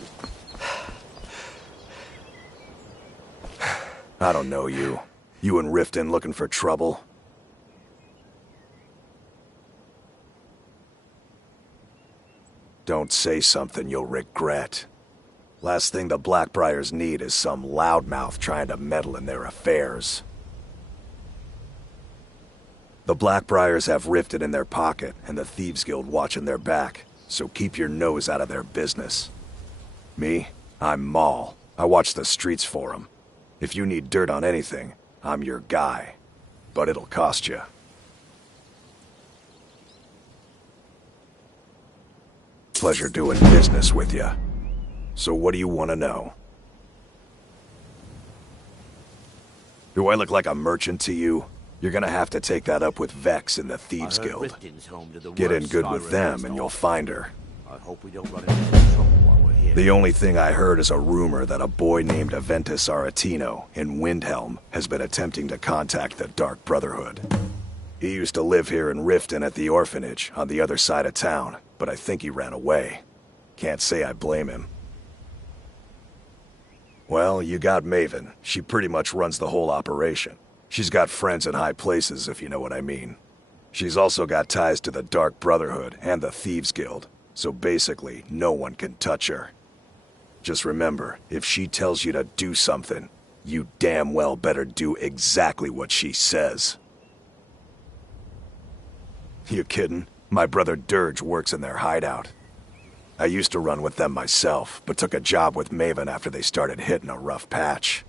I don't know you. You and Riften looking for trouble? Don't say something you'll regret. Last thing the Blackbriars need is some loudmouth trying to meddle in their affairs. The Blackbriars have Riften in their pocket and the Thieves Guild watching their back, so keep your nose out of their business. Me? I'm Maul. I watch the streets for them. If you need dirt on anything, I'm your guy. But it'll cost you. Pleasure doing business with you. So what do you want to know? Do I look like a merchant to you? You're gonna have to take that up with Vex in the Thieves Guild. Get in good with them and you'll find her. I hope we don't run into any trouble while we're here. The only thing I heard is a rumor that a boy named Aventus Aretino in Windhelm has been attempting to contact the Dark Brotherhood. He used to live here in Riften at the orphanage on the other side of town, but I think he ran away. Can't say I blame him. Well, you got Maven. She pretty much runs the whole operation. She's got friends in high places, if you know what I mean. She's also got ties to the Dark Brotherhood and the Thieves Guild, so basically, no one can touch her. Just remember, if she tells you to do something, you damn well better do exactly what she says. You kidding? My brother Dirge works in their hideout. I used to run with them myself, but took a job with Maven after they started hitting a rough patch.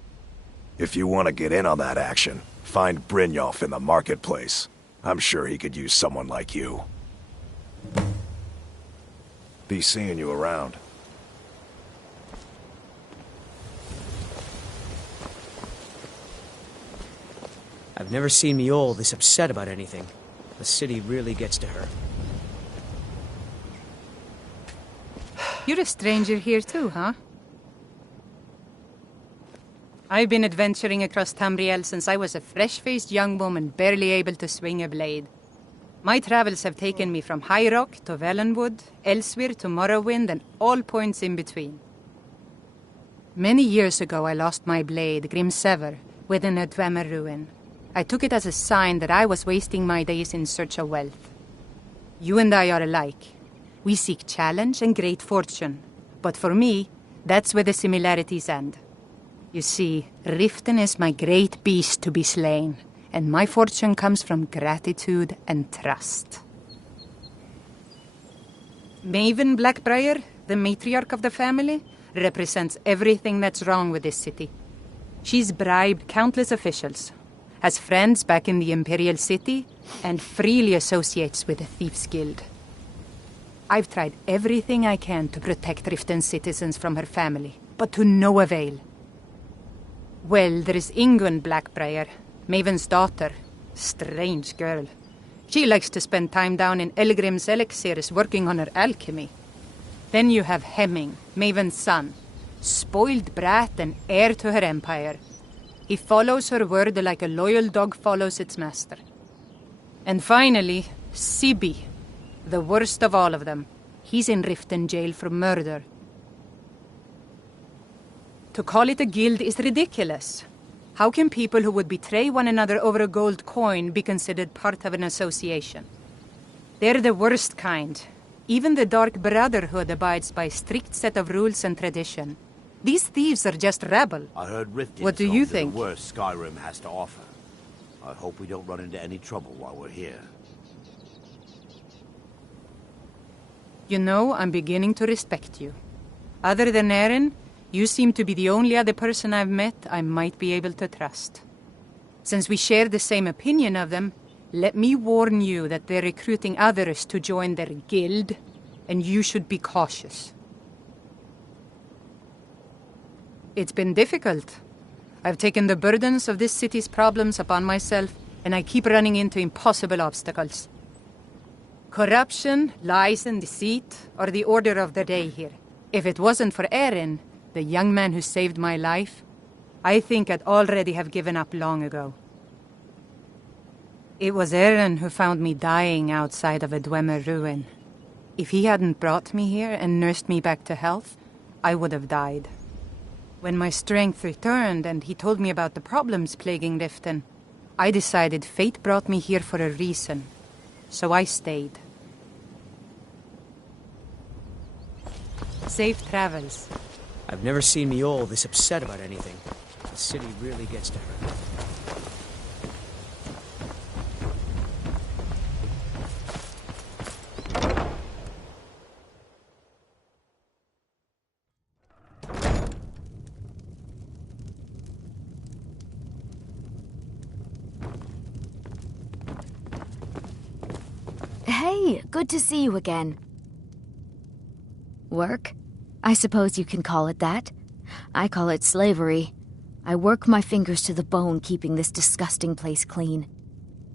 If you want to get in on that action, find Brynjolf in the marketplace. I'm sure he could use someone like you. Be seeing you around. I've never seen Miol this upset about anything. The city really gets to her. You're a stranger here too, huh? I've been adventuring across Tamriel since I was a fresh-faced young woman barely able to swing a blade. My travels have taken me from High Rock to Valenwood, Elsewhere to Morrowind, and all points in between. Many years ago I lost my blade, Grimsever, within a Dwemer ruin. I took it as a sign that I was wasting my days in search of wealth. You and I are alike. We seek challenge and great fortune. But for me, that's where the similarities end. You see, Riften is my great beast to be slain, and my fortune comes from gratitude and trust. Maven Blackbriar, the matriarch of the family, represents everything that's wrong with this city. She's bribed countless officials, has friends back in the Imperial City, and freely associates with the Thieves Guild. I've tried everything I can to protect Riften's citizens from her family, but to no avail. Well, there is Ingun Blackbriar, Maven's daughter. Strange girl. She likes to spend time down in Elgrim's elixirs working on her alchemy. Then you have Hemming, Maven's son. Spoiled brat and heir to her empire. He follows her word like a loyal dog follows its master. And finally, Sibi, the worst of all of them. He's in Riften jail for murder. To call it a guild is ridiculous. How can people who would betray one another over a gold coin be considered part of an association? They're the worst kind. Even the Dark Brotherhood abides by a strict set of rules and tradition. These thieves are just rabble. I heard Riften's What do you home to think? the worst Skyrim has to offer. I hope we don't run into any trouble while we're here. You know, I'm beginning to respect you. Other than Eren, you seem to be the only other person I've met I might be able to trust. Since we share the same opinion of them, let me warn you that they're recruiting others to join their guild, and you should be cautious. It's been difficult. I've taken the burdens of this city's problems upon myself, and I keep running into impossible obstacles. Corruption, lies, and deceit are the order of the day here. If it wasn't for Eren, the young man who saved my life, I think I'd already have given up long ago. It was Eren who found me dying outside of a Dwemer ruin. If he hadn't brought me here and nursed me back to health, I would have died. When my strength returned and he told me about the problems plaguing Riften, I decided fate brought me here for a reason, so I stayed. Safe travels. I've never seen me all this upset about anything. The city really gets to her. Hey, good to see you again. Work? I suppose you can call it that. I call it slavery. I work my fingers to the bone keeping this disgusting place clean.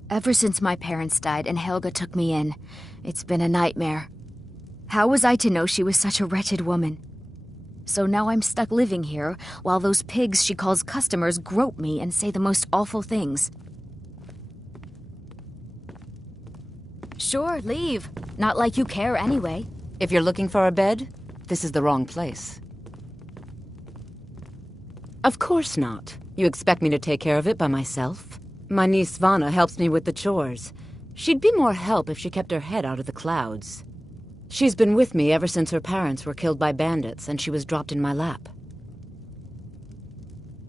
Ever since my parents died and Helga took me in, it's been a nightmare. How was I to know she was such a wretched woman? So now I'm stuck living here while those pigs she calls customers grope me and say the most awful things. Sure, leave. Not like you care anyway. If you're looking for a bed, this is the wrong place. Of course not. You expect me to take care of it by myself? My niece Svana helps me with the chores. She'd be more help if she kept her head out of the clouds. She's been with me ever since her parents were killed by bandits and she was dropped in my lap.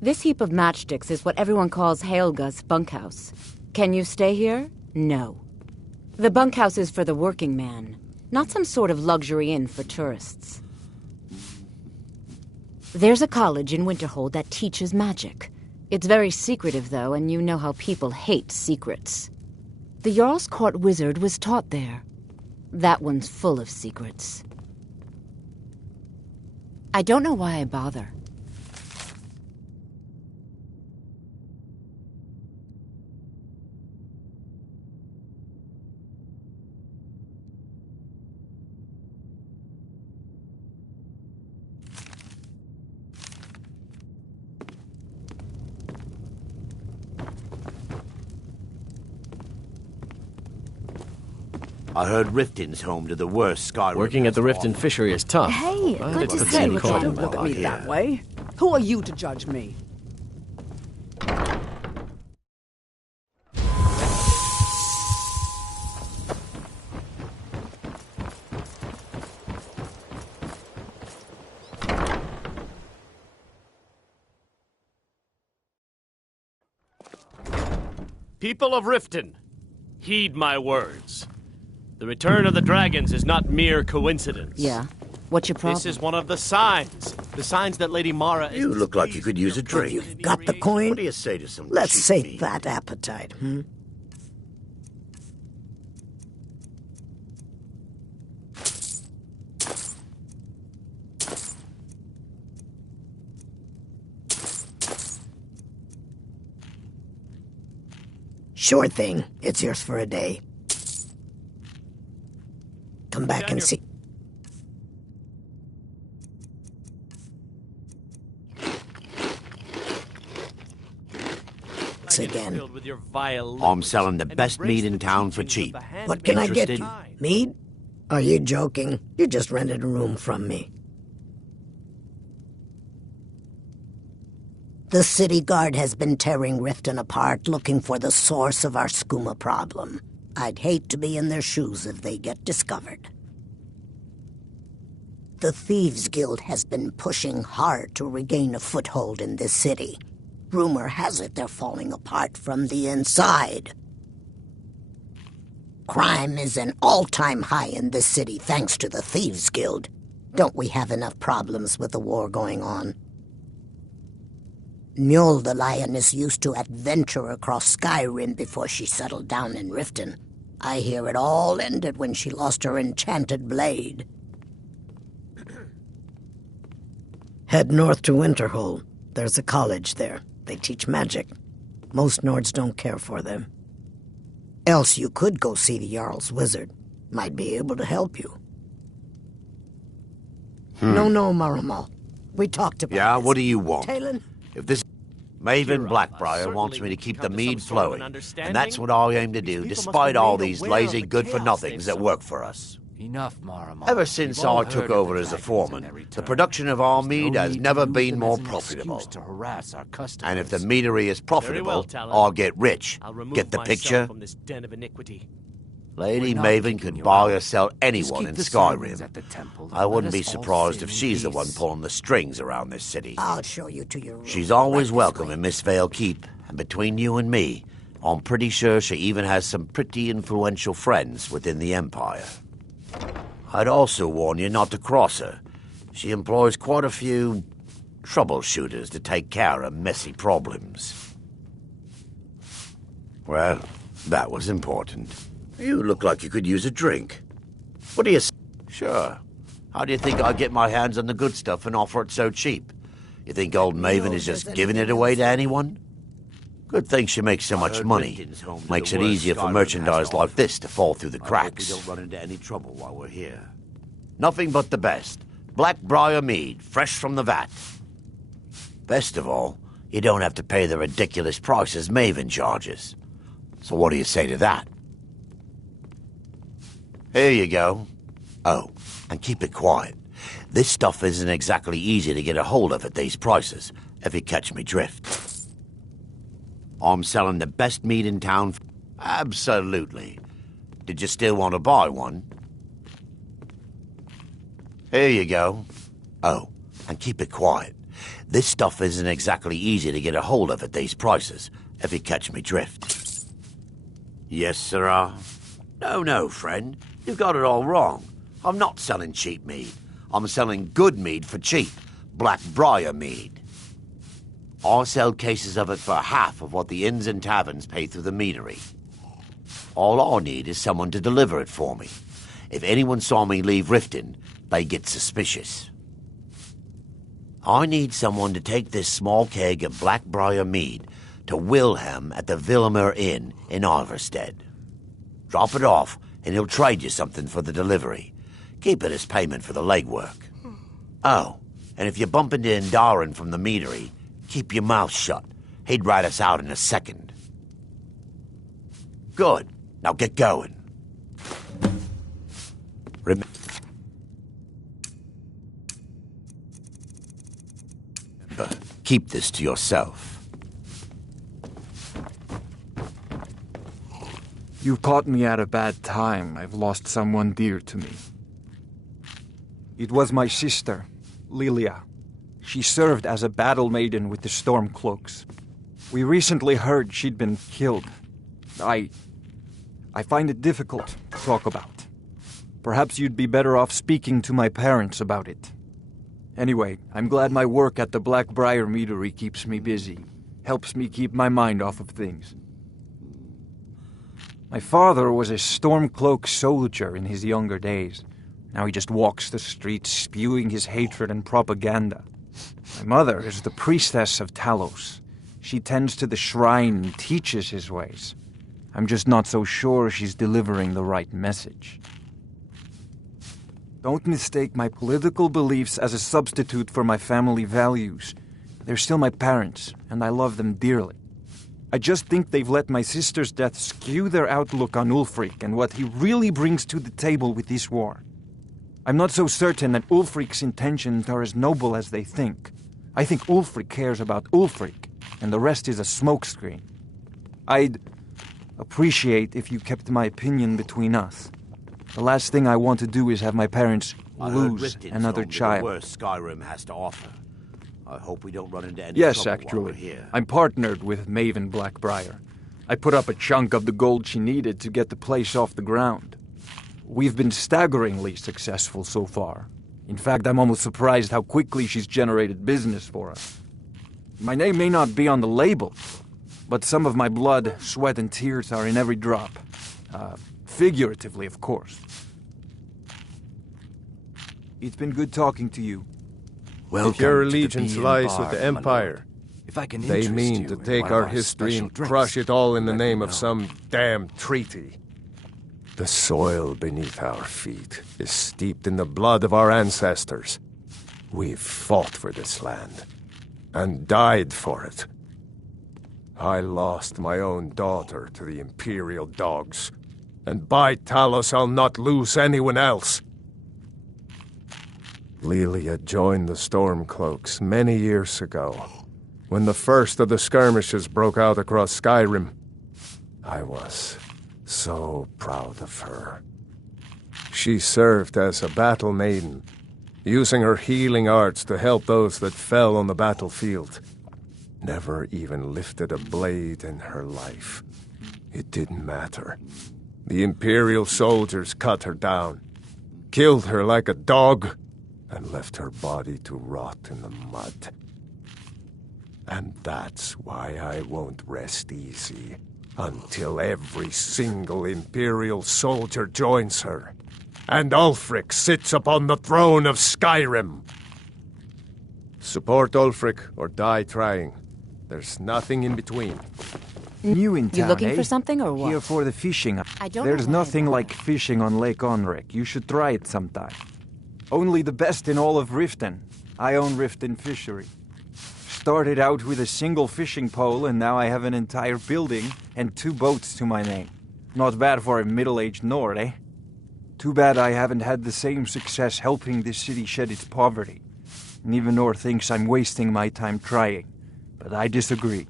This heap of matchsticks is what everyone calls Helga's bunkhouse. Can you stay here? No. The bunkhouse is for the working man, not some sort of luxury inn for tourists. There's a college in Winterhold that teaches magic. It's very secretive, though, and you know how people hate secrets. The Jarl's Court wizard was taught there. That one's full of secrets. I don't know why I bother. I heard Riften's home to the worst Skyrim. Working at the Riften fishery is tough. Hey, good to see you again. Don't look at me that way. Who are you to judge me? People of Riften, heed my words. The return of the dragons is not mere coincidence. Yeah? What's your problem? This is one of the signs. The signs that Lady Mara is... You look like you could use a drink. You've got the coin? What do you say to some Let's cheap sate meat? that appetite, hmm? Sure thing. It's yours for a day. Come back and see. tricks again. I'm selling the best meat in town for cheap. What can I get Interested? you? Meat? Are you joking? You just rented a room from me. The city guard has been tearing Riften apart looking for the source of our skooma problem. I'd hate to be in their shoes if they get discovered. The Thieves Guild has been pushing hard to regain a foothold in this city. Rumor has it they're falling apart from the inside. Crime is an all-time high in this city thanks to the Thieves Guild. Don't we have enough problems with the war going on? Mjol the Lioness used to adventure across Skyrim before she settled down in Riften. I hear it all ended when she lost her enchanted blade. Head north to Winterhold. There's a college there. They teach magic. Most Nords don't care for them. Else you could go see the Jarl's wizard. Might be able to help you. No, Maramal. We talked about Yeah, this. what do you want? Talon? If this Maven Blackbriar wants me to keep the mead flowing, and that's what I aim to do, despite all these lazy good-for-nothings that work for us. Enough, Maramal. Ever since I took over as a foreman, the production of our mead has never been more profitable. And if the meadery is profitable, I'll get rich. Get the picture? From this den of iniquity. Lady Maven could buy or sell anyone in Skyrim. I wouldn't be surprised if she's the one pulling the strings around this city. I'll show you to your room. She's always welcome in Miss Vale Keep, and between you and me, I'm pretty sure she even has some pretty influential friends within the Empire. I'd also warn you not to cross her. She employs quite a few troubleshooters to take care of messy problems. Well, that was important. You look like you could use a drink. What do you say? Sure. How do you think I get my hands on the good stuff and offer it so cheap? You think old Maven is just giving it away to anyone? Good thing she makes so much money. Makes it easier for merchandise like this to fall through the cracks. We don't run into any trouble while we're here. Nothing but the best. Blackbriar mead, fresh from the vat. Best of all, you don't have to pay the ridiculous prices Maven charges. So what do you say to that? Here you go. Oh, and keep it quiet. This stuff isn't exactly easy to get a hold of at these prices, if you catch me drift. I'm selling the best meat in town. Absolutely. Did you still want to buy one? Here you go. Oh, and keep it quiet. This stuff isn't exactly easy to get a hold of at these prices, if you catch me drift. Yes, sirrah. No, friend. You've got it all wrong. I'm not selling cheap mead. I'm selling good mead for cheap. Blackbriar mead. I sell cases of it for half of what the inns and taverns pay through the meadery. All I need is someone to deliver it for me. If anyone saw me leave Riften, they get suspicious. I need someone to take this small keg of Blackbriar mead to Wilhelm at the Villimer Inn in Iverstead. Drop it off, and he'll trade you something for the delivery. Keep it as payment for the legwork. Oh, and if you bump into Indarin from the meadery, keep your mouth shut. He'd rat us out in a second. Good. Now get going. Keep this to yourself. You've caught me at a bad time. I've lost someone dear to me. It was my sister, Lilia. She served as a battle maiden with the Stormcloaks. We recently heard she'd been killed. I find it difficult to talk about. Perhaps you'd be better off speaking to my parents about it. Anyway, I'm glad my work at the Blackbriar Meadery keeps me busy. Helps me keep my mind off of things. My father was a Stormcloak soldier in his younger days. Now he just walks the streets spewing his hatred and propaganda. My mother is the priestess of Talos. She tends to the shrine and teaches his ways. I'm just not so sure she's delivering the right message. Don't mistake my political beliefs as a substitute for my family values. They're still my parents, and I love them dearly. I just think they've let my sister's death skew their outlook on Ulfric and what he really brings to the table with this war. I'm not so certain that Ulfric's intentions are as noble as they think. I think Ulfric cares about Ulfric, and the rest is a smokescreen. I'd appreciate if you kept my opinion between us. The last thing I want to do is have my parents lose another child. The worst Skyrim has to offer. I hope we don't run into any Yes, trouble while we're actually. here. I'm partnered with Maven Blackbriar. I put up a chunk of the gold she needed to get the place off the ground. We've been staggeringly successful so far. In fact, I'm almost surprised how quickly she's generated business for us. My name may not be on the label, but some of my blood, sweat, and tears are in every drop. Figuratively, of course. It's been good talking to you. If your allegiance lies with the Empire, if I can they mean to take our history and crush it all in the name of some damn treaty. The soil beneath our feet is steeped in the blood of our ancestors. We've fought for this land and died for it. I lost my own daughter to the Imperial dogs, and by Talos I'll not lose anyone else. Lilia joined the Stormcloaks many years ago, when the first of the skirmishes broke out across Skyrim. I was so proud of her. She served as a battle maiden, using her healing arts to help those that fell on the battlefield. Never even lifted a blade in her life. It didn't matter. The Imperial soldiers cut her down, killed her like a dog, and left her body to rot in the mud. And that's why I won't rest easy until every single Imperial soldier joins her, and Ulfric sits upon the throne of Skyrim. Support Ulfric or die trying. There's nothing in between. New in town, You looking eh? for something or what? Here for the fishing. I don't There's know why nothing like fishing on Lake Onric. You should try it sometime. Only the best in all of Riften. I own Riften Fishery. Started out with a single fishing pole, and now I have an entire building and 2 boats to my name. Not bad for a middle-aged Nord, eh? Too bad I haven't had the same success helping this city shed its poverty. And even Nord thinks I'm wasting my time trying. But I disagree.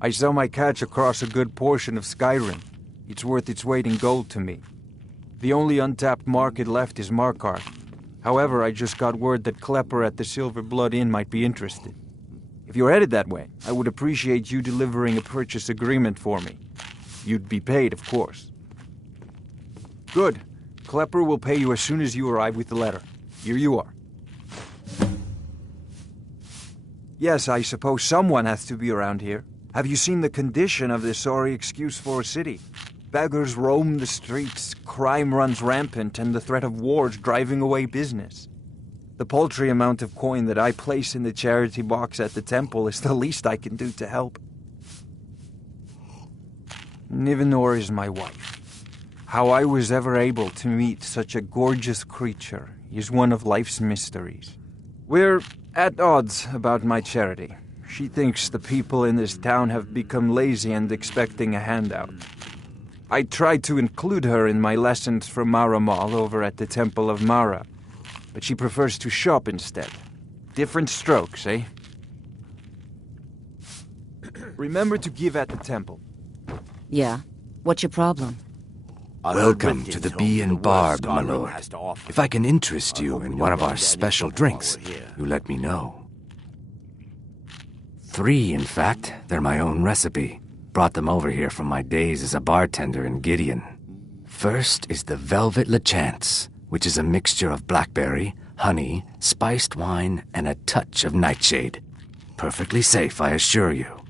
I sell my catch across a good portion of Skyrim. It's worth its weight in gold to me. The only untapped market left is Markarth. However, I just got word that Klepper at the Silver Blood Inn might be interested. If you're headed that way, I would appreciate you delivering a purchase agreement for me. You'd be paid, of course. Good. Klepper will pay you as soon as you arrive with the letter. Here you are. Yes, I suppose someone has to be around here. Have you seen the condition of this sorry excuse for a city? Beggars roam the streets, crime runs rampant, and the threat of war's driving away business. The paltry amount of coin that I place in the charity box at the temple is the least I can do to help. Nivenor is my wife. How I was ever able to meet such a gorgeous creature is one of life's mysteries. We're at odds about my charity. She thinks the people in this town have become lazy and expecting a handout. I tried to include her in my lessons from Maramal over at the Temple of Mara, but she prefers to shop instead. Different strokes, eh? Remember to give at the temple. Yeah. What's your problem? Welcome to the Bee and Barb, my lord. If I can interest you in one of our special drinks, you let me know. 3, in fact. They're my own recipe. Brought them over here from my days as a bartender in Gideon. First is the Velvet LeChance, which is a mixture of blackberry, honey, spiced wine, and a touch of nightshade. Perfectly safe, I assure you.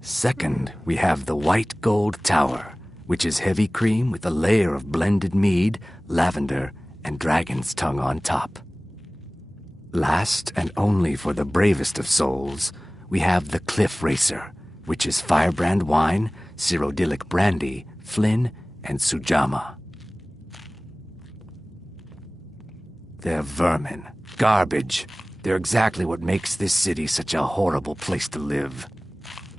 Second, we have the White Gold Tower, which is heavy cream with a layer of blended mead, lavender, and dragon's tongue on top. Last, and only for the bravest of souls, we have the Cliff Racer, which is firebrand wine, Cyrodiilic brandy, Flynn, and Sujama. They're vermin. Garbage. They're exactly what makes this city such a horrible place to live.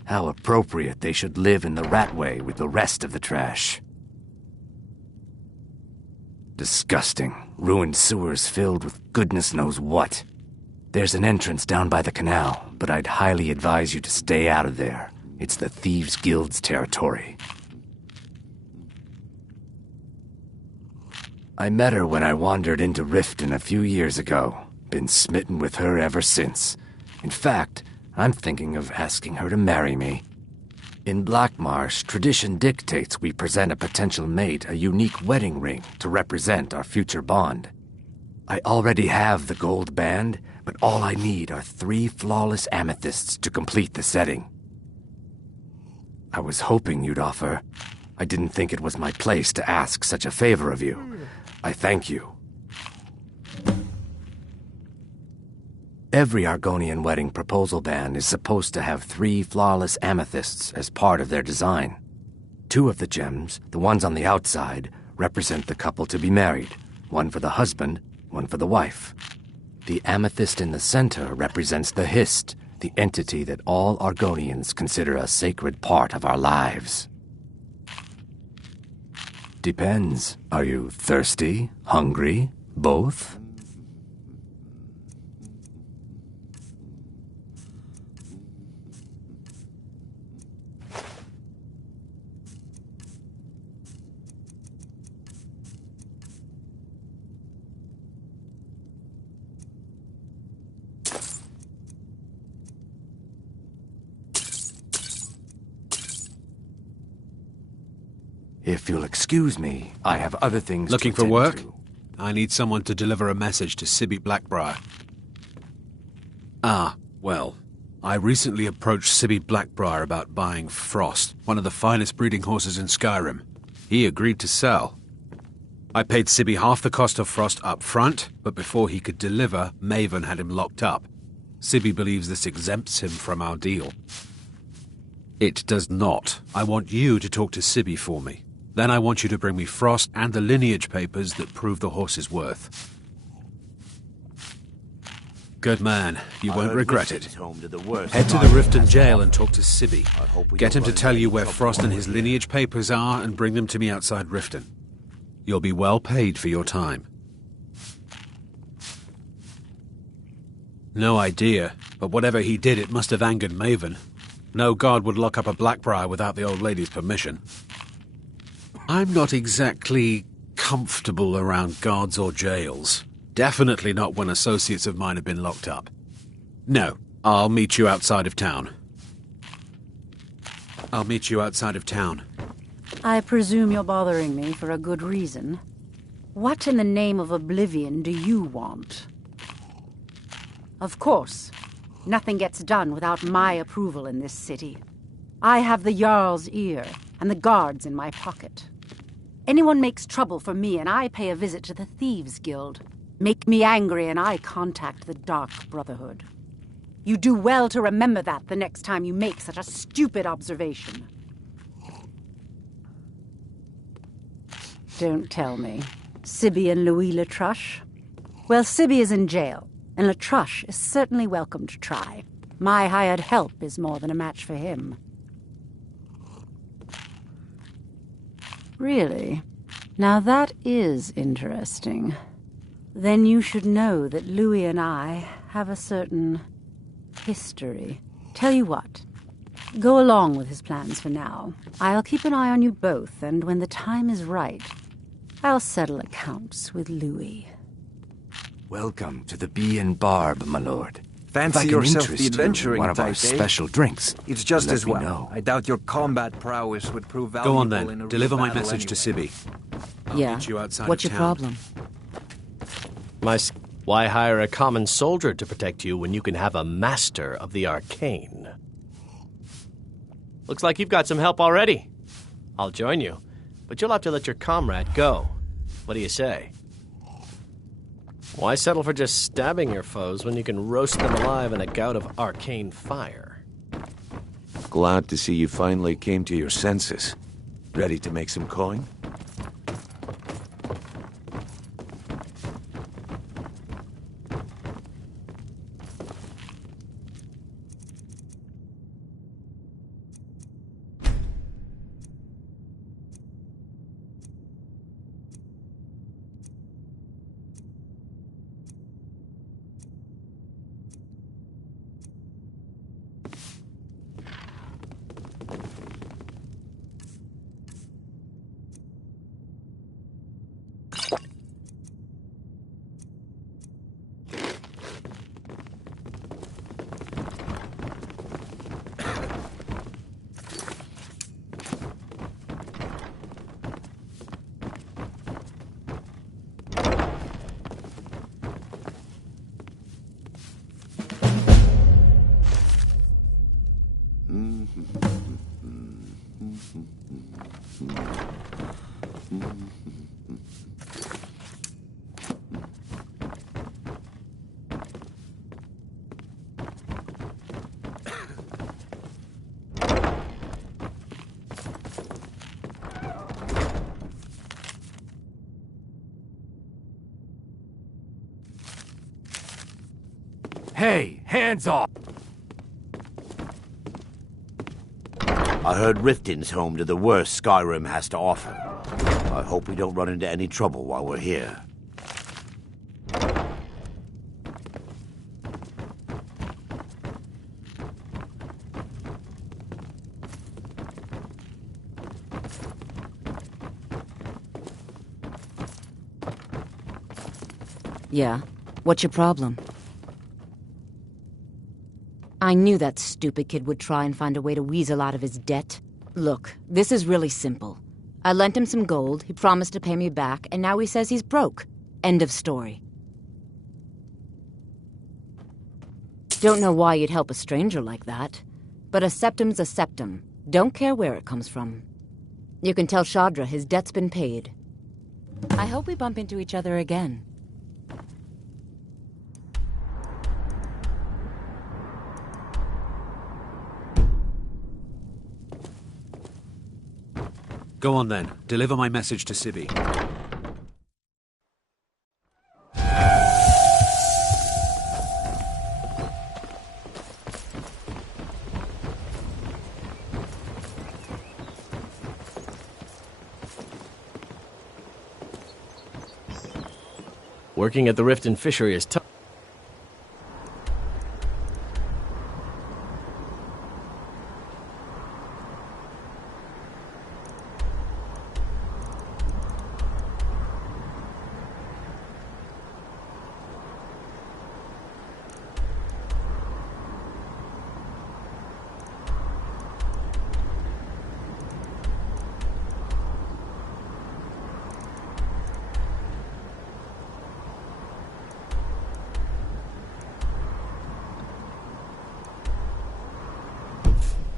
How appropriate they should live in the ratway with the rest of the trash. Disgusting. Ruined sewers filled with goodness knows what. There's an entrance down by the canal, but I'd highly advise you to stay out of there. It's the Thieves' Guild's territory. I met her when I wandered into Riften a few years ago. Been smitten with her ever since. In fact, I'm thinking of asking her to marry me. In Blackmarsh, tradition dictates we present a potential mate a unique wedding ring to represent our future bond. I already have the gold band, but all I need are 3 flawless amethysts to complete the setting. I was hoping you'd offer. I didn't think it was my place to ask such a favor of you. I thank you. Every Argonian wedding proposal band is supposed to have 3 flawless amethysts as part of their design. 2 of the gems, the ones on the outside, represent the couple to be married. 1 for the husband, 1 for the wife. The amethyst in the center represents the Hist, the entity that all Argonians consider a sacred part of our lives. Depends. Are you thirsty? Hungry? Both? If you'll excuse me, I have other things Looking to for attend work? to. I need someone to deliver a message to Sibby Blackbriar. Well, I recently approached Sibby Blackbriar about buying Frost, one of the finest breeding horses in Skyrim. He agreed to sell. I paid Sibby half the cost of Frost up front, but before he could deliver, Maven had him locked up. Sibby believes this exempts him from our deal. It does not. I want you to talk to Sibby for me. Then I want you to bring me Frost and the lineage papers that prove the horse's worth. Good man. You won't regret it. Head to the Riften jail and talk to Sibby. Get him to tell you where Frost and his lineage papers are and bring them to me outside Riften. You'll be well paid for your time. No idea, but whatever he did, it must have angered Maven. No guard would lock up a Blackbriar without the old lady's permission. I'm not exactly comfortable around guards or jails. Definitely not when associates of mine have been locked up. No, I'll meet you outside of town. I presume you're bothering me for a good reason. What in the name of oblivion do you want? Of course, nothing gets done without my approval in this city. I have the Jarl's ear and the guards in my pocket. Anyone makes trouble for me and I pay a visit to the Thieves' Guild. Make me angry and I contact the Dark Brotherhood. You do well to remember that the next time you make such a stupid observation. Don't tell me. Sibby and Louis Latruche? Well, Sibby is in jail, and Latruche is certainly welcome to try. My hired help is more than a match for him. Really? Now that is interesting. Then you should know that Louis and I have a certain history. Tell you what, go along with his plans for now. I'll keep an eye on you both, and when the time is right, I'll settle accounts with Louis. Welcome to the Bee and Barb, my lord. Fancy If I can yourself interest the you in adventuring one of our type, eh? special drinks. It's just let as me well. know. I doubt your combat prowess would prove valuable. Go on in a then. real Deliver my battle message to anyway. Sibby. I'll meet you outside What's of your town. problem? Why hire a common soldier to protect you when you can have a master of the arcane? Looks like you've got some help already. I'll join you, but you'll have to let your comrade go. What do you say? Why settle for just stabbing your foes when you can roast them alive in a gout of arcane fire? Glad to see you finally came to your senses. Ready to make some coin? Hey, hands off! I heard Riften's home to the worst Skyrim has to offer. I hope we don't run into any trouble while we're here. Yeah? What's your problem? I knew that stupid kid would try and find a way to weasel out of his debt. Look, this is really simple. I lent him some gold, he promised to pay me back, and now he says he's broke. End of story. Don't know why you'd help a stranger like that, but a septum's a septum. Don't care where it comes from. You can tell Shadra his debt's been paid. I hope we bump into each other again. Go on then. Deliver my message to Sibby. Working at the Riften fishery is tough.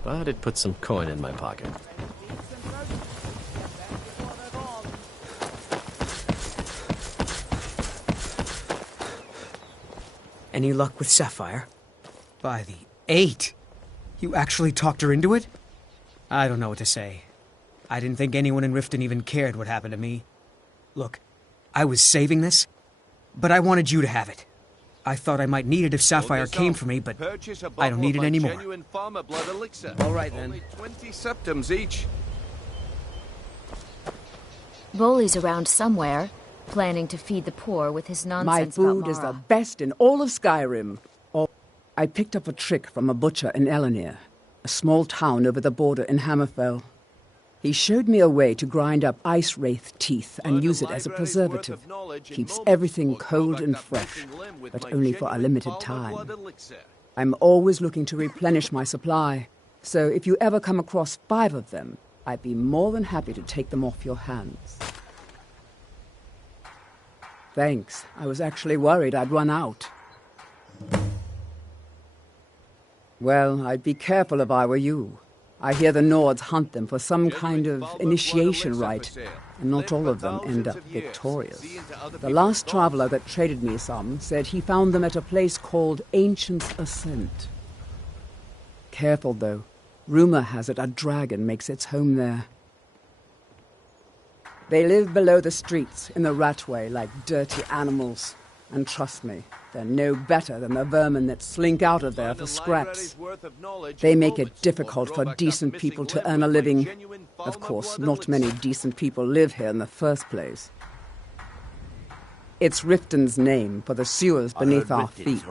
But it put some coin in my pocket. Any luck with Sapphire? By the 8! You actually talked her into it? I don't know what to say. I didn't think anyone in Riften even cared what happened to me. Look, I was saving this, but I wanted you to have it. I thought I might need it if Sapphire came for me, but I don't need it anymore. All right, then. Only 20 septums each. Bolly's around somewhere, planning to feed the poor with his nonsense My about food is the Mara. best in all of Skyrim. I picked up a trick from a butcher in Elenir, a small town over the border in Hammerfell. He showed me a way to grind up ice wraith teeth and use it as a preservative. Keeps everything cold and fresh, but only for a limited time. I'm always looking to replenish my supply, so if you ever come across 5 of them, I'd be more than happy to take them off your hands. Thanks. I was actually worried I'd run out. Well, I'd be careful if I were you. I hear the Nords hunt them for some kind of initiation rite, and not all of them end up victorious. The last traveler that traded me some said he found them at a place called Ancient's Ascent. Careful, though. Rumor has it a dragon makes its home there. They live below the streets, in the ratway, like dirty animals. And trust me, they're no better than the vermin that slink out of there for scraps. They make it difficult for decent people to earn a living. Of course, not many decent people live here in the first place. It's Riften's name for the sewers beneath our feet.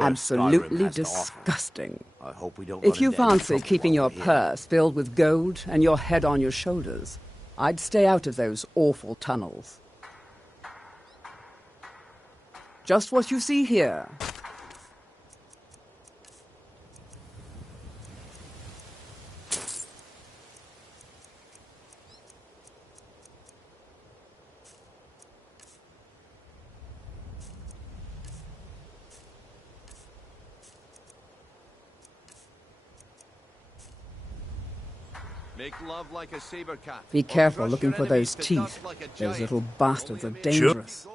Absolutely disgusting. If you fancy keeping your purse filled with gold and your head on your shoulders, I'd stay out of those awful tunnels. Just what you see here. Make love like a saber cat. Be careful looking for those teeth. Those little bastards are dangerous.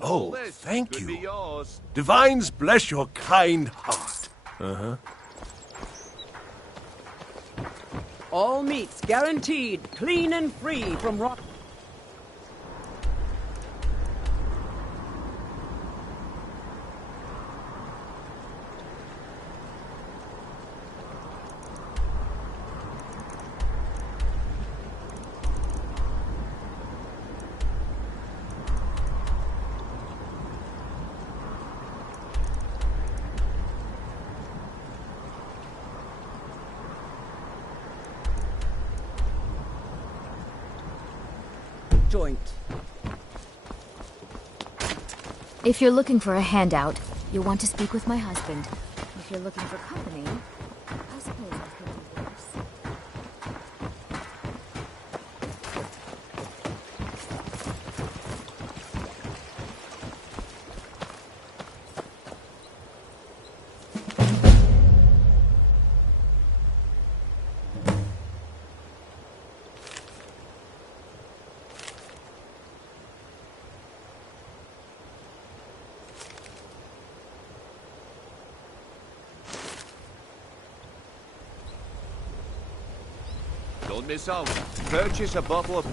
Oh, thank you. Divines bless your kind heart. Uh-huh. All meats guaranteed, clean and free from rock. joint. If you're looking for a handout, you'll want to speak with my husband. If you're looking for company, I suppose I could do worse. Don't miss out. Purchase a bottle of...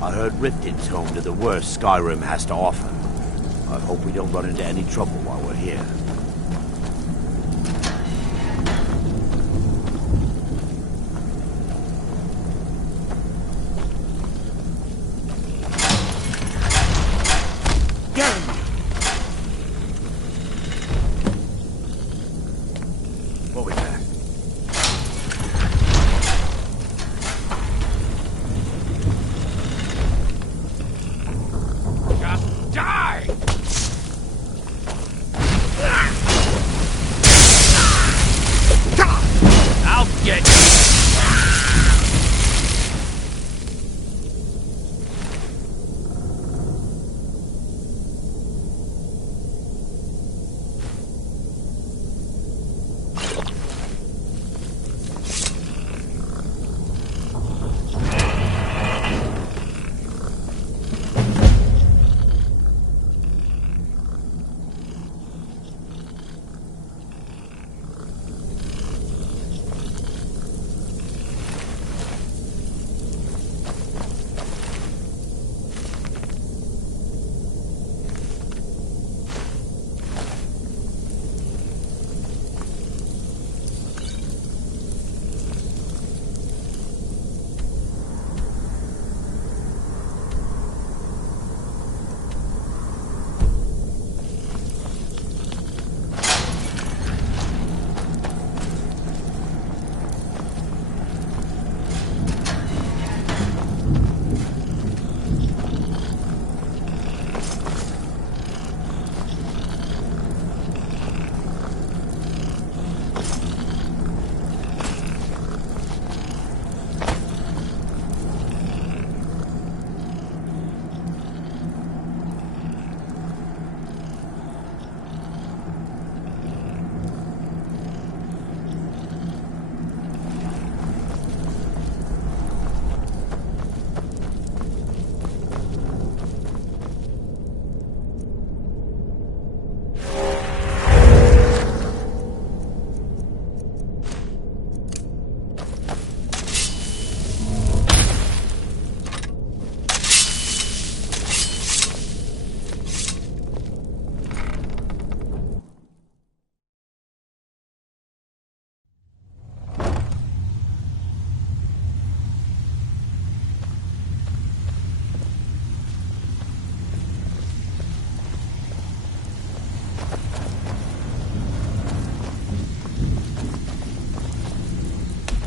I heard Riften's home to the worst Skyrim has to offer. I hope we don't run into any trouble while we're here. What was that? Just die!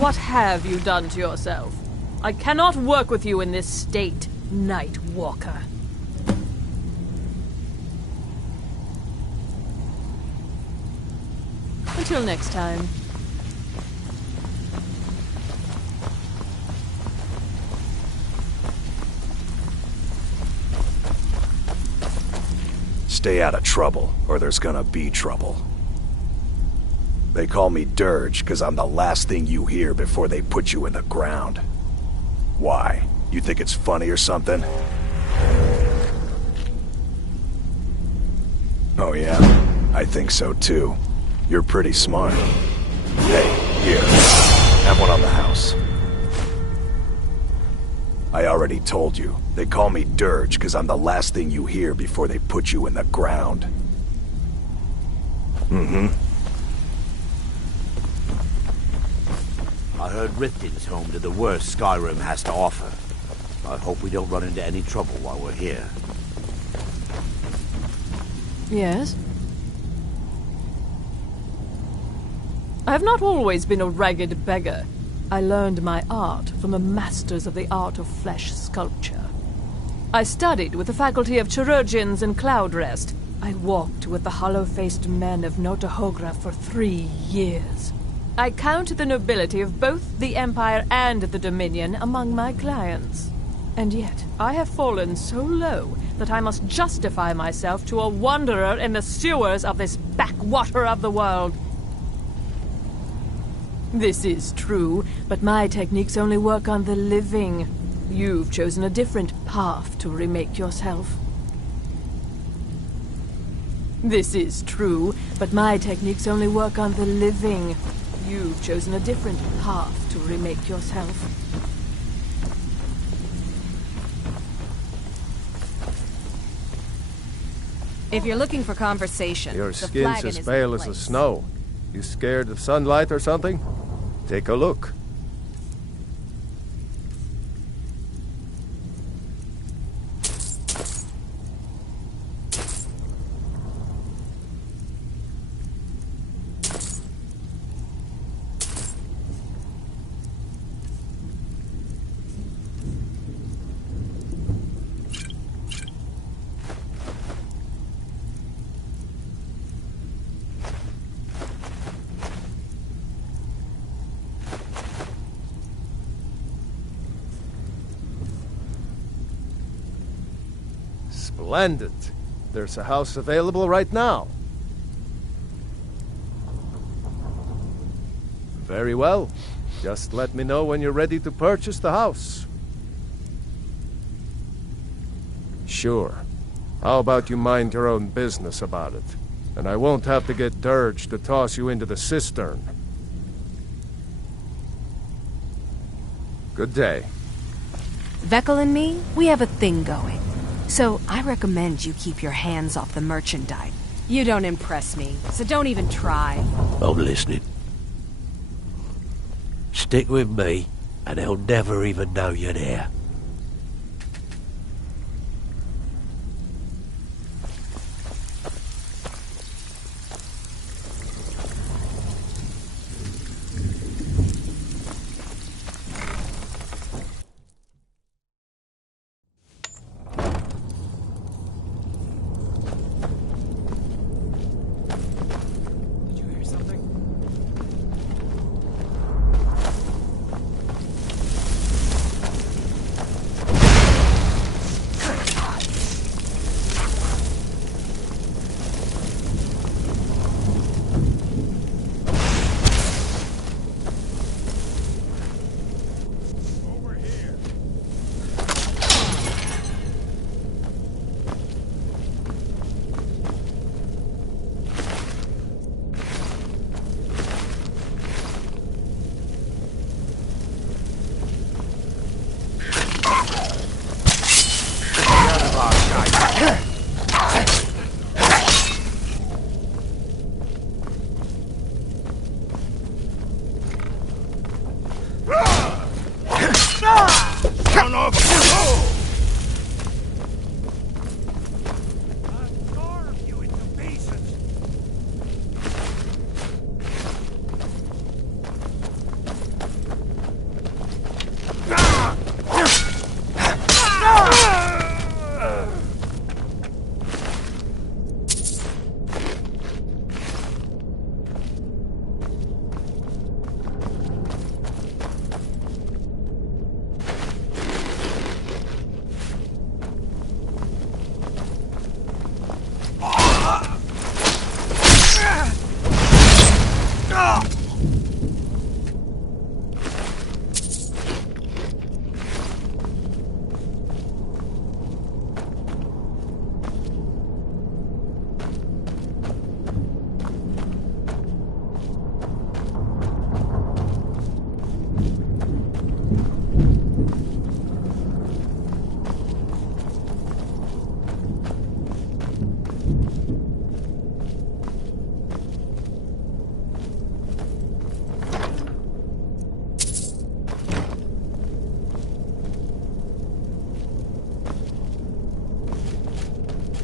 What have you done to yourself? I cannot work with you in this state, Night Walker. Until next time. Stay out of trouble, or there's gonna be trouble. They call me Dirge because I'm the last thing you hear before they put you in the ground. Why? You think it's funny or something? Oh yeah? I think so too. You're pretty smart. Hey, here. Have one on the house. I already told you. They call me Dirge because I'm the last thing you hear before they put you in the ground. Mm-hmm. I heard Riften's home to the worst Skyrim has to offer. I hope we don't run into any trouble while we're here. Yes? I have not always been a ragged beggar. I learned my art from the masters of the art of flesh sculpture. I studied with the faculty of chirurgeons and Cloudrest. I walked with the hollow-faced men of Notahogra for 3 years. I count the nobility of both the Empire and the Dominion among my clients. And yet, I have fallen so low that I must justify myself to a wanderer in the sewers of this backwater of the world. This is true, but my techniques only work on the living. You've chosen a different path to remake yourself. This is true, but my techniques only work on the living. You've chosen a different path to remake yourself. If you're looking for conversation, Your the skin's flagon as is pale in as the place. snow. You scared of sunlight or something? Take a look. Splendid. There's a house available right now. Very well. Just let me know when you're ready to purchase the house. Sure. How about you mind your own business about it? And I won't have to get Dirge to toss you into the cistern. Good day. Vekel and me, we have a thing going. So I recommend you keep your hands off the merchandise. You don't impress me, so don't even try. I'm listening. Stick with me, and they'll never even know you're there.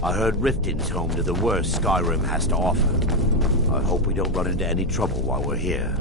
I heard Riften's home to the worst Skyrim has to offer. I hope we don't run into any trouble while we're here.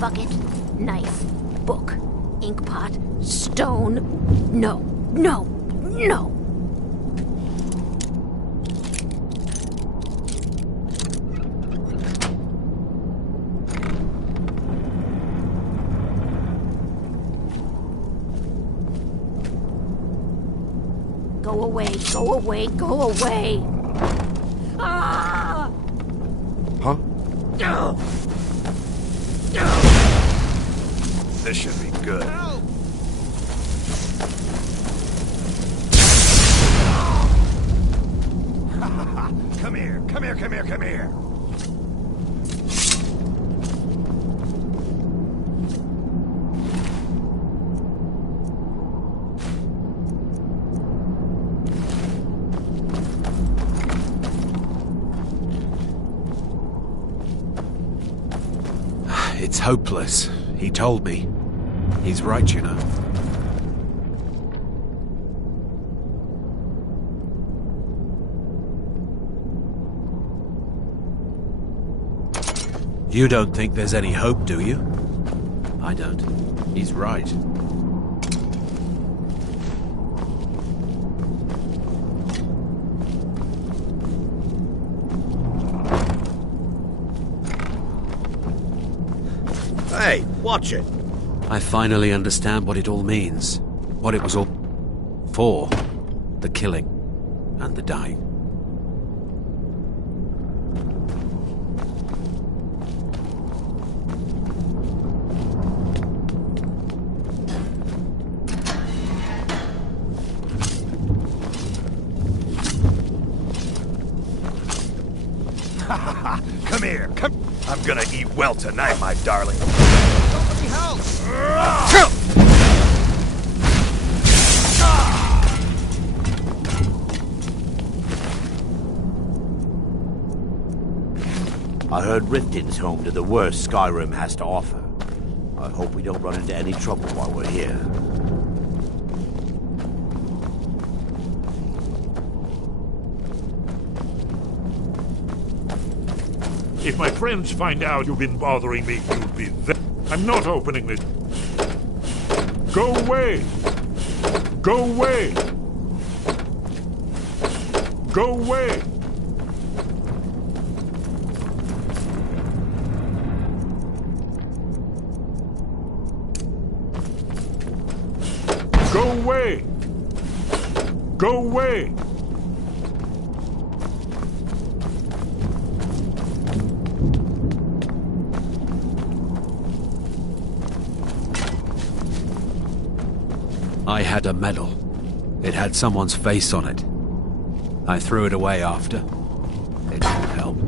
Bucket, knife, book, inkpot, stone. No, no, no! Go away, go away, go away! Ah! Huh? No! This should be good. Come here, come here, come here, come here. It's hopeless. He told me. He's right, you know. You don't think there's any hope, do you? I don't. He's right. Hey, watch it. I finally understand what it all means. What it was all for. The killing and the dying. Come here, come. I'm gonna eat well tonight, my darling. Somebody help! I heard Riften's home to the worst Skyrim has to offer. I hope we don't run into any trouble while we're here. If my friends find out you've been bothering me, you'll be there. I'm not opening this. Go away! Go away! Go away! Go away! Go away! I had a medal. It had someone's face on it. I threw it away after. It didn't help.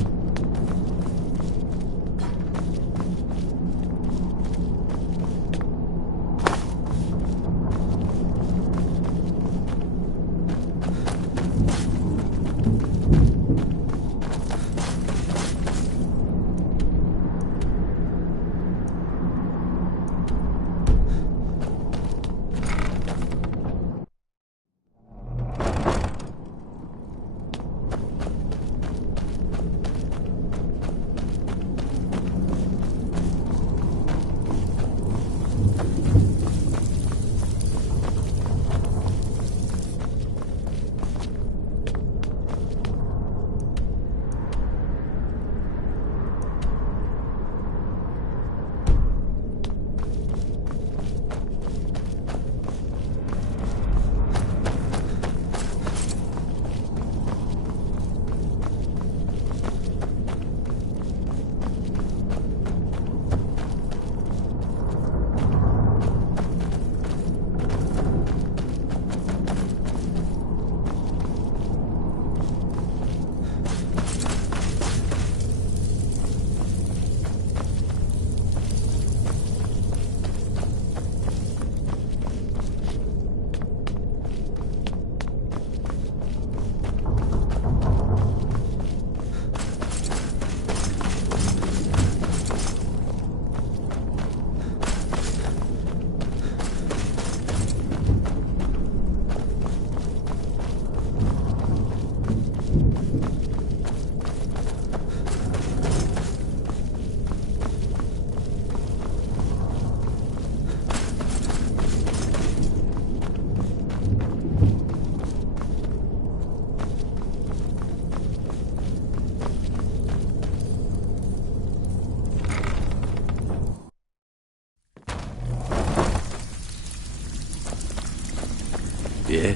Yeah?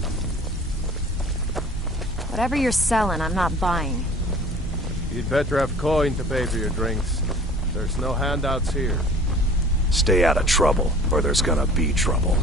Whatever you're selling, I'm not buying. You'd better have coin to pay for your drinks. There's no handouts here. Stay out of trouble, or there's gonna be trouble.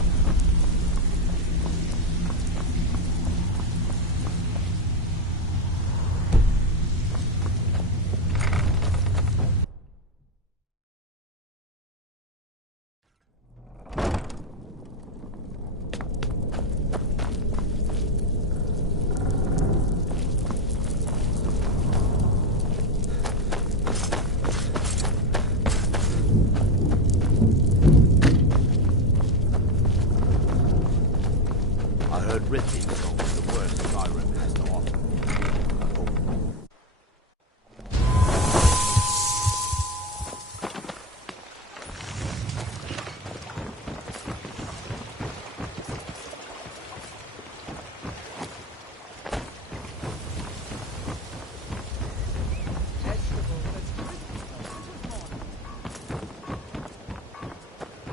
Rifting is always the worst Skyrim has to offer.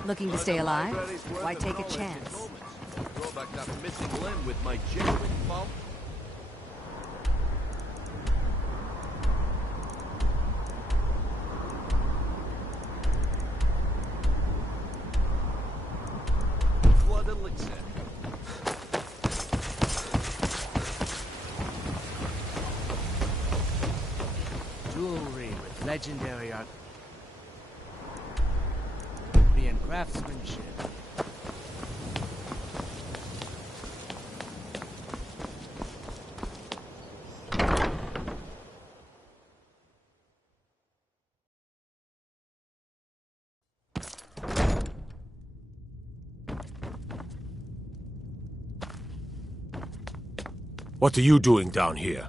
Looking to stay alive? Why take a chance? Throw back that missing limb with my genuine fault. Blood elixir. Jewelry with legendary art and craftsmanship. What are you doing down here?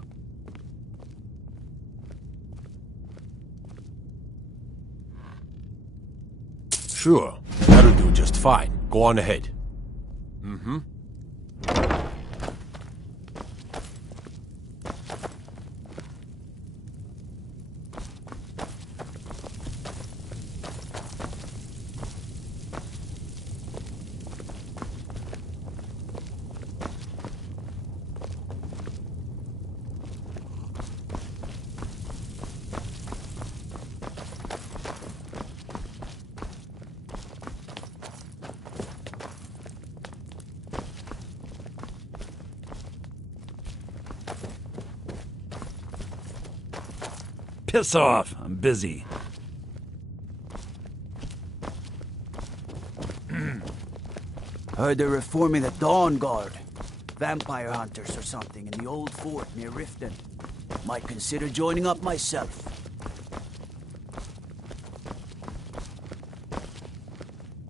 Sure, that'll do just fine. Go on ahead. Mm-hmm. Piss off. I'm busy. Heard they're reforming the Dawn Guard. Vampire hunters or something in the old fort near Riften. Might consider joining up myself.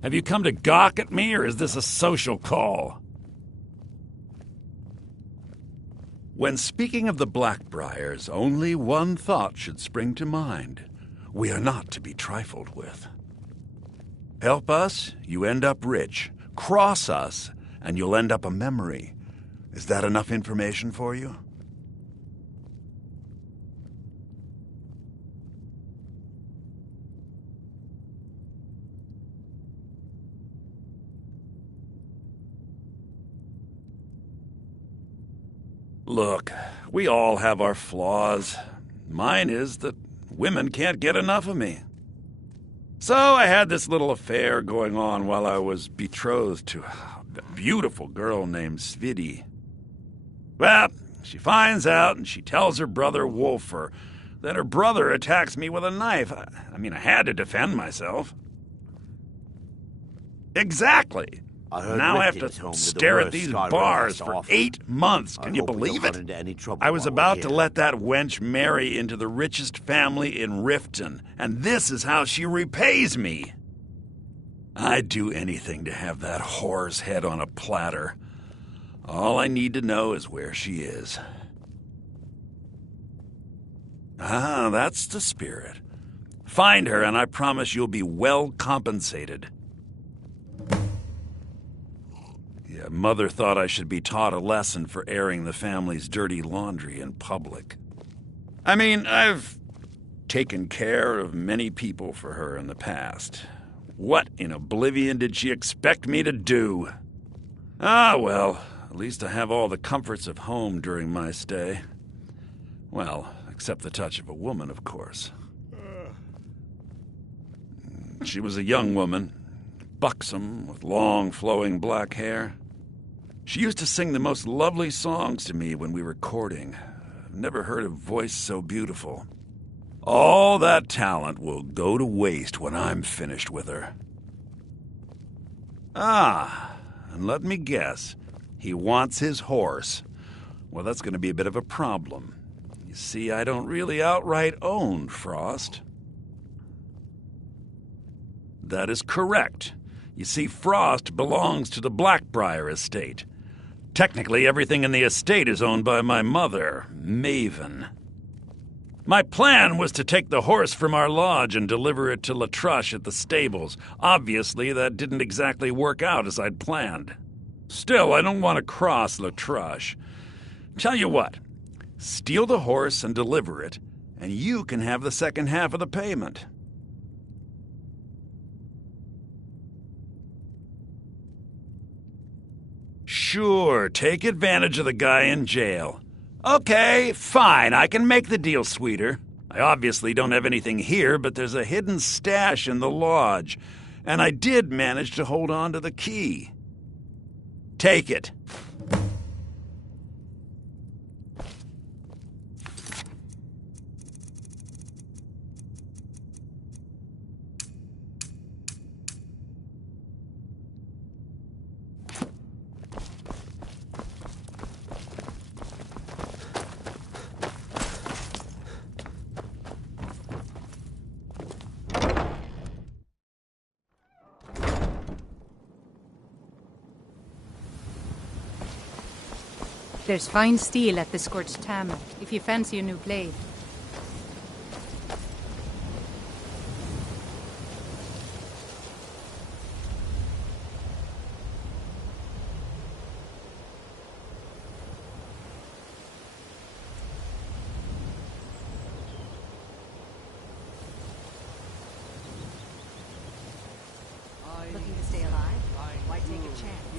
Have you come to gawk at me, or is this a social call? When speaking of the Blackbriars, only one thought should spring to mind. We are not to be trifled with. Help us, you end up rich. Cross us, and you'll end up a memory. Is that enough information for you? Look, we all have our flaws. Mine is that women can't get enough of me. So I had this little affair going on while I was betrothed to a beautiful girl named Svidi. Well, she finds out and she tells her brother Wolfer that her brother attacks me with a knife. I mean, I had to defend myself. Exactly. Now I have to stare at these bars for 8 months. Can you believe it? I was about to let that wench marry into the richest family in Riften, and this is how she repays me. I'd do anything to have that whore's head on a platter. All I need to know is where she is. Ah, that's the spirit. Find her, and I promise you'll be well compensated. Mother thought I should be taught a lesson for airing the family's dirty laundry in public. I mean, I've taken care of many people for her in the past. What in oblivion did she expect me to do? Ah, well, at least I have all the comforts of home during my stay. Well, except the touch of a woman, of course. She was a young woman, buxom, with long, flowing black hair. She used to sing the most lovely songs to me when we were courting. I've never heard a voice so beautiful. All that talent will go to waste when I'm finished with her. Ah, and let me guess. He wants his horse. Well, that's going to be a bit of a problem. You see, I don't really outright own Frost. That is correct. You see, Frost belongs to the Blackbriar estate. Technically, everything in the estate is owned by my mother, Maven. My plan was to take the horse from our lodge and deliver it to Latrush at the stables. Obviously, that didn't exactly work out as I'd planned. Still, I don't want to cross Latrush. Tell you what, steal the horse and deliver it, and you can have the second half of the payment. Sure, take advantage of the guy in jail. Okay, fine, I can make the deal sweeter. I obviously don't have anything here, but there's a hidden stash in the lodge, and I did manage to hold on to the key. Take it. There's fine steel at the Scorched Hammer, if you fancy a new blade. Looking to stay alive? Why take a chance?